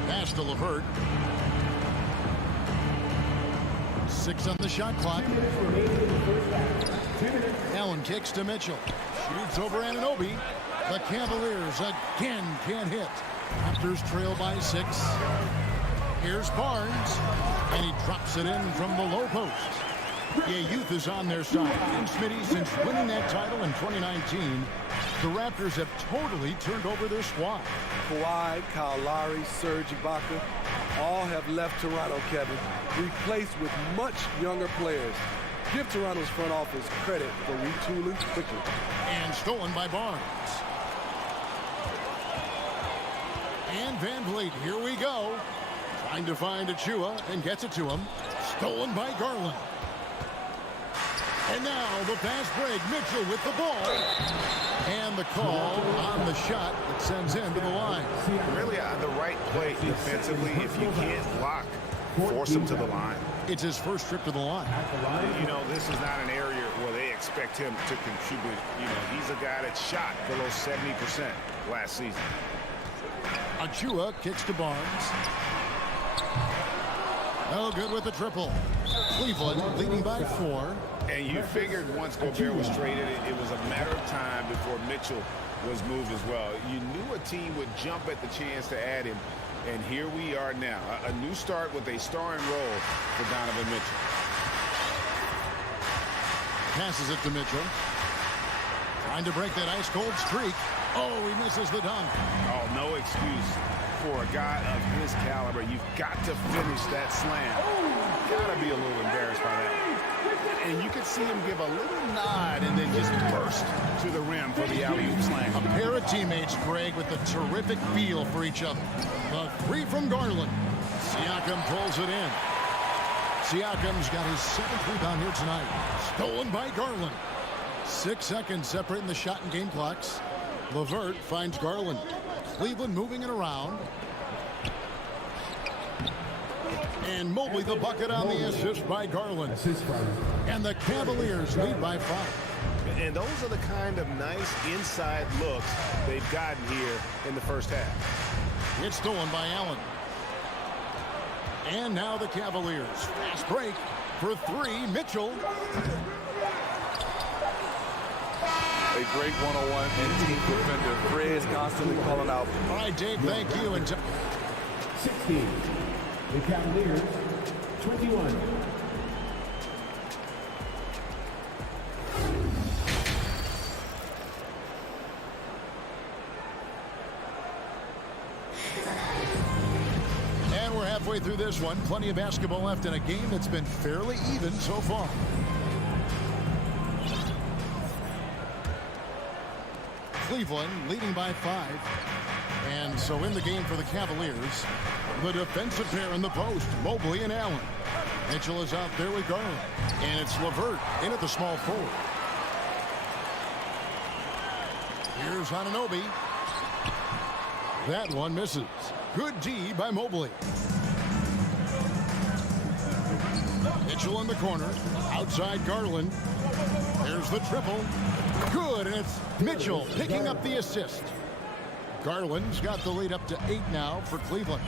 Pass to LeVert. 6 on the shot clock. Allen kicks to Mitchell. Shoots over Anunoby. The Cavaliers again can't hit. Raptors trail by 6. Here's Barnes. And he drops it in from the low post. Yeah, youth is on their side. And Smitty, since winning that title in 2019, the Raptors have totally turned over their squad. Kawhi, Kyle Lowry, Serge Ibaka, all have left Toronto, Kevin, replaced with much younger players. Give Toronto's front office credit for retooling quickly. And stolen by Barnes. And Van Vliet, here we go. Trying to find Achua and gets it to him. Stolen by Garland. And now the fast break. Mitchell with the ball. And the call on the shot that sends him to the line. Really the right play defensively. If you can't block, force him to the line. It's his first trip to the line. You know, this is not an area where they expect him to contribute. You know, he's a guy that shot below 70% last season. Achua kicks to Barnes. Oh, good with the triple. Cleveland leading by 4. And you figured once Gobert was traded, it was a matter of time before Mitchell was moved as well. You knew a team would jump at the chance to add him. And here we are now. A new start with a starring role for Donovan Mitchell. Passes it to Mitchell. Trying to break that ice-cold streak. Oh, he misses the dunk. Oh, no excuse for a guy of his caliber. You've got to finish that slam. Got to be a little embarrassed by that. And you could see him give a little nod and then just burst to the rim for the alley-oop slam. A pair of teammates, Greg, with a terrific feel for each other. The 3 from Garland. Siakam pulls it in. Siakam's got his 7th rebound here tonight. Stolen by Garland. 6 seconds separating the shot and game clocks. LeVert finds Garland. Cleveland moving it around. And Mobley the bucket on the assist by Garland. And the Cavaliers lead by 5. And those are the kind of nice inside looks they've gotten here in the first half. It's stolen by Allen. And now the Cavaliers. Fast break for 3. Mitchell. A great one-on-one and team defender. Fred is constantly calling out. All right, Dave, thank you. And 16. The Cavaliers, 21. And we're halfway through this one. Plenty of basketball left in a game that's been fairly even so far. Cleveland leading by 5. And so in the game for the Cavaliers, the defensive pair in the post, Mobley and Allen. Mitchell is out there with Garland. And it's LeVert in at the small forward. Here's Anunoby. That one misses. Good D by Mobley. Mitchell in the corner. Outside Garland. There's the triple. Good, and it's Mitchell picking up the assist. Garland's got the lead up to 8 now for Cleveland.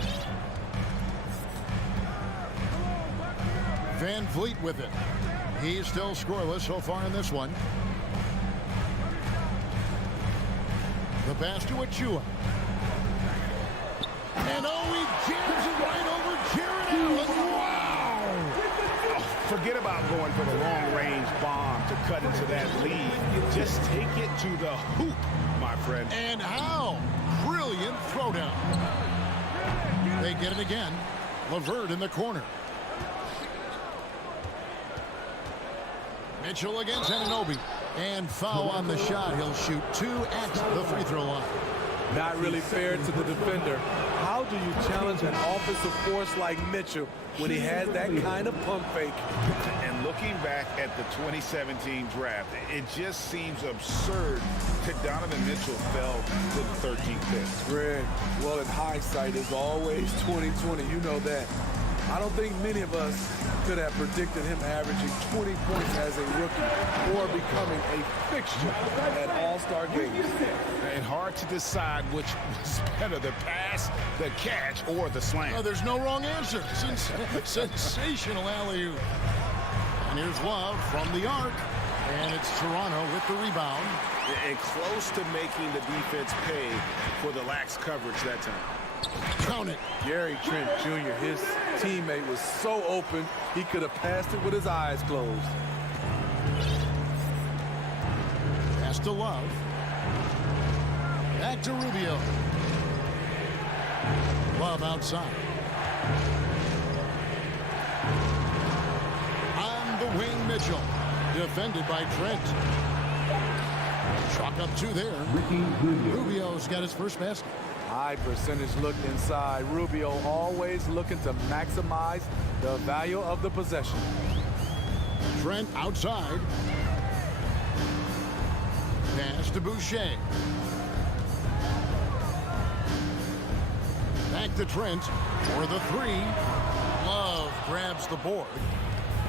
Van Vliet with it. He's still scoreless so far in this one. The pass to Achua. And oh, he jams it right over Jared Allen. Wow! Forget about going for the long-range bomb to cut into that lead. Just take it to the hoop, my friend. And how? Brilliant throwdown. They get it again. LeVert in the corner. Mitchell against Anunoby. And foul on the shot. He'll shoot 2 at the free throw line. Not really fair to the defender. How do you challenge an offensive force like Mitchell when he has that kind of pump fake? And looking back at the 2017 draft, it just seems absurd that Donovan Mitchell fell to the 13th pick. Greg, well, in hindsight, is always 20/20. You know that. I don't think many of us could have predicted him averaging 20 points as a rookie or becoming a fixture at All-Star games. And hard to decide which was better, the pass, the catch, or the slam. Oh, there's no wrong answer. Sensational alley-oop. And here's Love from the arc. And it's Toronto with the rebound. And close to making the defense pay for the lax coverage that time. Count it. Gary Trent Jr., his teammate, was so open, he could have passed it with his eyes closed. Pass to Love. Back to Rubio. Love outside. On On the wing, Mitchell. Defended by Trent. Chalk up 2 there. Rubio's got his first basket. High percentage look inside. Rubio always looking to maximize the value of the possession. Trent outside. Pass to Boucher. Back to Trent for the 3. Love grabs the board.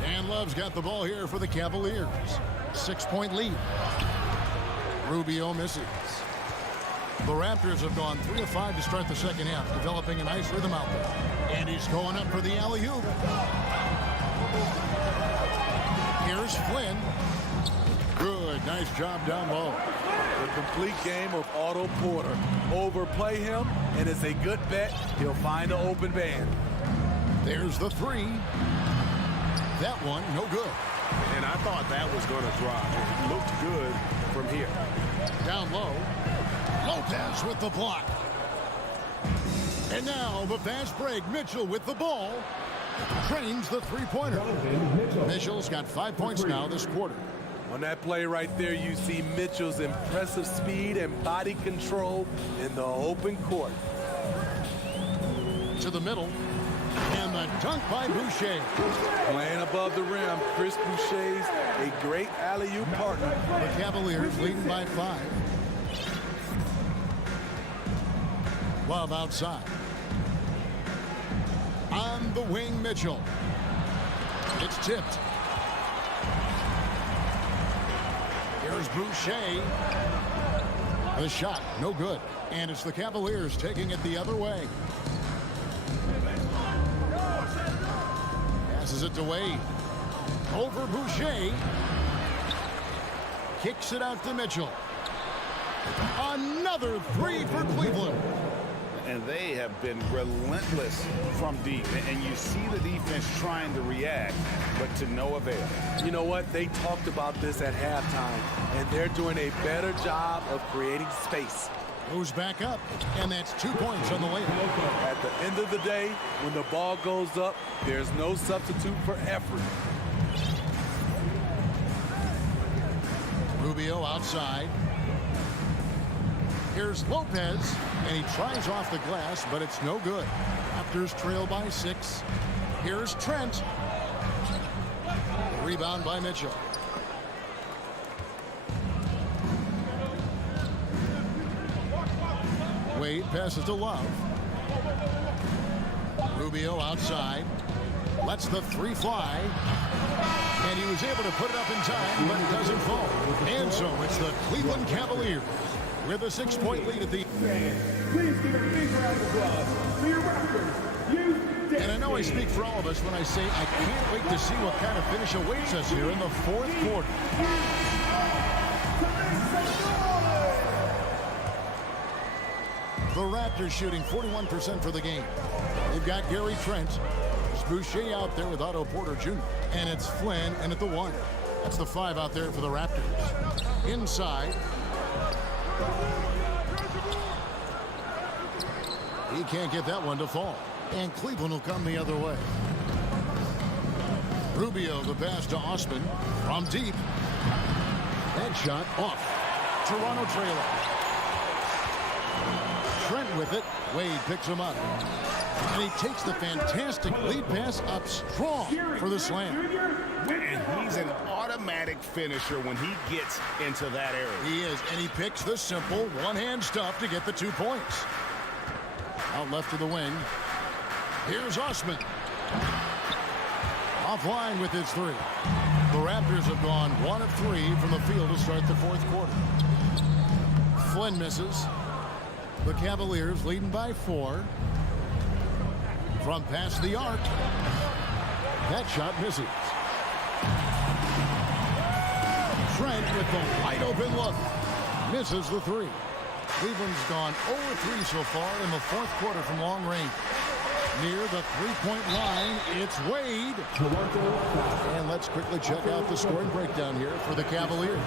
And Love's got the ball here for the Cavaliers. 6-point lead. Rubio misses. The Raptors have gone 3 of 5 to start the second half, developing a nice rhythm out there. And he's going up for the alley-oop. Here's Flynn. Good, nice job down low. The complete game of Otto Porter. Overplay him, and it's a good bet he'll find an open man. There's the 3. That one, no good. And I thought that was going to drop. It looked good from here. Down low. Lopez with the block. And now the fast break. Mitchell with the ball. Trains the three-pointer. Mitchell's got 5 points now this quarter. On that play right there, you see Mitchell's impressive speed and body control in the open court. To the middle. And the dunk by Boucher. Playing above the rim, Chris Boucher's a great alley-oop partner. The Cavaliers leading by 5. Love outside. On the wing, Mitchell. It's tipped. Here's Boucher. The shot, no good. And it's the Cavaliers taking it the other way. Passes it to Wade. Over Boucher. Kicks it out to Mitchell. Another 3 for Cleveland. And they have been relentless from deep. And you see the defense trying to react, but to no avail. You know what? They talked about this at halftime, and they're doing a better job of creating space. Moves back up, and that's 2 points on the layup. At the end of the day, when the ball goes up, there's no substitute for effort. Rubio outside. Here's Lopez, and he tries off the glass, but it's no good. Raptors trail by 6. Here's Trent. Rebound by Mitchell. Wade passes to Love. Rubio outside. Lets the 3 fly. And he was able to put it up in time, but it doesn't fall. And so it's the Cleveland Cavaliers with a 6-point lead at the end. Please give a big round of applause for your Raptors. And I know I speak for all of us when I say I can't wait to see what kind of finish awaits us here in the 4th quarter. The Raptors shooting 41% for the game. They've got Gary Trent. There's Boucher out there with Otto Porter Jr. And it's Flynn in at the 1. That's the 5 out there for the Raptors. Inside. He can't get that one to fall. And Cleveland will come the other way. Rubio the pass to Osman from deep. That shot off. Toronto trailer. Trent with it. Wade picks him up. And he takes the fantastic lead pass up strong for the slam. And he's an automatic finisher when he gets into that area. He is, and he picks the simple one-hand stuff to get the 2 points. Out left to the wing. Here's Osman. Offline with his 3. The Raptors have gone 1 of 3 from the field to start the 4th quarter. Flynn misses. The Cavaliers leading by 4. From past the arc. That shot misses. Trent with the wide open look. Misses the 3. Cleveland's gone 0-3 so far in the 4th quarter from long range. Near the 3-point line, it's Wade. And let's quickly check out the scoring breakdown here for the Cavaliers.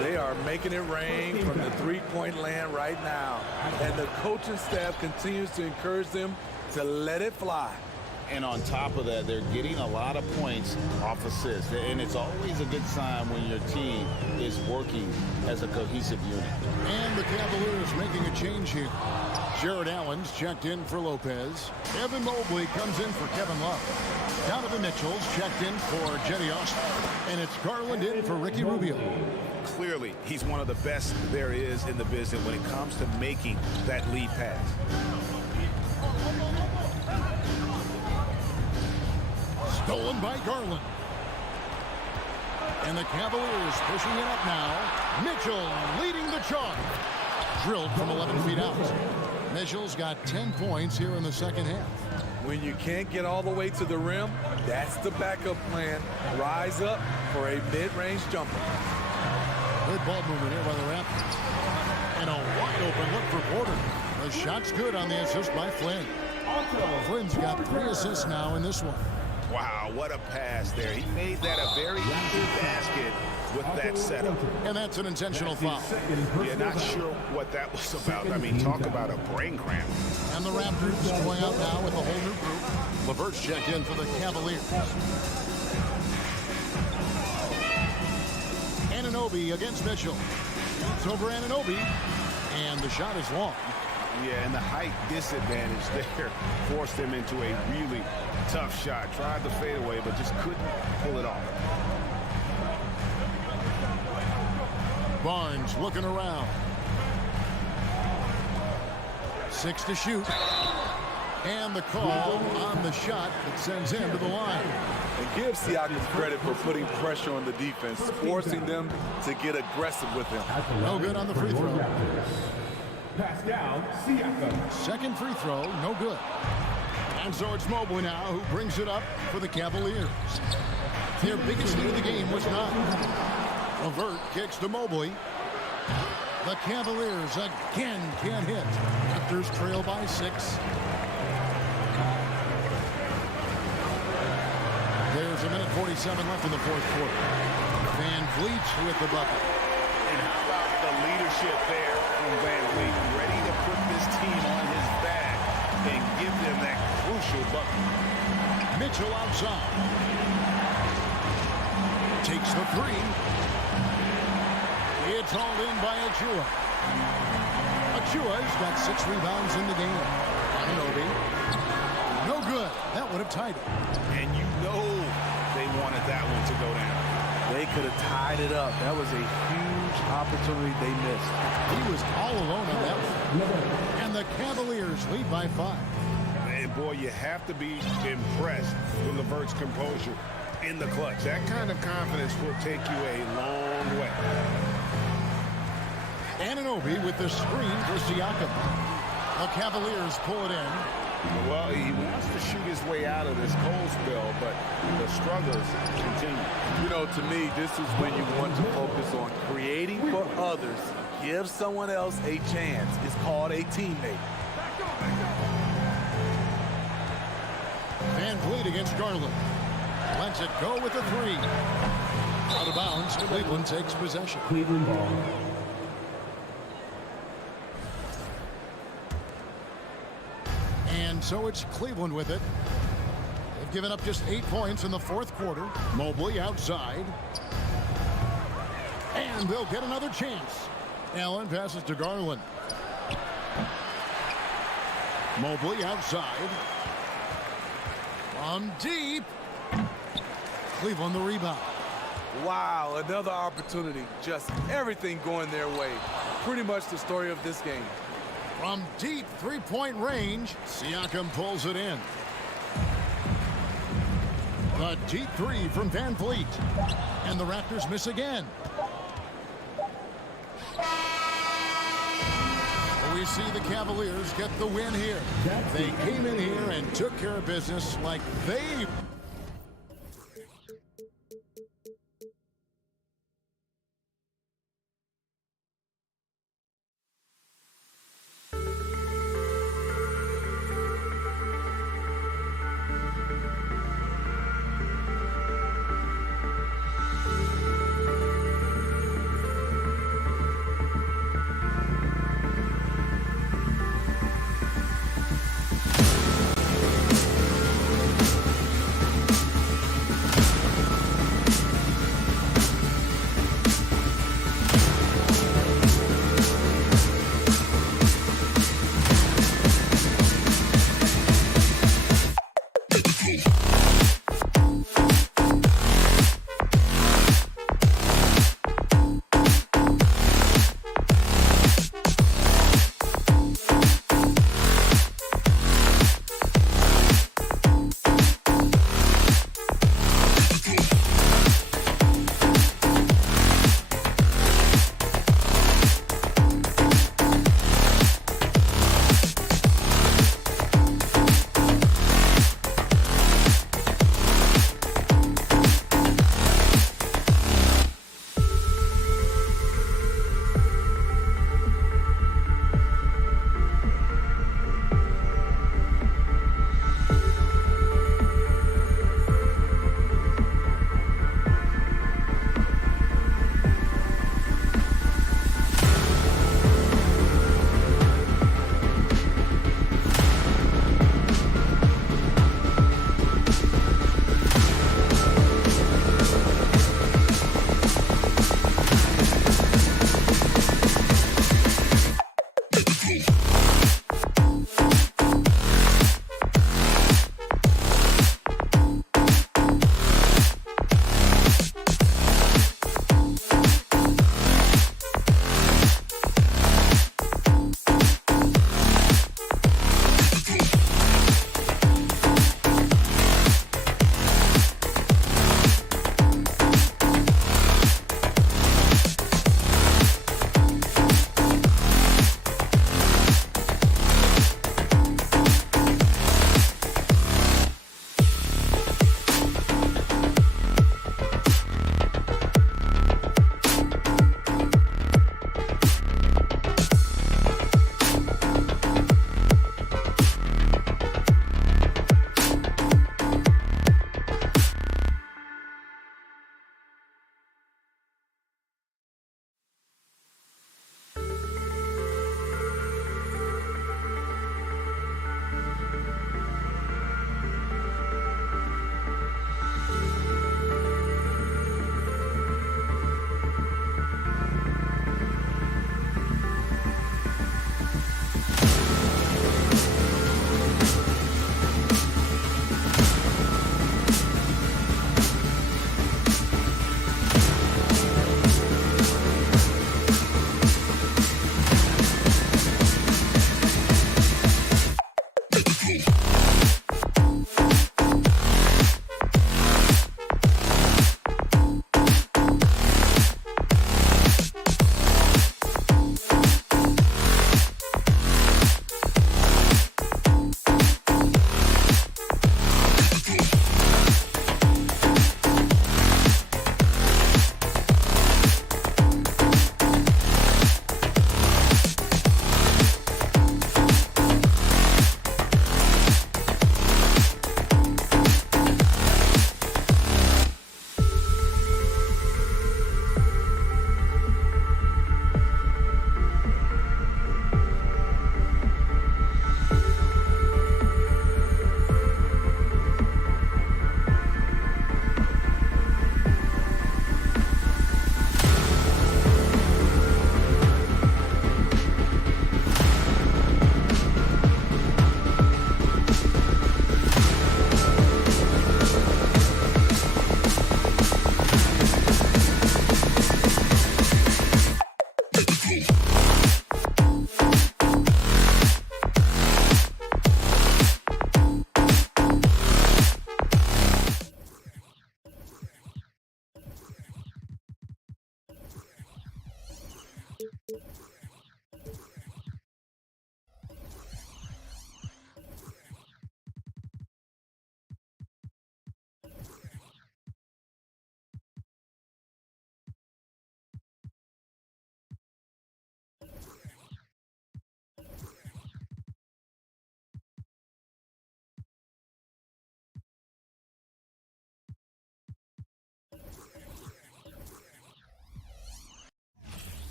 They are making it rain from the 3-point land right now. And the coaching staff continues to encourage them to let it fly. And on top of that, they're getting a lot of points off assists. And it's always a good sign when your team is working as a cohesive unit. And the Cavaliers making a change here. Jared Allen's checked in for Lopez. Evan Mobley comes in for Kevin Love. Donovan Mitchell's checked in for Jetty Austin. And it's Garland in for Ricky Rubio. Clearly, he's one of the best there is in the business when it comes to making that lead pass. Stolen by Garland. And the Cavaliers pushing it up now. Mitchell leading the charge. Drilled from 11 feet out. Mitchell's got 10 points here in the second half. When you can't get all the way to the rim, that's the backup plan. Rise up for a mid-range jumper. Good ball movement here by the Raptors. And a wide open look for Porter. The shot's good on the assist by Flynn. Flynn's got 3 assists now in this one. Wow, what a pass there. He made that a very easy basket with that setup. And that's an intentional foul. Yeah, not sure what that was about. I mean, talk about a brain cramp. And the Raptors going out now with a whole new group. LeVert's checked in for the Cavaliers. Anunoby against Mitchell. It's over Anunoby. And the shot is long. Yeah, and the height disadvantage there forced him into a really tough shot. Tried to fade away, but just couldn't pull it off. Barnes looking around. 6 to shoot. And the call on the shot that sends him to the line. And give Siakam credit for putting pressure on the defense, forcing them to get aggressive with him. No good on the free throw. Pascal Siakam. Second free throw, no good. And so it's Mobley now who brings it up for the Cavaliers. Their biggest lead of the game was 9. LeVert kicks to Mobley. The Cavaliers again can't hit. Raptors trail by 6. There's a minute 47 left in the fourth quarter. Van Vliet with the bucket. And how about the leadership there from Van Vliet? Ready to put this team on his back and give them that crucial bucket. Mitchell outside. Takes the 3. It's hauled in by Achua. Achua's got 6 rebounds in the game. Anunoby. No good. That would have tied it. And you know they wanted that one to go down. They could have tied it up. That was a huge opportunity they missed. He was all alone on that one. And the Cavaliers lead by 5. And boy, you have to be impressed with LeVert's composure in the clutch. That kind of confidence will take you a long way. Anunoby with the screen for Siakam. The Cavaliers pull it in. Well, he wants to shoot his way out of this cold spell, but the struggles continue. You know, to me, this is when you want to focus on creating for others. Give someone else a chance. It's called a teammate. Van Vliet against Garland. Lets it go with the 3. Out of bounds. Cleveland takes possession. Cleveland ball. And so it's Cleveland with it. They've given up just 8 points in the fourth quarter. Mobley outside. And they'll get another chance. Allen passes to Garland. Mobley outside. From deep. Cleveland the rebound. Wow, another opportunity. Just everything going their way. Pretty much the story of this game. From deep three-point range, Siakam pulls it in. The deep 3 from Van Vliet. And the Raptors miss again. We see the Cavaliers get the win here. They came in here and took care of business like they...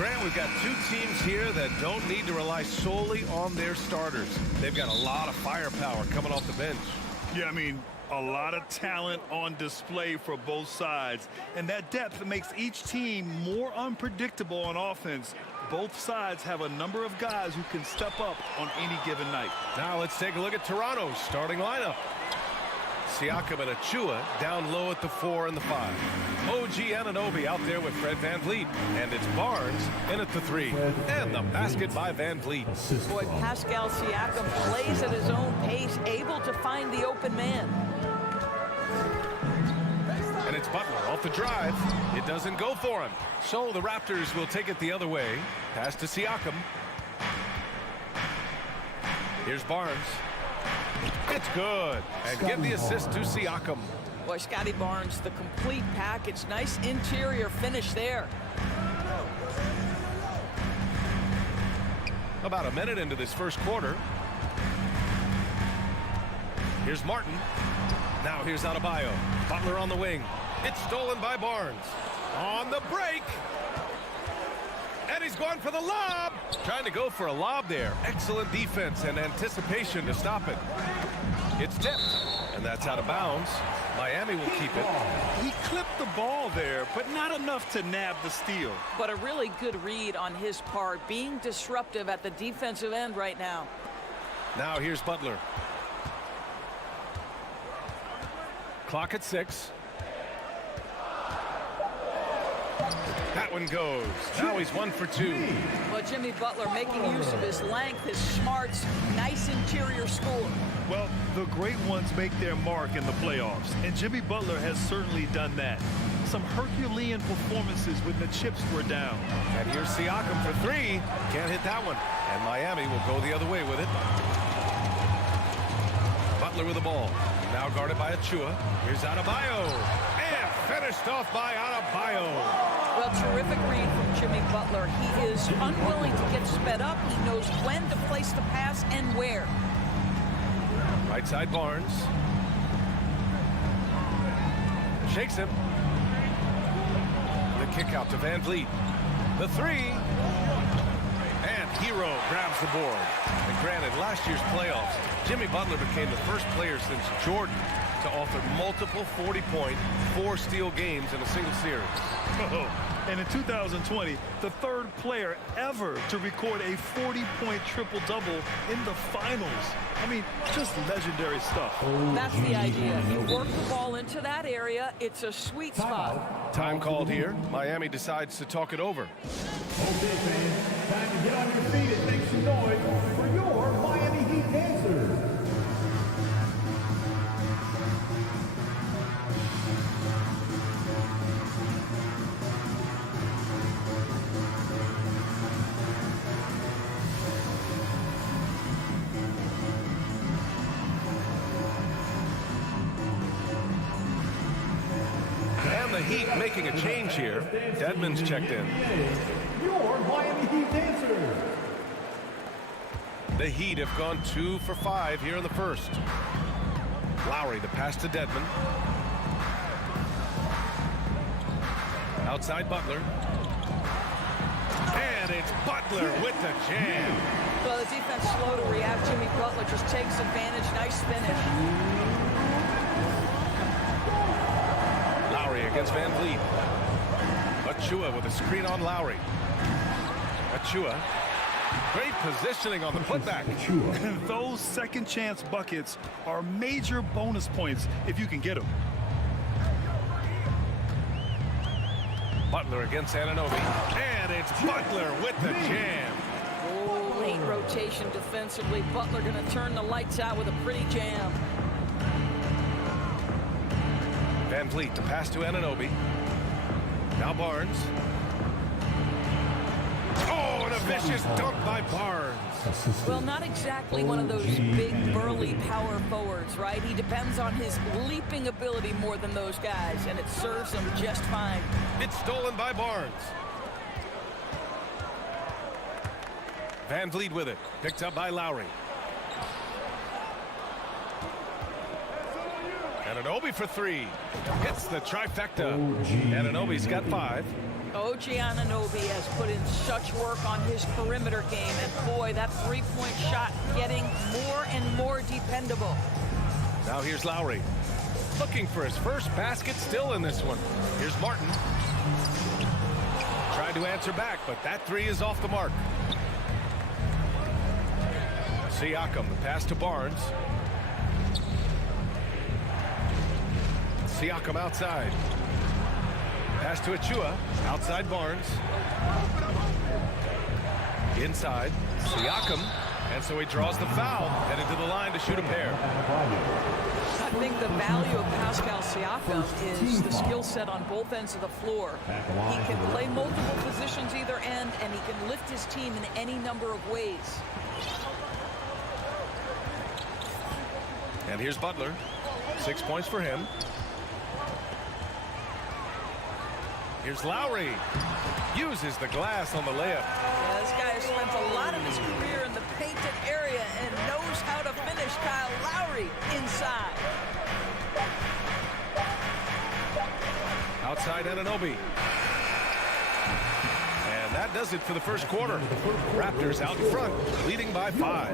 Grant, we've got two teams here that don't need to rely solely on their starters. They've got a lot of firepower coming off the bench. Yeah, I mean, a lot of talent on display for both sides. And that depth makes each team more unpredictable on offense. Both sides have a number of guys who can step up on any given night. Now let's take a look at Toronto's starting lineup. Siakam and Achua down low at the 4 and the 5. OG Anunoby out there with Fred VanVleet. And it's Barnes in at the 3. And the basket by VanVleet. Boy, Pascal Siakam plays at his own pace, able to find the open man. And it's Butler off the drive. It doesn't go for him. So the Raptors will take it the other way. Pass to Siakam. Here's Barnes. It's good. And give the assist to Siakam. Boy, Scotty Barnes, the complete package. Nice interior finish there. About a minute into this first quarter. Here's Martin. Now here's Adebayo. Butler on the wing. It's stolen by Barnes. On the break. And he's going for the lob. Trying to go for a lob there. Excellent defense and anticipation to stop it. It's tipped. And that's out of bounds. Miami will keep it. He clipped the ball there, but not enough to nab the steal. But a really good read on his part, being disruptive at the defensive end right now. Now here's Butler. Clock at 6. That one goes. Now he's 1 for 2. Well, Jimmy Butler making use of his length, his smarts, nice interior score. Well, the great ones make their mark in the playoffs, and Jimmy Butler has certainly done that. Some Herculean performances when the chips were down. And here's Siakam for 3. Can't hit that one. And Miami will go the other way with it. Butler with the ball. Now guarded by Achua. Here's Adebayo. And finished off by Adebayo. Well, terrific read from Jimmy Butler. He is unwilling to get sped up. He knows when to place the pass and where. Right side Barnes. Shakes him. The kick out to VanVleet. The 3. And Hero grabs the board. And granted, last year's playoffs, Jimmy Butler became the first player since Jordan to author multiple 40-point, 4-steal games in a single series. Oh, and in 2020, the third player ever to record a 40-point triple-double in the finals. I mean, just legendary stuff. That's the idea. You work the ball into that area. It's a sweet spot. Time called here. Miami decides to talk it over. Okay, fans, time to get on your feet and make some noise for your Miami Heat dancers. And the Heat making a change here. Dedmon's checked in. Your Miami Heat dancers. The Heat have gone 2 for 5 here in the first. Lowry, the pass to Dedmon. Outside Butler. And it's Butler with the jam. Well, the defense slow to react. Jimmy Butler just takes advantage. Nice finish. Lowry against VanVleet. Achua with a screen on Lowry. Achua. Great positioning on the putback. And those second chance buckets are major bonus points if you can get them. Butler against Anunoby. And it's Butler with the jam. Oh, late rotation defensively. Butler going to turn the lights out with a pretty jam. VanVleet, the pass to Anunoby. Now Barnes. Oh, and a vicious dunk by Barnes. Well, not exactly one of those big, burly power forwards, right? He depends on his leaping ability more than those guys, and it serves him just fine. It's stolen by Barnes. VanVleet with it. Picked up by Lowry. Anunoby for 3. Hits the trifecta. Anunoby's got 5. OG Anunoby has put in such work on his perimeter game, and boy, that three-point shot getting more and more dependable. Now here's Lowry. Looking for his first basket still in this one. Here's Martin. Tried to answer back, but that three is off the mark. Siakam, the pass to Barnes. Siakam outside. Pass to Achua. Outside Barnes. Inside. Siakam. And so he draws the foul. Headed to the line to shoot a pair. I think the value of Pascal Siakam is the skill set on both ends of the floor. He can play multiple positions either end, and he can lift his team in any number of ways. And here's Butler. 6 points for him. Here's Lowry. Uses the glass on the layup. Yeah, this guy has spent a lot of his career in the painted area and knows how to finish. Kyle Lowry inside. Outside Anunoby. And that does it for the first quarter. Raptors out in front, leading by 5.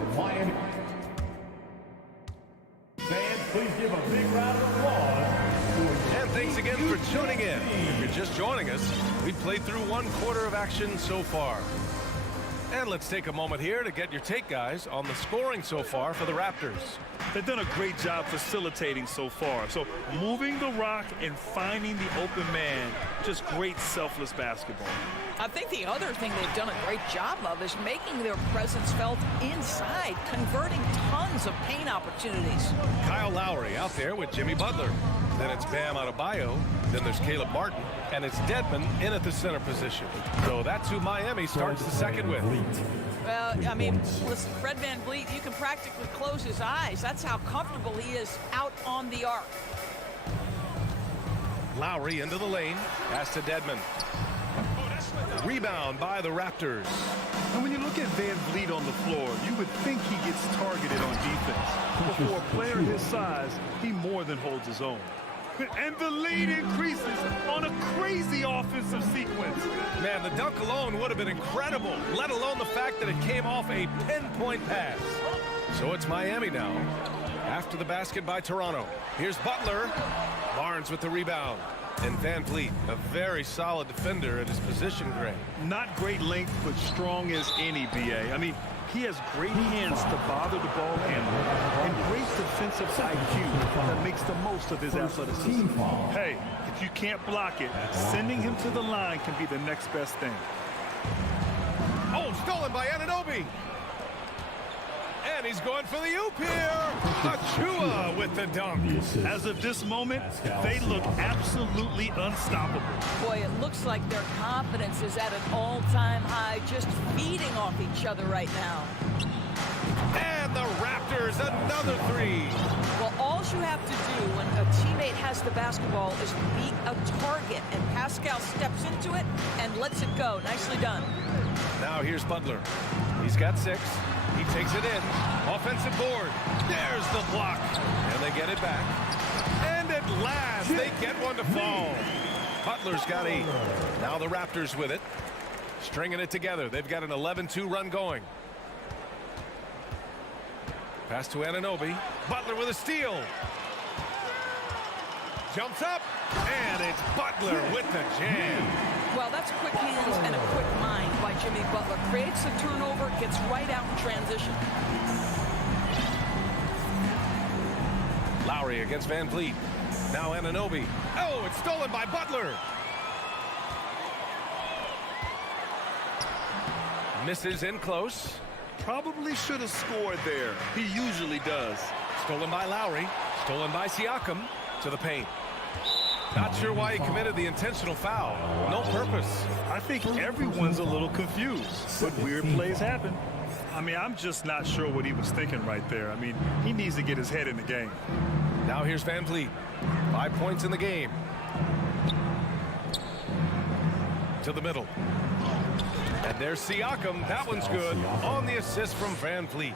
Fans, please give a big round of applause. And thanks again for tuning in. If you're just joining us, we've played through 1 quarter of action so far. And let's take a moment here to get your take, guys, on the scoring so far for the Raptors. They've done a great job facilitating so far. So moving the rock and finding the open man, just great selfless basketball. I think the other thing they've done a great job of is making their presence felt inside, converting tons of paint opportunities. Kyle Lowry out there with Jimmy Butler. Then it's Bam Adebayo. Then there's Caleb Martin. And it's Dedmon in at the center position. So that's who Miami starts the second with. Well, I mean, listen, Fred VanVleet, you can practically close his eyes. That's how comfortable he is out on the arc. Lowry into the lane. Pass to Dedmon. Rebound by the Raptors. And when you look at VanVleet on the floor, you would think he gets targeted on defense. But for a player his size, he more than holds his own. And the lead increases on a crazy offensive sequence. Man, the dunk alone would have been incredible, let alone the fact that it came off a pinpoint pass. So it's Miami now, after the basket by Toronto. Here's Butler. Barnes with the rebound. And VanVleet, a very solid defender at his position, Greg. Not great length, but strong as any, BA. I mean, he has great hands to bother the ball handler and great defensive IQ that makes the most of his athleticism. Hey, if you can't block it, sending him to the line can be the next best thing. Oh, stolen by Anunoby. And he's going for the oop here. Achua with the dunk. As of this moment, they look absolutely unstoppable. Boy, it looks like their confidence is at an all-time high, just feeding off each other right now. And the Raptors, another three. Well, all you have to do when a teammate has the basketball is be a target, and Pascal steps into it and lets it go. Nicely done. Now here's Butler. He's got 6. He takes it in. Offensive board. There's the block. And they get it back. And at last, they get one to fall. Butler's got 8. Now the Raptors with it. Stringing it together. They've got an 11-2 run going. Pass to Anunoby. Butler with a steal. Jumps up. And it's Butler with the jam. Well, that's quick hands and a quick mind by Jimmy Butler. Creates a turnover, gets right out in transition. Lowry against VanVleet. Now Anunoby. Oh, it's stolen by Butler. Misses in close. Probably should have scored there. He usually does. Stolen by Lowry. Stolen by Siakam to the paint. Not sure why he committed the intentional foul. No purpose. I think everyone's a little confused, but weird plays happen. I mean, I'm just not sure what he was thinking right there. I mean, he needs to get his head in the game. Now here's VanVleet. 5 points in the game. To the middle. And there's Siakam. That one's good. On the assist from VanVleet.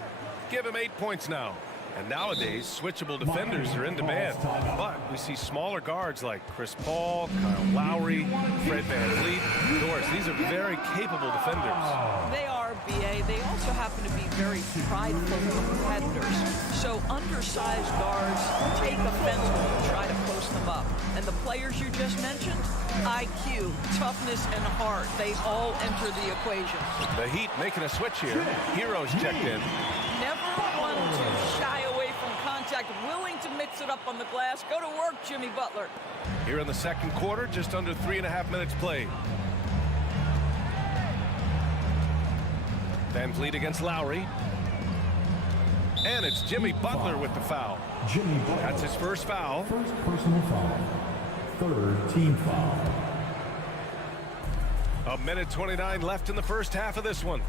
Give him 8 points now. And nowadays, switchable defenders are in demand. But we see smaller guards like Chris Paul, Kyle Lowry, Fred VanVleet. Doris, these are very capable defenders. They are, BA. They also happen to be very prideful competitors. So undersized guards take offense when you try to post them up. And the players you just mentioned, IQ, toughness, and heart, they all enter the equation. The Heat making a switch here. Heroes checked in. Never one to shy away from contact, willing to mix it up on the glass. Go to work, Jimmy Butler. Here in the second quarter, just under 3.5 minutes played. VanVleet against Lowry. And it's Jimmy Butler with the foul. Jimmy Butler. That's his first foul. First personal foul. Third team foul. 1:29 left in the first half of this one.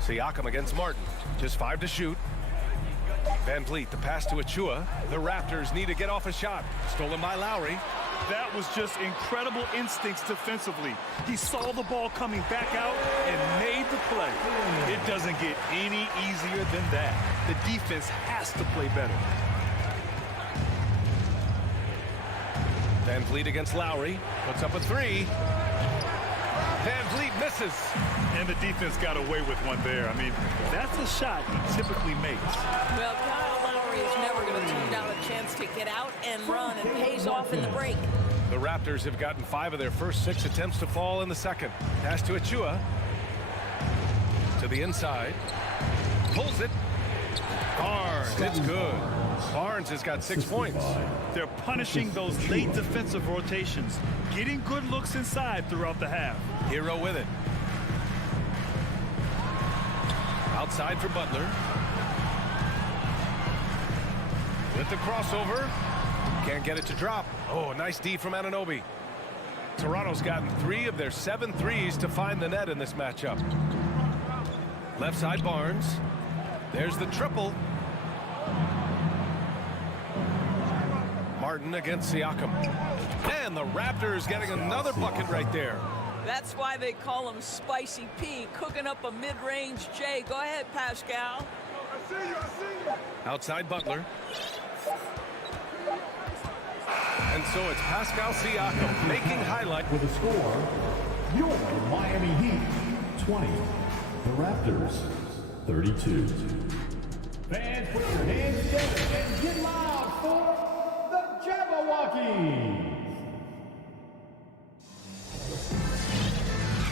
Siakam against Martin. Just 5 to shoot. VanVleet, the pass to Achua. The Raptors need to get off a shot. Stolen by Lowry. That was just incredible instincts defensively. He saw the ball coming back out and made the play. It doesn't get any easier than that. The defense has to play better. VanVleet against Lowry. Puts up a 3. VanVleet misses. And the defense got away with one there. I mean, that's a shot he typically makes. Well, Kyle Lowry is never going to turn down a chance to get out and run. It pays off in the break. The Raptors have gotten 5 of their first 6 attempts to fall in the second. Pass to Achua. To the inside. Pulls it. Barnes, it's good. Barnes has got 6 points. They're punishing those late defensive rotations, getting good looks inside throughout the half. Hero with it. Outside for Butler. With the crossover. Can't get it to drop. Oh, nice D from Anunoby. Toronto's gotten 3 of their 7 threes to find the net in this matchup. Left side Barnes. There's the triple. Martin against Siakam. And the Raptors getting another bucket right there. That's why they call him Spicy P, cooking up a mid-range J. Go ahead, Pascal. Outside Butler. And so it's Pascal Siakam making highlight. With a score, your Miami Heat 20, the Raptors 32. Fans, put your hands together and get loud for the Jabberwockies.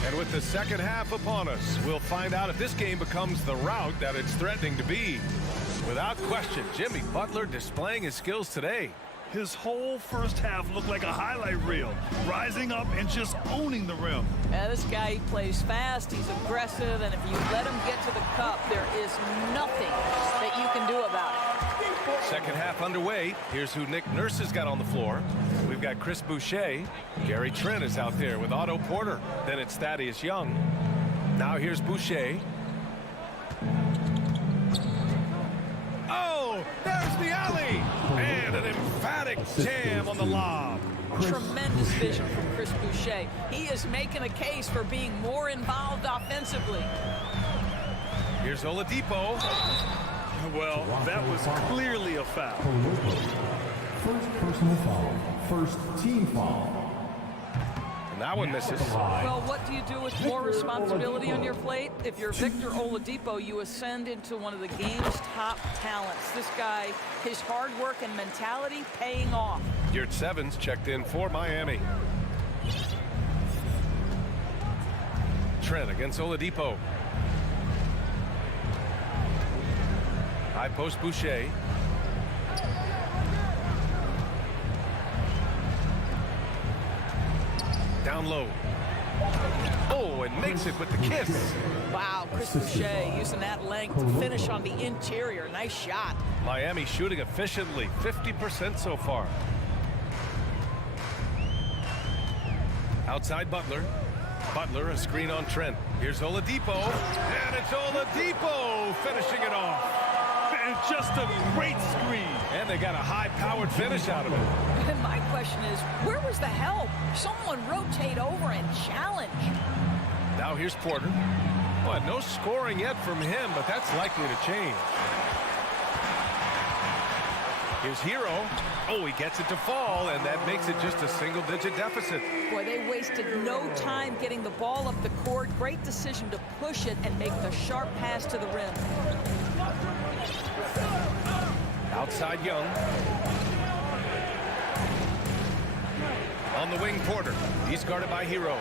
And with the second half upon us, we'll find out if this game becomes the rout that it's threatening to be. Without question, Jimmy Butler displaying his skills today. His whole first half looked like a highlight reel, rising up and just owning the rim. Yeah, this guy, he plays fast, he's aggressive, and if you let him get to the cup, there is nothing that you can do about it. Second half underway. Here's who Nick Nurse has got on the floor. We've got Chris Boucher. Gary Trent is out there with Otto Porter. Then it's Thaddeus Young. Now here's Boucher. Oh, there's the alley. And an emphatic jam on the lob. Tremendous vision from Chris Boucher. He is making a case for being more involved offensively. Here's Oladipo. Well, that was clearly a foul. First personal foul. First team foul. And that one misses. Well, what do you do with more responsibility on your plate? If you're Victor Oladipo, you ascend into one of the game's top talents. This guy, his hard work and mentality paying off. Gert Sevens checked in for Miami. Trent against Oladipo. High post Boucher. Down low. Oh, and makes it with the kiss. Wow, Chris Boucher using that length to finish on the interior. Nice shot. Miami shooting efficiently, 50% so far. Outside Butler. Butler, a screen on Trent. Here's Oladipo. And it's Oladipo finishing it off. And just a great screen. And they got a high-powered finish out of it. And my question is, where was the help? Someone rotate over and challenge. Now here's Porter. Well, no scoring yet from him, but that's likely to change. Here's Hero. Oh, he gets it to fall, and that makes it just a single-digit deficit. Boy, they wasted no time getting the ball up the court. Great decision to push it and make the sharp pass to the rim. Outside Young. On the wing, Porter. He's guarded by Hero.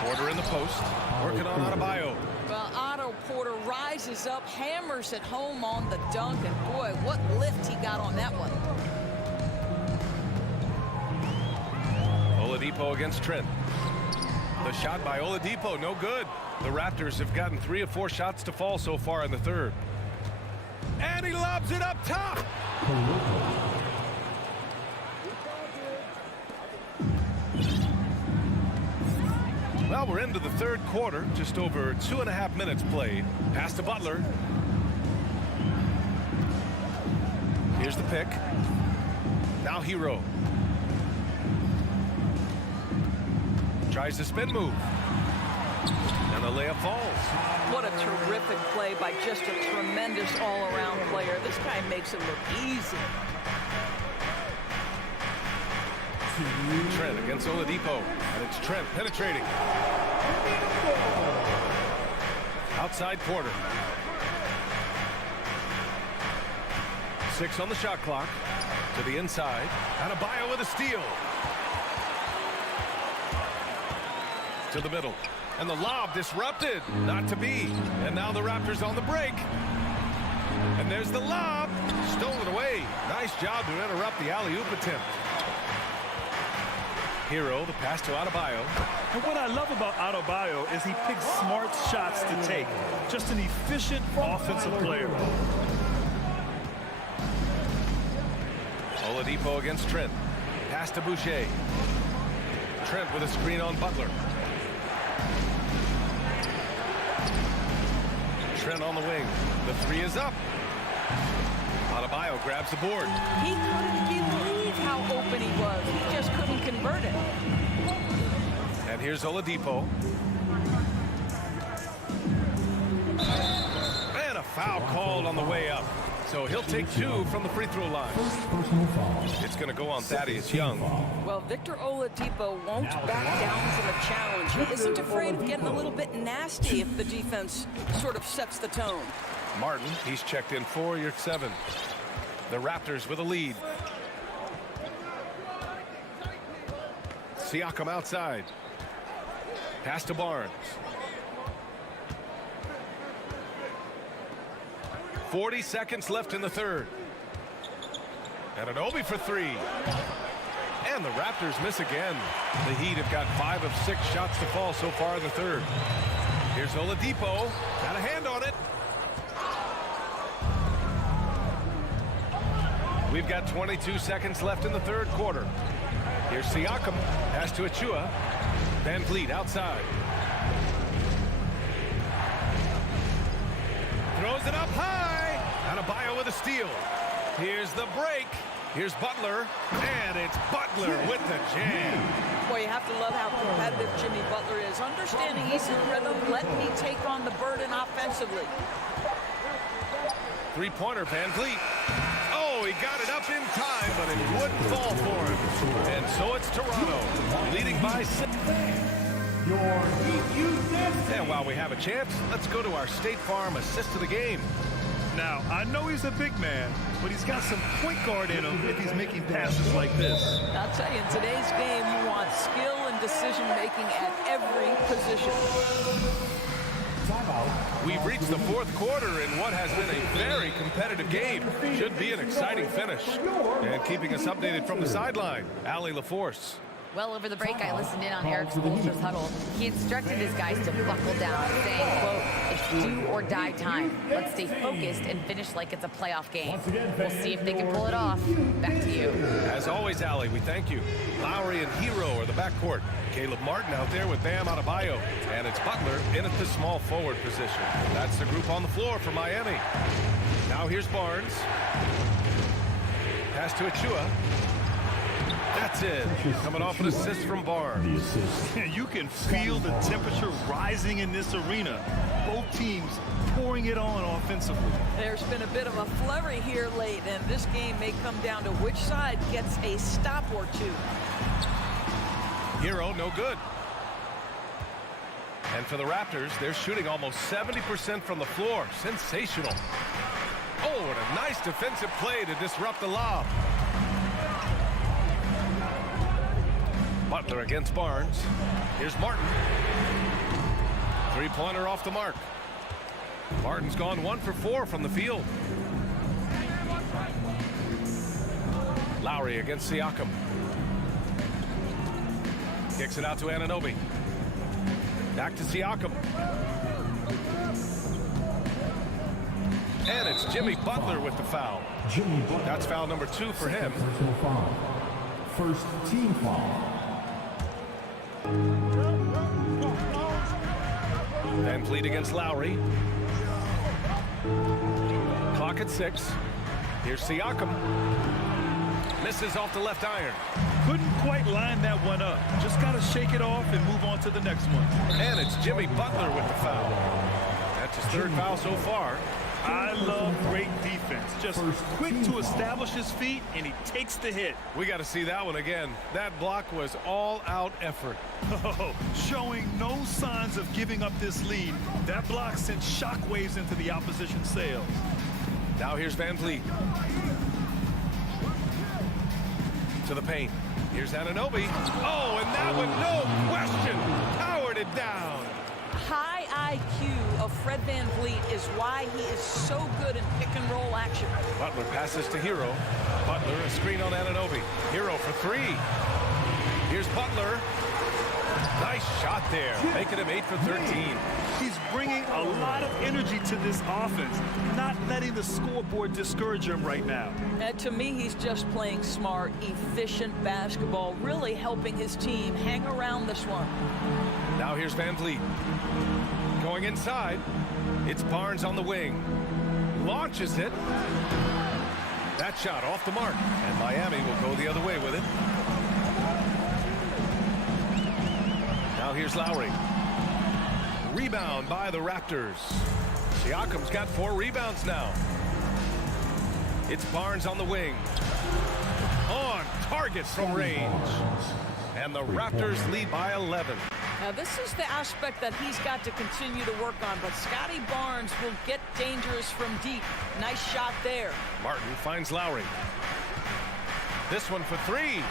Porter in the post, working on Adebayo. Well, Otto Porter rises up, hammers it home on the dunk, and boy, what lift he got on that one. Oladipo against Trent. The shot by Oladipo, no good. The Raptors have gotten 3 of 4 shots to fall so far in the third. And he lobs it up top. Well, we're into the third quarter, just over 2.5 minutes played. Pass to Butler. Here's the pick. Now Hero. Tries the spin move. And the layup falls. What a terrific play by just a tremendous all-around player. This guy makes it look easy. Trent against Oladipo, and it's Trent penetrating. Outside Porter. 6 on the shot clock. To the inside. Adebayo with a steal. To the middle. And the lob disrupted. Not to be. And now the Raptors on the break. And there's the lob. Stolen away. Nice job to interrupt the alley-oop attempt. Hero, the pass to Adebayo. And what I love about Adebayo is he picks smart shots to take. Just an efficient offensive player. Oladipo against Trent. Pass to Boucher. Trent with a screen on Butler. Trent on the wing. The 3 is up. Adebayo grabs the board. He couldn't believe how open he was. He just couldn't convert it. And here's Oladipo. And a foul called on the way up. So he'll take 2 from the free throw line. It's going to go on Thaddeus Young. Well, Victor Oladipo won't back down from a challenge. He isn't afraid of getting a little bit nasty if the defense sort of sets the tone. Martin, he's checked in for your 7. The Raptors with a lead. Siakam outside. Pass to Barnes. 40 seconds left in the third. And an Obi for 3. And the Raptors miss again. The Heat have got 5 of 6 shots to fall so far in the third. Here's Oladipo. Got a hand on it. We've got 22 seconds left in the third quarter. Here's Siakam. Pass to Achua. Van Vliet outside. Throws it up high. Adebayo with a steal. Here's the break. Here's Butler. And it's Butler with the jam. Boy, you have to love how competitive Jimmy Butler is. Understanding he's in rhythm, let me take on the burden offensively. Three-pointer, Van Vliet. Oh, he got it up in time, but it wouldn't fall for him. And so it's Toronto, leading by 6. And while we have a chance, let's go to our State Farm assist of the game. Now, I know he's a big man, but he's got some point guard in him if he's making passes like this. I'll tell you, in today's game, you want skill and decision-making at every position. We've reached the fourth quarter in what has been a very competitive game. Should be an exciting finish. And keeping us updated from the sideline, Allie LaForce. Well, over the break, I listened in on Eric Spoelstra's huddle. He instructed his guys to buckle down, saying, quote, it's do or die time. Let's stay focused and finish like it's a playoff game. We'll see if they can pull it off. Back to you. As always, Allie, we thank you. Lowry and Hero are the backcourt. Caleb Martin out there with Bam Adebayo. And it's Butler in at the small forward position. That's the group on the floor for Miami. Now here's Barnes. Pass to Achua. That's it. Coming off an assist from Barnes. You can feel the temperature rising in this arena. Both teams pouring it on offensively. There's been a bit of a flurry here late, and this game may come down to which side gets a stop or two. Hero, no good. And for the Raptors, they're shooting almost 70% from the floor. Sensational. Oh, and a nice defensive play to disrupt the lob. Butler against Barnes. Here's Martin. Three-pointer off the mark. Martin's gone 1 for 4 from the field. Lowry against Siakam. Kicks it out to Anunoby. Back to Siakam. And it's Jimmy Butler with the foul. That's foul number 2 for him. First team foul. Van Vliet against Lowry. Clock at 6. Here's Siakam. Misses off the left iron. Couldn't quite line that one up. Just got to shake it off and move on to the next one. And it's Jimmy Butler with the foul. That's his 3rd foul so far. I love great defense. Just quick to establish his feet, and he takes the hit. We got to see that one again. That block was all-out effort. Oh, showing no signs of giving up this lead. That block sent shockwaves into the opposition sails. Now here's Van Vliet. To the paint. Here's Anunoby. Oh, and that one, no question, powered it down. High IQ of Fred Van Vliet is why he is so good in pick-and-roll action. Butler passes to Hero. Butler, a screen on Anunoby. Hero for 3. Here's Butler. Nice shot there, making him 8 for 13. He's bringing a lot of energy to this offense, not letting the scoreboard discourage him right now. To me, he's just playing smart, efficient basketball, really helping his team hang around this one. Now here's Van Vliet. Going inside. It's Barnes on the wing. Launches it. That shot off the mark. And Miami will go the other way with it. Now here's Lowry. Rebound by the Raptors. Siakam's got 4 rebounds now. It's Barnes on the wing. On target from range. And the Raptors lead by 11. Now this is the aspect that he's got to continue to work on, but Scotty Barnes will get dangerous from deep. Nice shot there. Martin finds Lowry. This one for 3.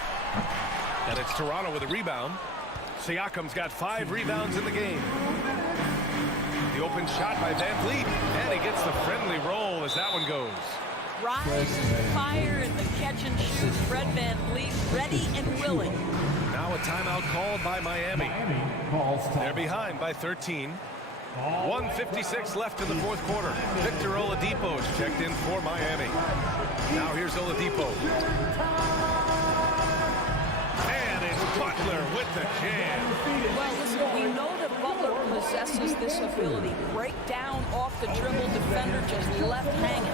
And it's Toronto with a rebound. Siakam's got 5 rebounds in the game. The open shot by Van Vliet, and he gets the friendly roll as that one goes. Rise, fire in the catch and shoot. Fred Van Vliet ready and willing. Now a timeout called by Miami. They're behind by 13. 1:56 left in the 4th quarter. Victor Oladipo is checked in for Miami. Now here's Oladipo. And it's Butler with the jam. Well, listen, we know that Butler possesses this ability. Break down off the dribble, defender just left hanging.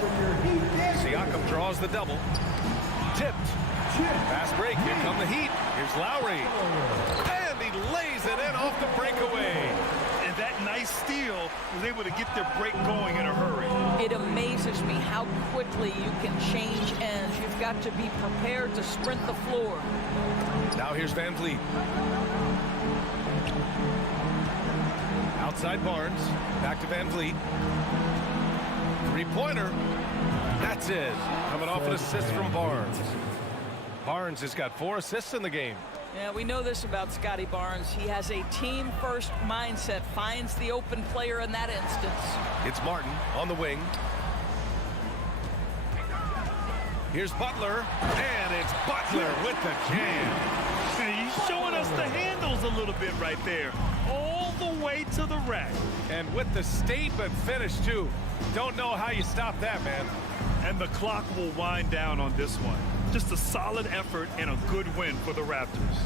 Siakam draws the double. Tipped. Fast break. Here come the Heat. Here's Lowry. And he lays it in off the breakaway. And that nice steal was able to get their break going in a hurry. It amazes me how quickly you can change ends. You've got to be prepared to sprint the floor. Now here's Van Vliet. Outside Barnes. Back to Van Vliet. 3-pointer. That's it. Coming off an assist from Barnes. Barnes has got 4 assists in the game. Yeah, we know this about Scotty Barnes. He has a team-first mindset, finds the open player in that instance. It's Martin on the wing. Here's Butler, and it's Butler with the jam. He's showing us the handles a little bit right there, all the way to the rack. And with the statement finish, too. Don't know how you stop that, man. And the clock will wind down on this one. Just a solid effort and a good win for the Raptors.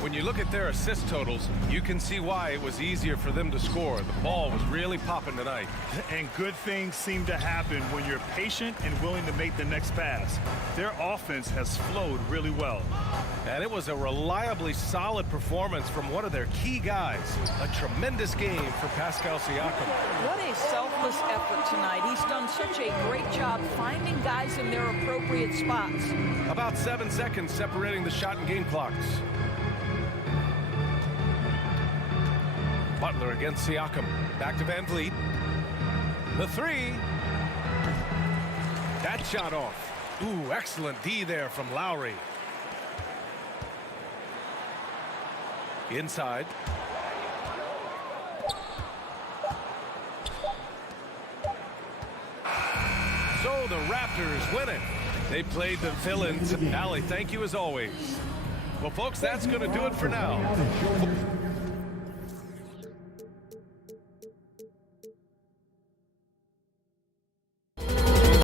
When you look at their assist totals, you can see why it was easier for them to score. The ball was really popping tonight. And good things seem to happen when you're patient and willing to make the next pass. Their offense has flowed really well. And it was a reliably solid performance from one of their key guys. A tremendous game for Pascal Siakam. What a selfless effort tonight. He's done such a great job finding guys in their appropriate spots. About 7 seconds separating the shot and game clocks. Butler against Siakam. Back to Van Vliet. The three. That shot off. Ooh, excellent D there from Lowry. Inside. So the Raptors win it. They played the villains. Allie, thank you as always. Well, folks, that's going to do it for now.